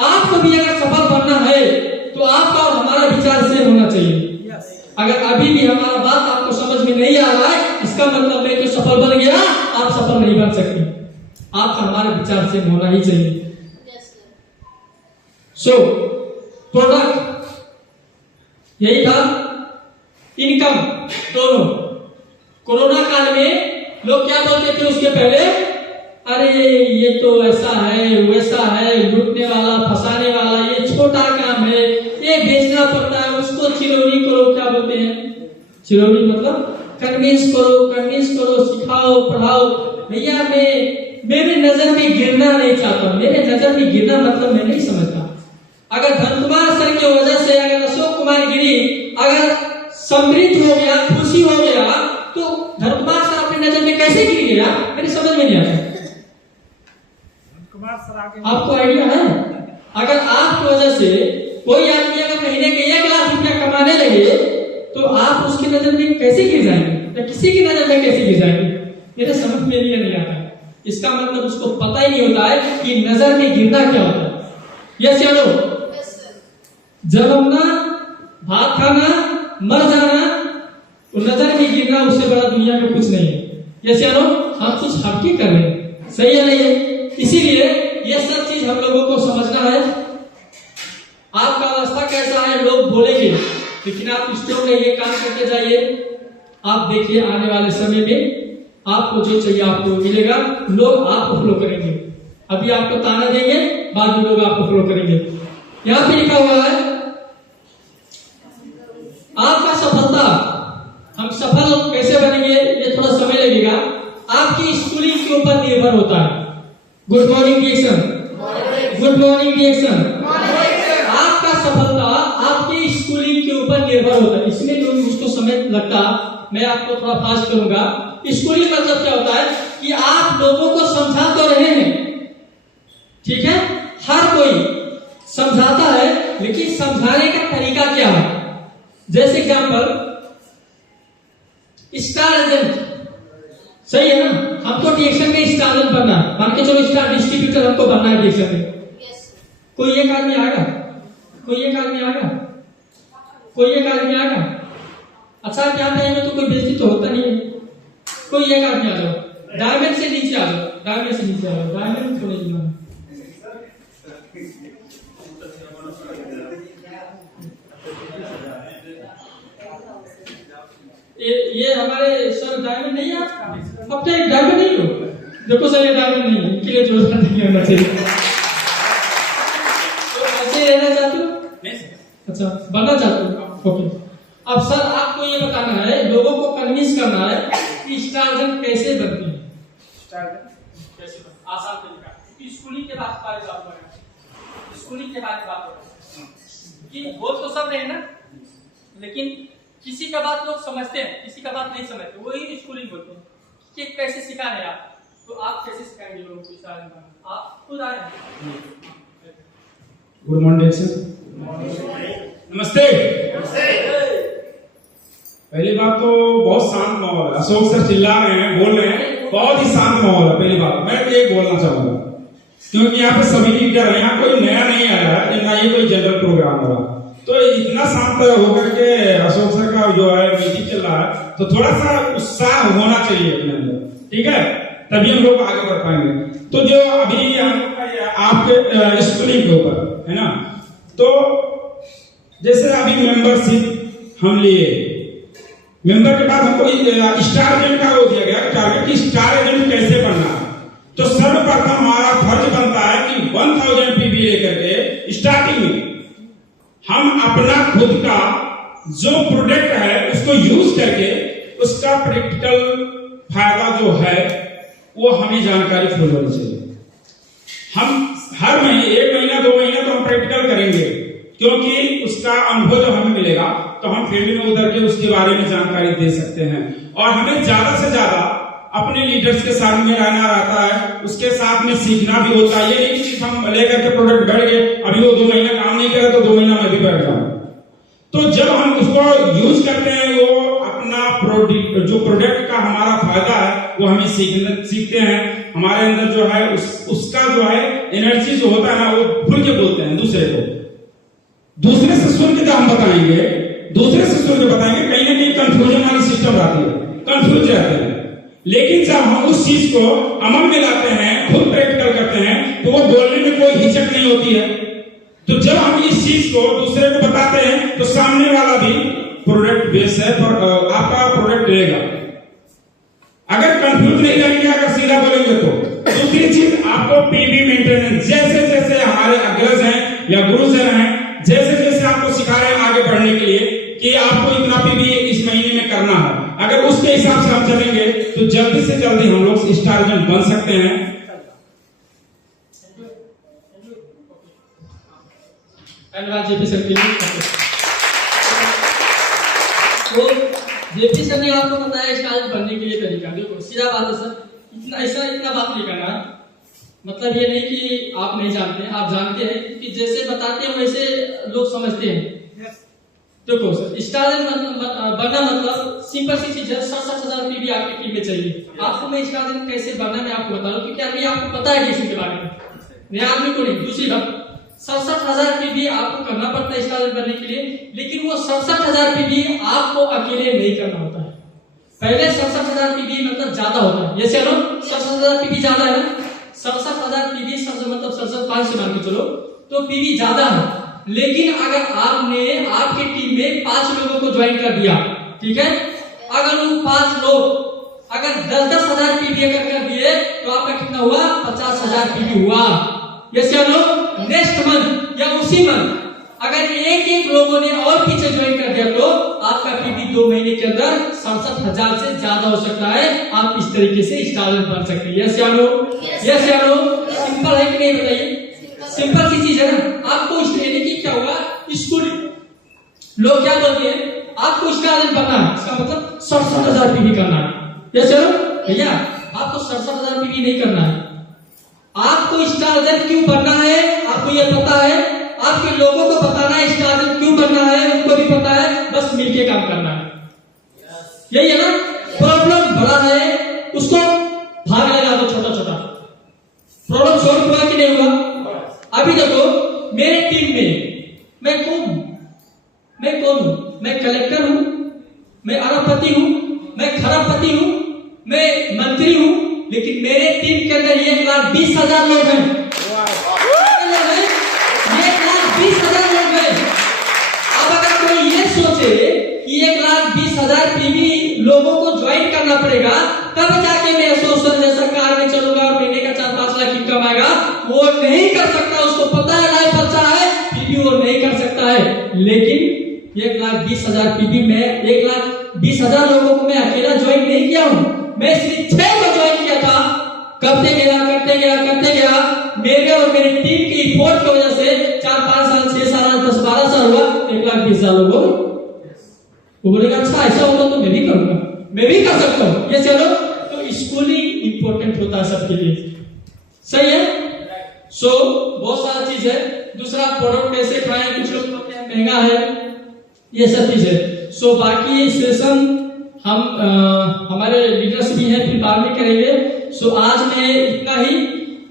आपको भी अगर सफल बनना है तो आपका और हमारा विचार सेम होना चाहिए। अगर अभी भी हमारा बात आपको समझ में नहीं आ रहा है सफल नहीं बन सकती। आपका हमारे विचार से होना ही चाहिए। सो प्रोडक्ट यही था, इनकम दोनों। कोरोना काल में लोग क्या बोलते थे उसके पहले, अरे ये तो ऐसा है वैसा है, लूटने वाला फंसाने वाला, ये छोटा काम है, ये बेचना पड़ता है, उसको चिरौरी करो, क्या बोलते हैं चिरौरी, मतलब कन्विंस करो, सिखाओ, पढ़ाओ। भैया मेरे नजर में गिरना नहीं चाहता, मेरे नजर में गिरना मतलब मैं नहीं समझता। अगर धनकुमार सर की वजह से अगर अशोक कुमार गिरी अगर समृद्ध हो गया, खुशी हो गया, तो धनकुमार सर अपनी नजर में कैसे गिर गया, मेरी समझ में नहीं आता। आपको आइडिया है? अगर आपकी वजह से कोई आदमी अगर महीने के 1 लाख रुपया कमाने लगे तो आप उसकी नजर में कैसे गिर जाएंगे, या किसी की नजर में कैसे गिर जाएंगे, मेरे समझ में नहीं आता। इसका मतलब उसको पता ही नहीं होता है कि नजर में गिरना क्या होता है। यस या नो? जन्मना, भात खाना, मर जाना, नजर में गिरना, उससे बड़ा दुनिया में कुछ नहीं है। यस या नो? हम कुछ हटके कर रहे हैं, सही है नहीं है? इसीलिए ये सब चीज हम लोगों को समझना है। आपका अवस्था कैसा है लोग बोलेंगे, लेकिन आप स्टोर में ये काम करके जाइए, आप देखिए आने वाले समय में आपको जो चाहिए आपको मिलेगा, लोग आपको फॉलो करेंगे। अभी आपको ताना देंगे, बाद में लोग आपको फॉलो करेंगे। यहाँ पे लिखा हुआ है आपका सफलता, हम सफल कैसे बनेंगे ये थोड़ा समय लगेगा, आपकी स्कूलिंग के ऊपर निर्भर होता है। Good morning reaction, good morning reaction. आपका सफलता आपकी स्कूलिंग के ऊपर निर्भर होता है, इसलिए जो मुझको समय लगता, मैं आपको थोड़ा फास्ट करूंगा। स्कूलिंग मतलब क्या होता है कि आप लोगों को समझा तो रहे हैं, ठीक है, हर कोई समझाता है, लेकिन समझाने का तरीका क्या है। जैसे एग्जांपल स्टार एजेंट, सही है ना, हमको डिएक्शन में स्टार एजेंट बनना, मान के चलो स्टार डिस्ट्रीब्यूटर हमको बनना है डिएक्शन में। कोई एक आदमी आएगा, कोई एक आदमी आएगा, कोई एक आदमी आएगा। अच्छा क्या है, तो कोई बेइज्जती तो होता नहीं है। कोई एक आदमी आ जाओ, डायमंड से नीचे आ जाओ, डायमंड से नीचे आ जाओ, डायमंड को नहीं जुड़ना। ये हमारे सर डायमंड नहीं है, अब तो एक डायमंड नहीं हो, देखो सर ये डायमंड नहीं है, इनके लिए जोड़ना नहीं होना चाहिए। तो ऐसे रहना चाहते हो? अच्छा बनना चाहते हो, ओके। अब सर आपको ये बताना है, लोगों को कन्विंस करना है कि स्टारजन कैसे बनती है। स्टारजन कैसे बनती है? आसान तरीका, क्योंकि स्कूलिंग के बाद बात करें, स्कूलिंग के बाद बात करें कि बोल तो सब रहे ना, लेकिन किसी का बात लोग समझते हैं, किसी का बात नहीं समझते, वही स्कूलिंग बोलते हैं कि कैसे सिखाने आप। तो आप कैसे सिखाएंगे लोगों को स्टारजन बनना, आप खुद आए। गुड मॉर्निंग सर, नमस्ते। पहली बात तो बहुत शांत माहौल है, अशोक सर चिल्ला रहे हैं, बोल रहे हैं, बहुत ही शांत माहौल है। पहली बात मैं ये बोलना चाहूंगा, क्योंकि यहाँ पे सभी लीडर है, यहाँ कोई नया नहीं आया है, ना ये कोई जनरल प्रोग्राम हो रहा, तो इतना शांत होकर के अशोक सर का जो है मीटिंग चल रहा है, तो थोड़ा सा उत्साह होना चाहिए अपने अंदर, ठीक है, तभी हम लोग आगे बढ़ पाएंगे। तो जो अभी आपके स्कूलिंग के ऊपर है ना, तो जैसे अभी मेंबरशिप हम लिए, मेंबर के बाद हमको स्टार एजेंट का वो दिया गया टारगेट कि स्टार एजेंट कैसे बनना है। तो सर्वप्रथम हमारा फर्ज बनता है कि 1000 पीबी लेकर के स्टार्टिंग में हम अपना खुद का जो प्रोडक्ट है उसको यूज करके उसका प्रैक्टिकल फायदा जो है वो हमें जानकारी फुल होनी चाहिए। हम हर महीने 1 महीना 2 महीना तो हम प्रैक्टिकल करेंगे, क्योंकि उसका अनुभव जो हमें मिलेगा तो हम फील्ड में उतर के उसके बारे में जानकारी दे सकते हैं। और हमें ज्यादा से ज्यादा अपने लीडर्स के साथ में रहना रहता है, उसके साथ में सीखना भी होता है। ये नहीं कि हम लेकर के प्रोडक्ट बैठ गए, अभी वो 2 महीना काम नहीं करे तो 2 महीना मैं भी बैठ जाऊं। तो जब हम उसको यूज करते हैं, वो अपना जो प्रोडक्ट का हमारा फायदा है वो हमें सीखते हैं। हमारे अंदर जो है उसका जो है एनर्जी जो होता है ना, वो खुल के बोलते हैं दूसरे को। दूसरे से सुन के हम बताएंगे, दूसरे से सुन के बताएंगे, कहीं ना कहीं कंफ्यूजन वाली सिस्टम आती है, कंफ्यूज रहते हैं। लेकिन जब हम उस चीज को अमल में लाते हैं, खुद प्रैक्टिकल करते हैं, तो वो बोलने में कोई हिचक नहीं होती है। तो जब हम इस चीज को दूसरे को बताते हैं तो सामने वाला भी प्रोडक्ट बेस है पर आपका प्रोडक्ट लेगा। अगर कंफ्यूज नहीं करेंगे, अगर सीधा बोलेंगे तो दूसरी चीज आपको पीबी मेंटेनेंस, जैसे जैसे हमारे अग्रज हैं या गुरुजन हैं, जैसे जैसे आपको सिखा रहे हैं आगे बढ़ने के लिए कि आपको इतना पीबी इस महीने में करना है, अगर उसके हिसाब से हम चलेंगे तो जल्दी से जल्दी हम लोग स्टार एजेंट बन सकते हैं। धन्यवाद जेपी सर के लिए। तो जेपी सर ने आपको बताया स्टार एजेंट बनने के लिए तरीका। देखो सीधा बात है सर, इतना बात नहीं करना, मतलब ये नहीं कि आप नहीं जानते, आप जानते हैं कि जैसे बताते हैं वैसे लोग समझते हैं। देखो सर, स्टार एजेंट बनना मतलब सिंपल सी चीज है, 67,000 पीबी आपकी टीम में चाहिए। आपको मैं स्टार एजेंट कैसे बनना मैं आपको बता दूं, क्योंकि अभी आपको पता है डीसी के बारे में, नया आदमी को नहीं। दूसरी बात, 67,000 पीबी आपको करना पड़ता है स्टार एजेंट बनने के लिए, लेकिन वो 67,000 पीबी आपको अकेले नहीं करना होता है। पहले 67,000 पीबी मतलब ज्यादा होता है, जैसे 67,000 पीबी ज्यादा है ना, 67,000 पीबी मतलब 67,500 से मान के चलो तो पीबी ज्यादा है। लेकिन अगर आपने आपकी टीम में 5 लोगों को ज्वाइन कर दिया, ठीक है, अगर वो 5 लोग अगर 10,000 पीबी अगर कर दिए तो आपका कितना हुआ, 50,000 पीबी हुआ। यस नो, नेक्स्ट मंथ या उसी मंथ अगर एक लोगों ने और पीछे ज्वाइन कर दिया तो आपका पीबी 2 महीने के अंदर 67,000 से ज्यादा हो सकता है। आप इस तरीके से स्टार एजेंट बन सकते हैं। यस या नो, यस या नो, सिंपल है कि नहीं बताइए, सिंपल सी चीज है ना। आपको यानी कि क्या होगा, स्कूल लोग क्या बोलते हैं, आपको स्टार एजेंट बनना है, इसका मतलब 67,000 पीबी करना है। यस या नो भैया, आपको 67,000 पीबी नहीं करना है। आपको स्टार एजेंट क्यों बनना है आपको ये पता है, आपके लोगों को बताना है स्टार एजेंट क्यों बनना है, उनको भी पता है, बस मिलके काम करना है। यही है ना। प्रॉब्लम बड़ा है उसको भाग लगा दो, छोटा छोटा प्रॉब्लम सॉल्व हुआ कि नहीं हुआ। अभी देखो मेरे टीम में मैं कौन हूं, मैं कलेक्टर हूं, मैं अरबपति हूं, मैं खरबपति हूं, मैं मंत्री हूं, लेकिन मेरे टीम के अंदर 1,20,000 लोग हैं। 1,20,000 लोग हैं। अब अगर कोई ये सोचे कि 1,20,000 पीबी लोगों को ज्वाइन करना पड़ेगा तब जाके मैं एसोसिएशन जैसा कार में चलूंगा और महीने का 4-5 लाख इनकम आएगा, वो नहीं कर सकता। उसको पता है लाइफ अच्छा है, पीबी वो नहीं कर सकता है। लेकिन 1,20,000 पीबी में 1,20,000 लोगों को मैं अकेला ज्वाइन नहीं किया हूं, मैं सिर्फ 6 को ज्वाइन किया था। करते गया मेरे और मेरी टीम की रिपोर्ट की वजह से 4-5 साल 6 साल 10-12 साल हुआ, 1,20,000 लोगों वो बोलेगा अच्छा ऐसा होगा तो मैं भी करूंगा, मैं भी कर सकता हूँ। ये चलो, तो स्कूलिंग इंपॉर्टेंट होता है सबके लिए, सही है। सो बहुत सारा चीज है। दूसरा, प्रोडक्ट कैसे खाएं, कुछ लोग कहते हैं महंगा है, ये सब चीज है। सो बाकी सेशन हम हमारे लीडर्स भी हैं, फिर बाद में करेंगे। सो आज मैं इतना ही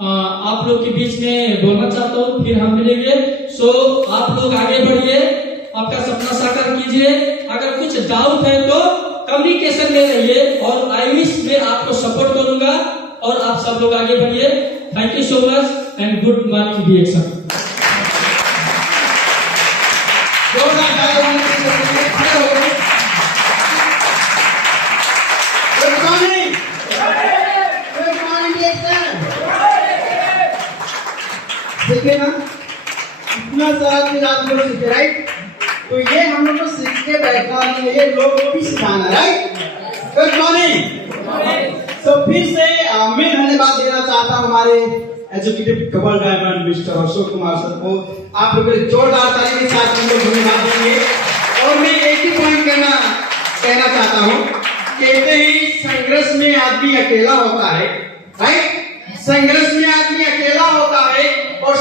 आप लोग के बीच में बोलना चाहता हूँ, फिर हम मिलेंगे। सो आप लोग आगे बढ़िए, आपका सपना साकार कीजिए। अगर कुछ डाउट है तो कम्युनिकेशन में रहिए और आई विश में आपको सपोर्ट करूंगा और आप सब लोग आगे बढ़िए। Thank you so much and good morning direction. देखिए ना, इतना सारा चीज आप लोग सीखे, राइट। तो ये हम लोग को सीख के बैठना नहीं है, ये लोगों को भी सिखाना, राइट। Good morning. तो फिर से मैं धन्यवाद देना चाहता हूँ हमारे educative double diamond mister Ashok Kumar sir को। आप लोग जोरदार ताली के साथ हम लोग धन्यवाद देंगे। और मैं एक ही पॉइंट कहना चाहता हूँ, कहते हैं संघर्ष में आदमी अकेला होता है, राइट। संघर्ष में आदमी अकेला होता है और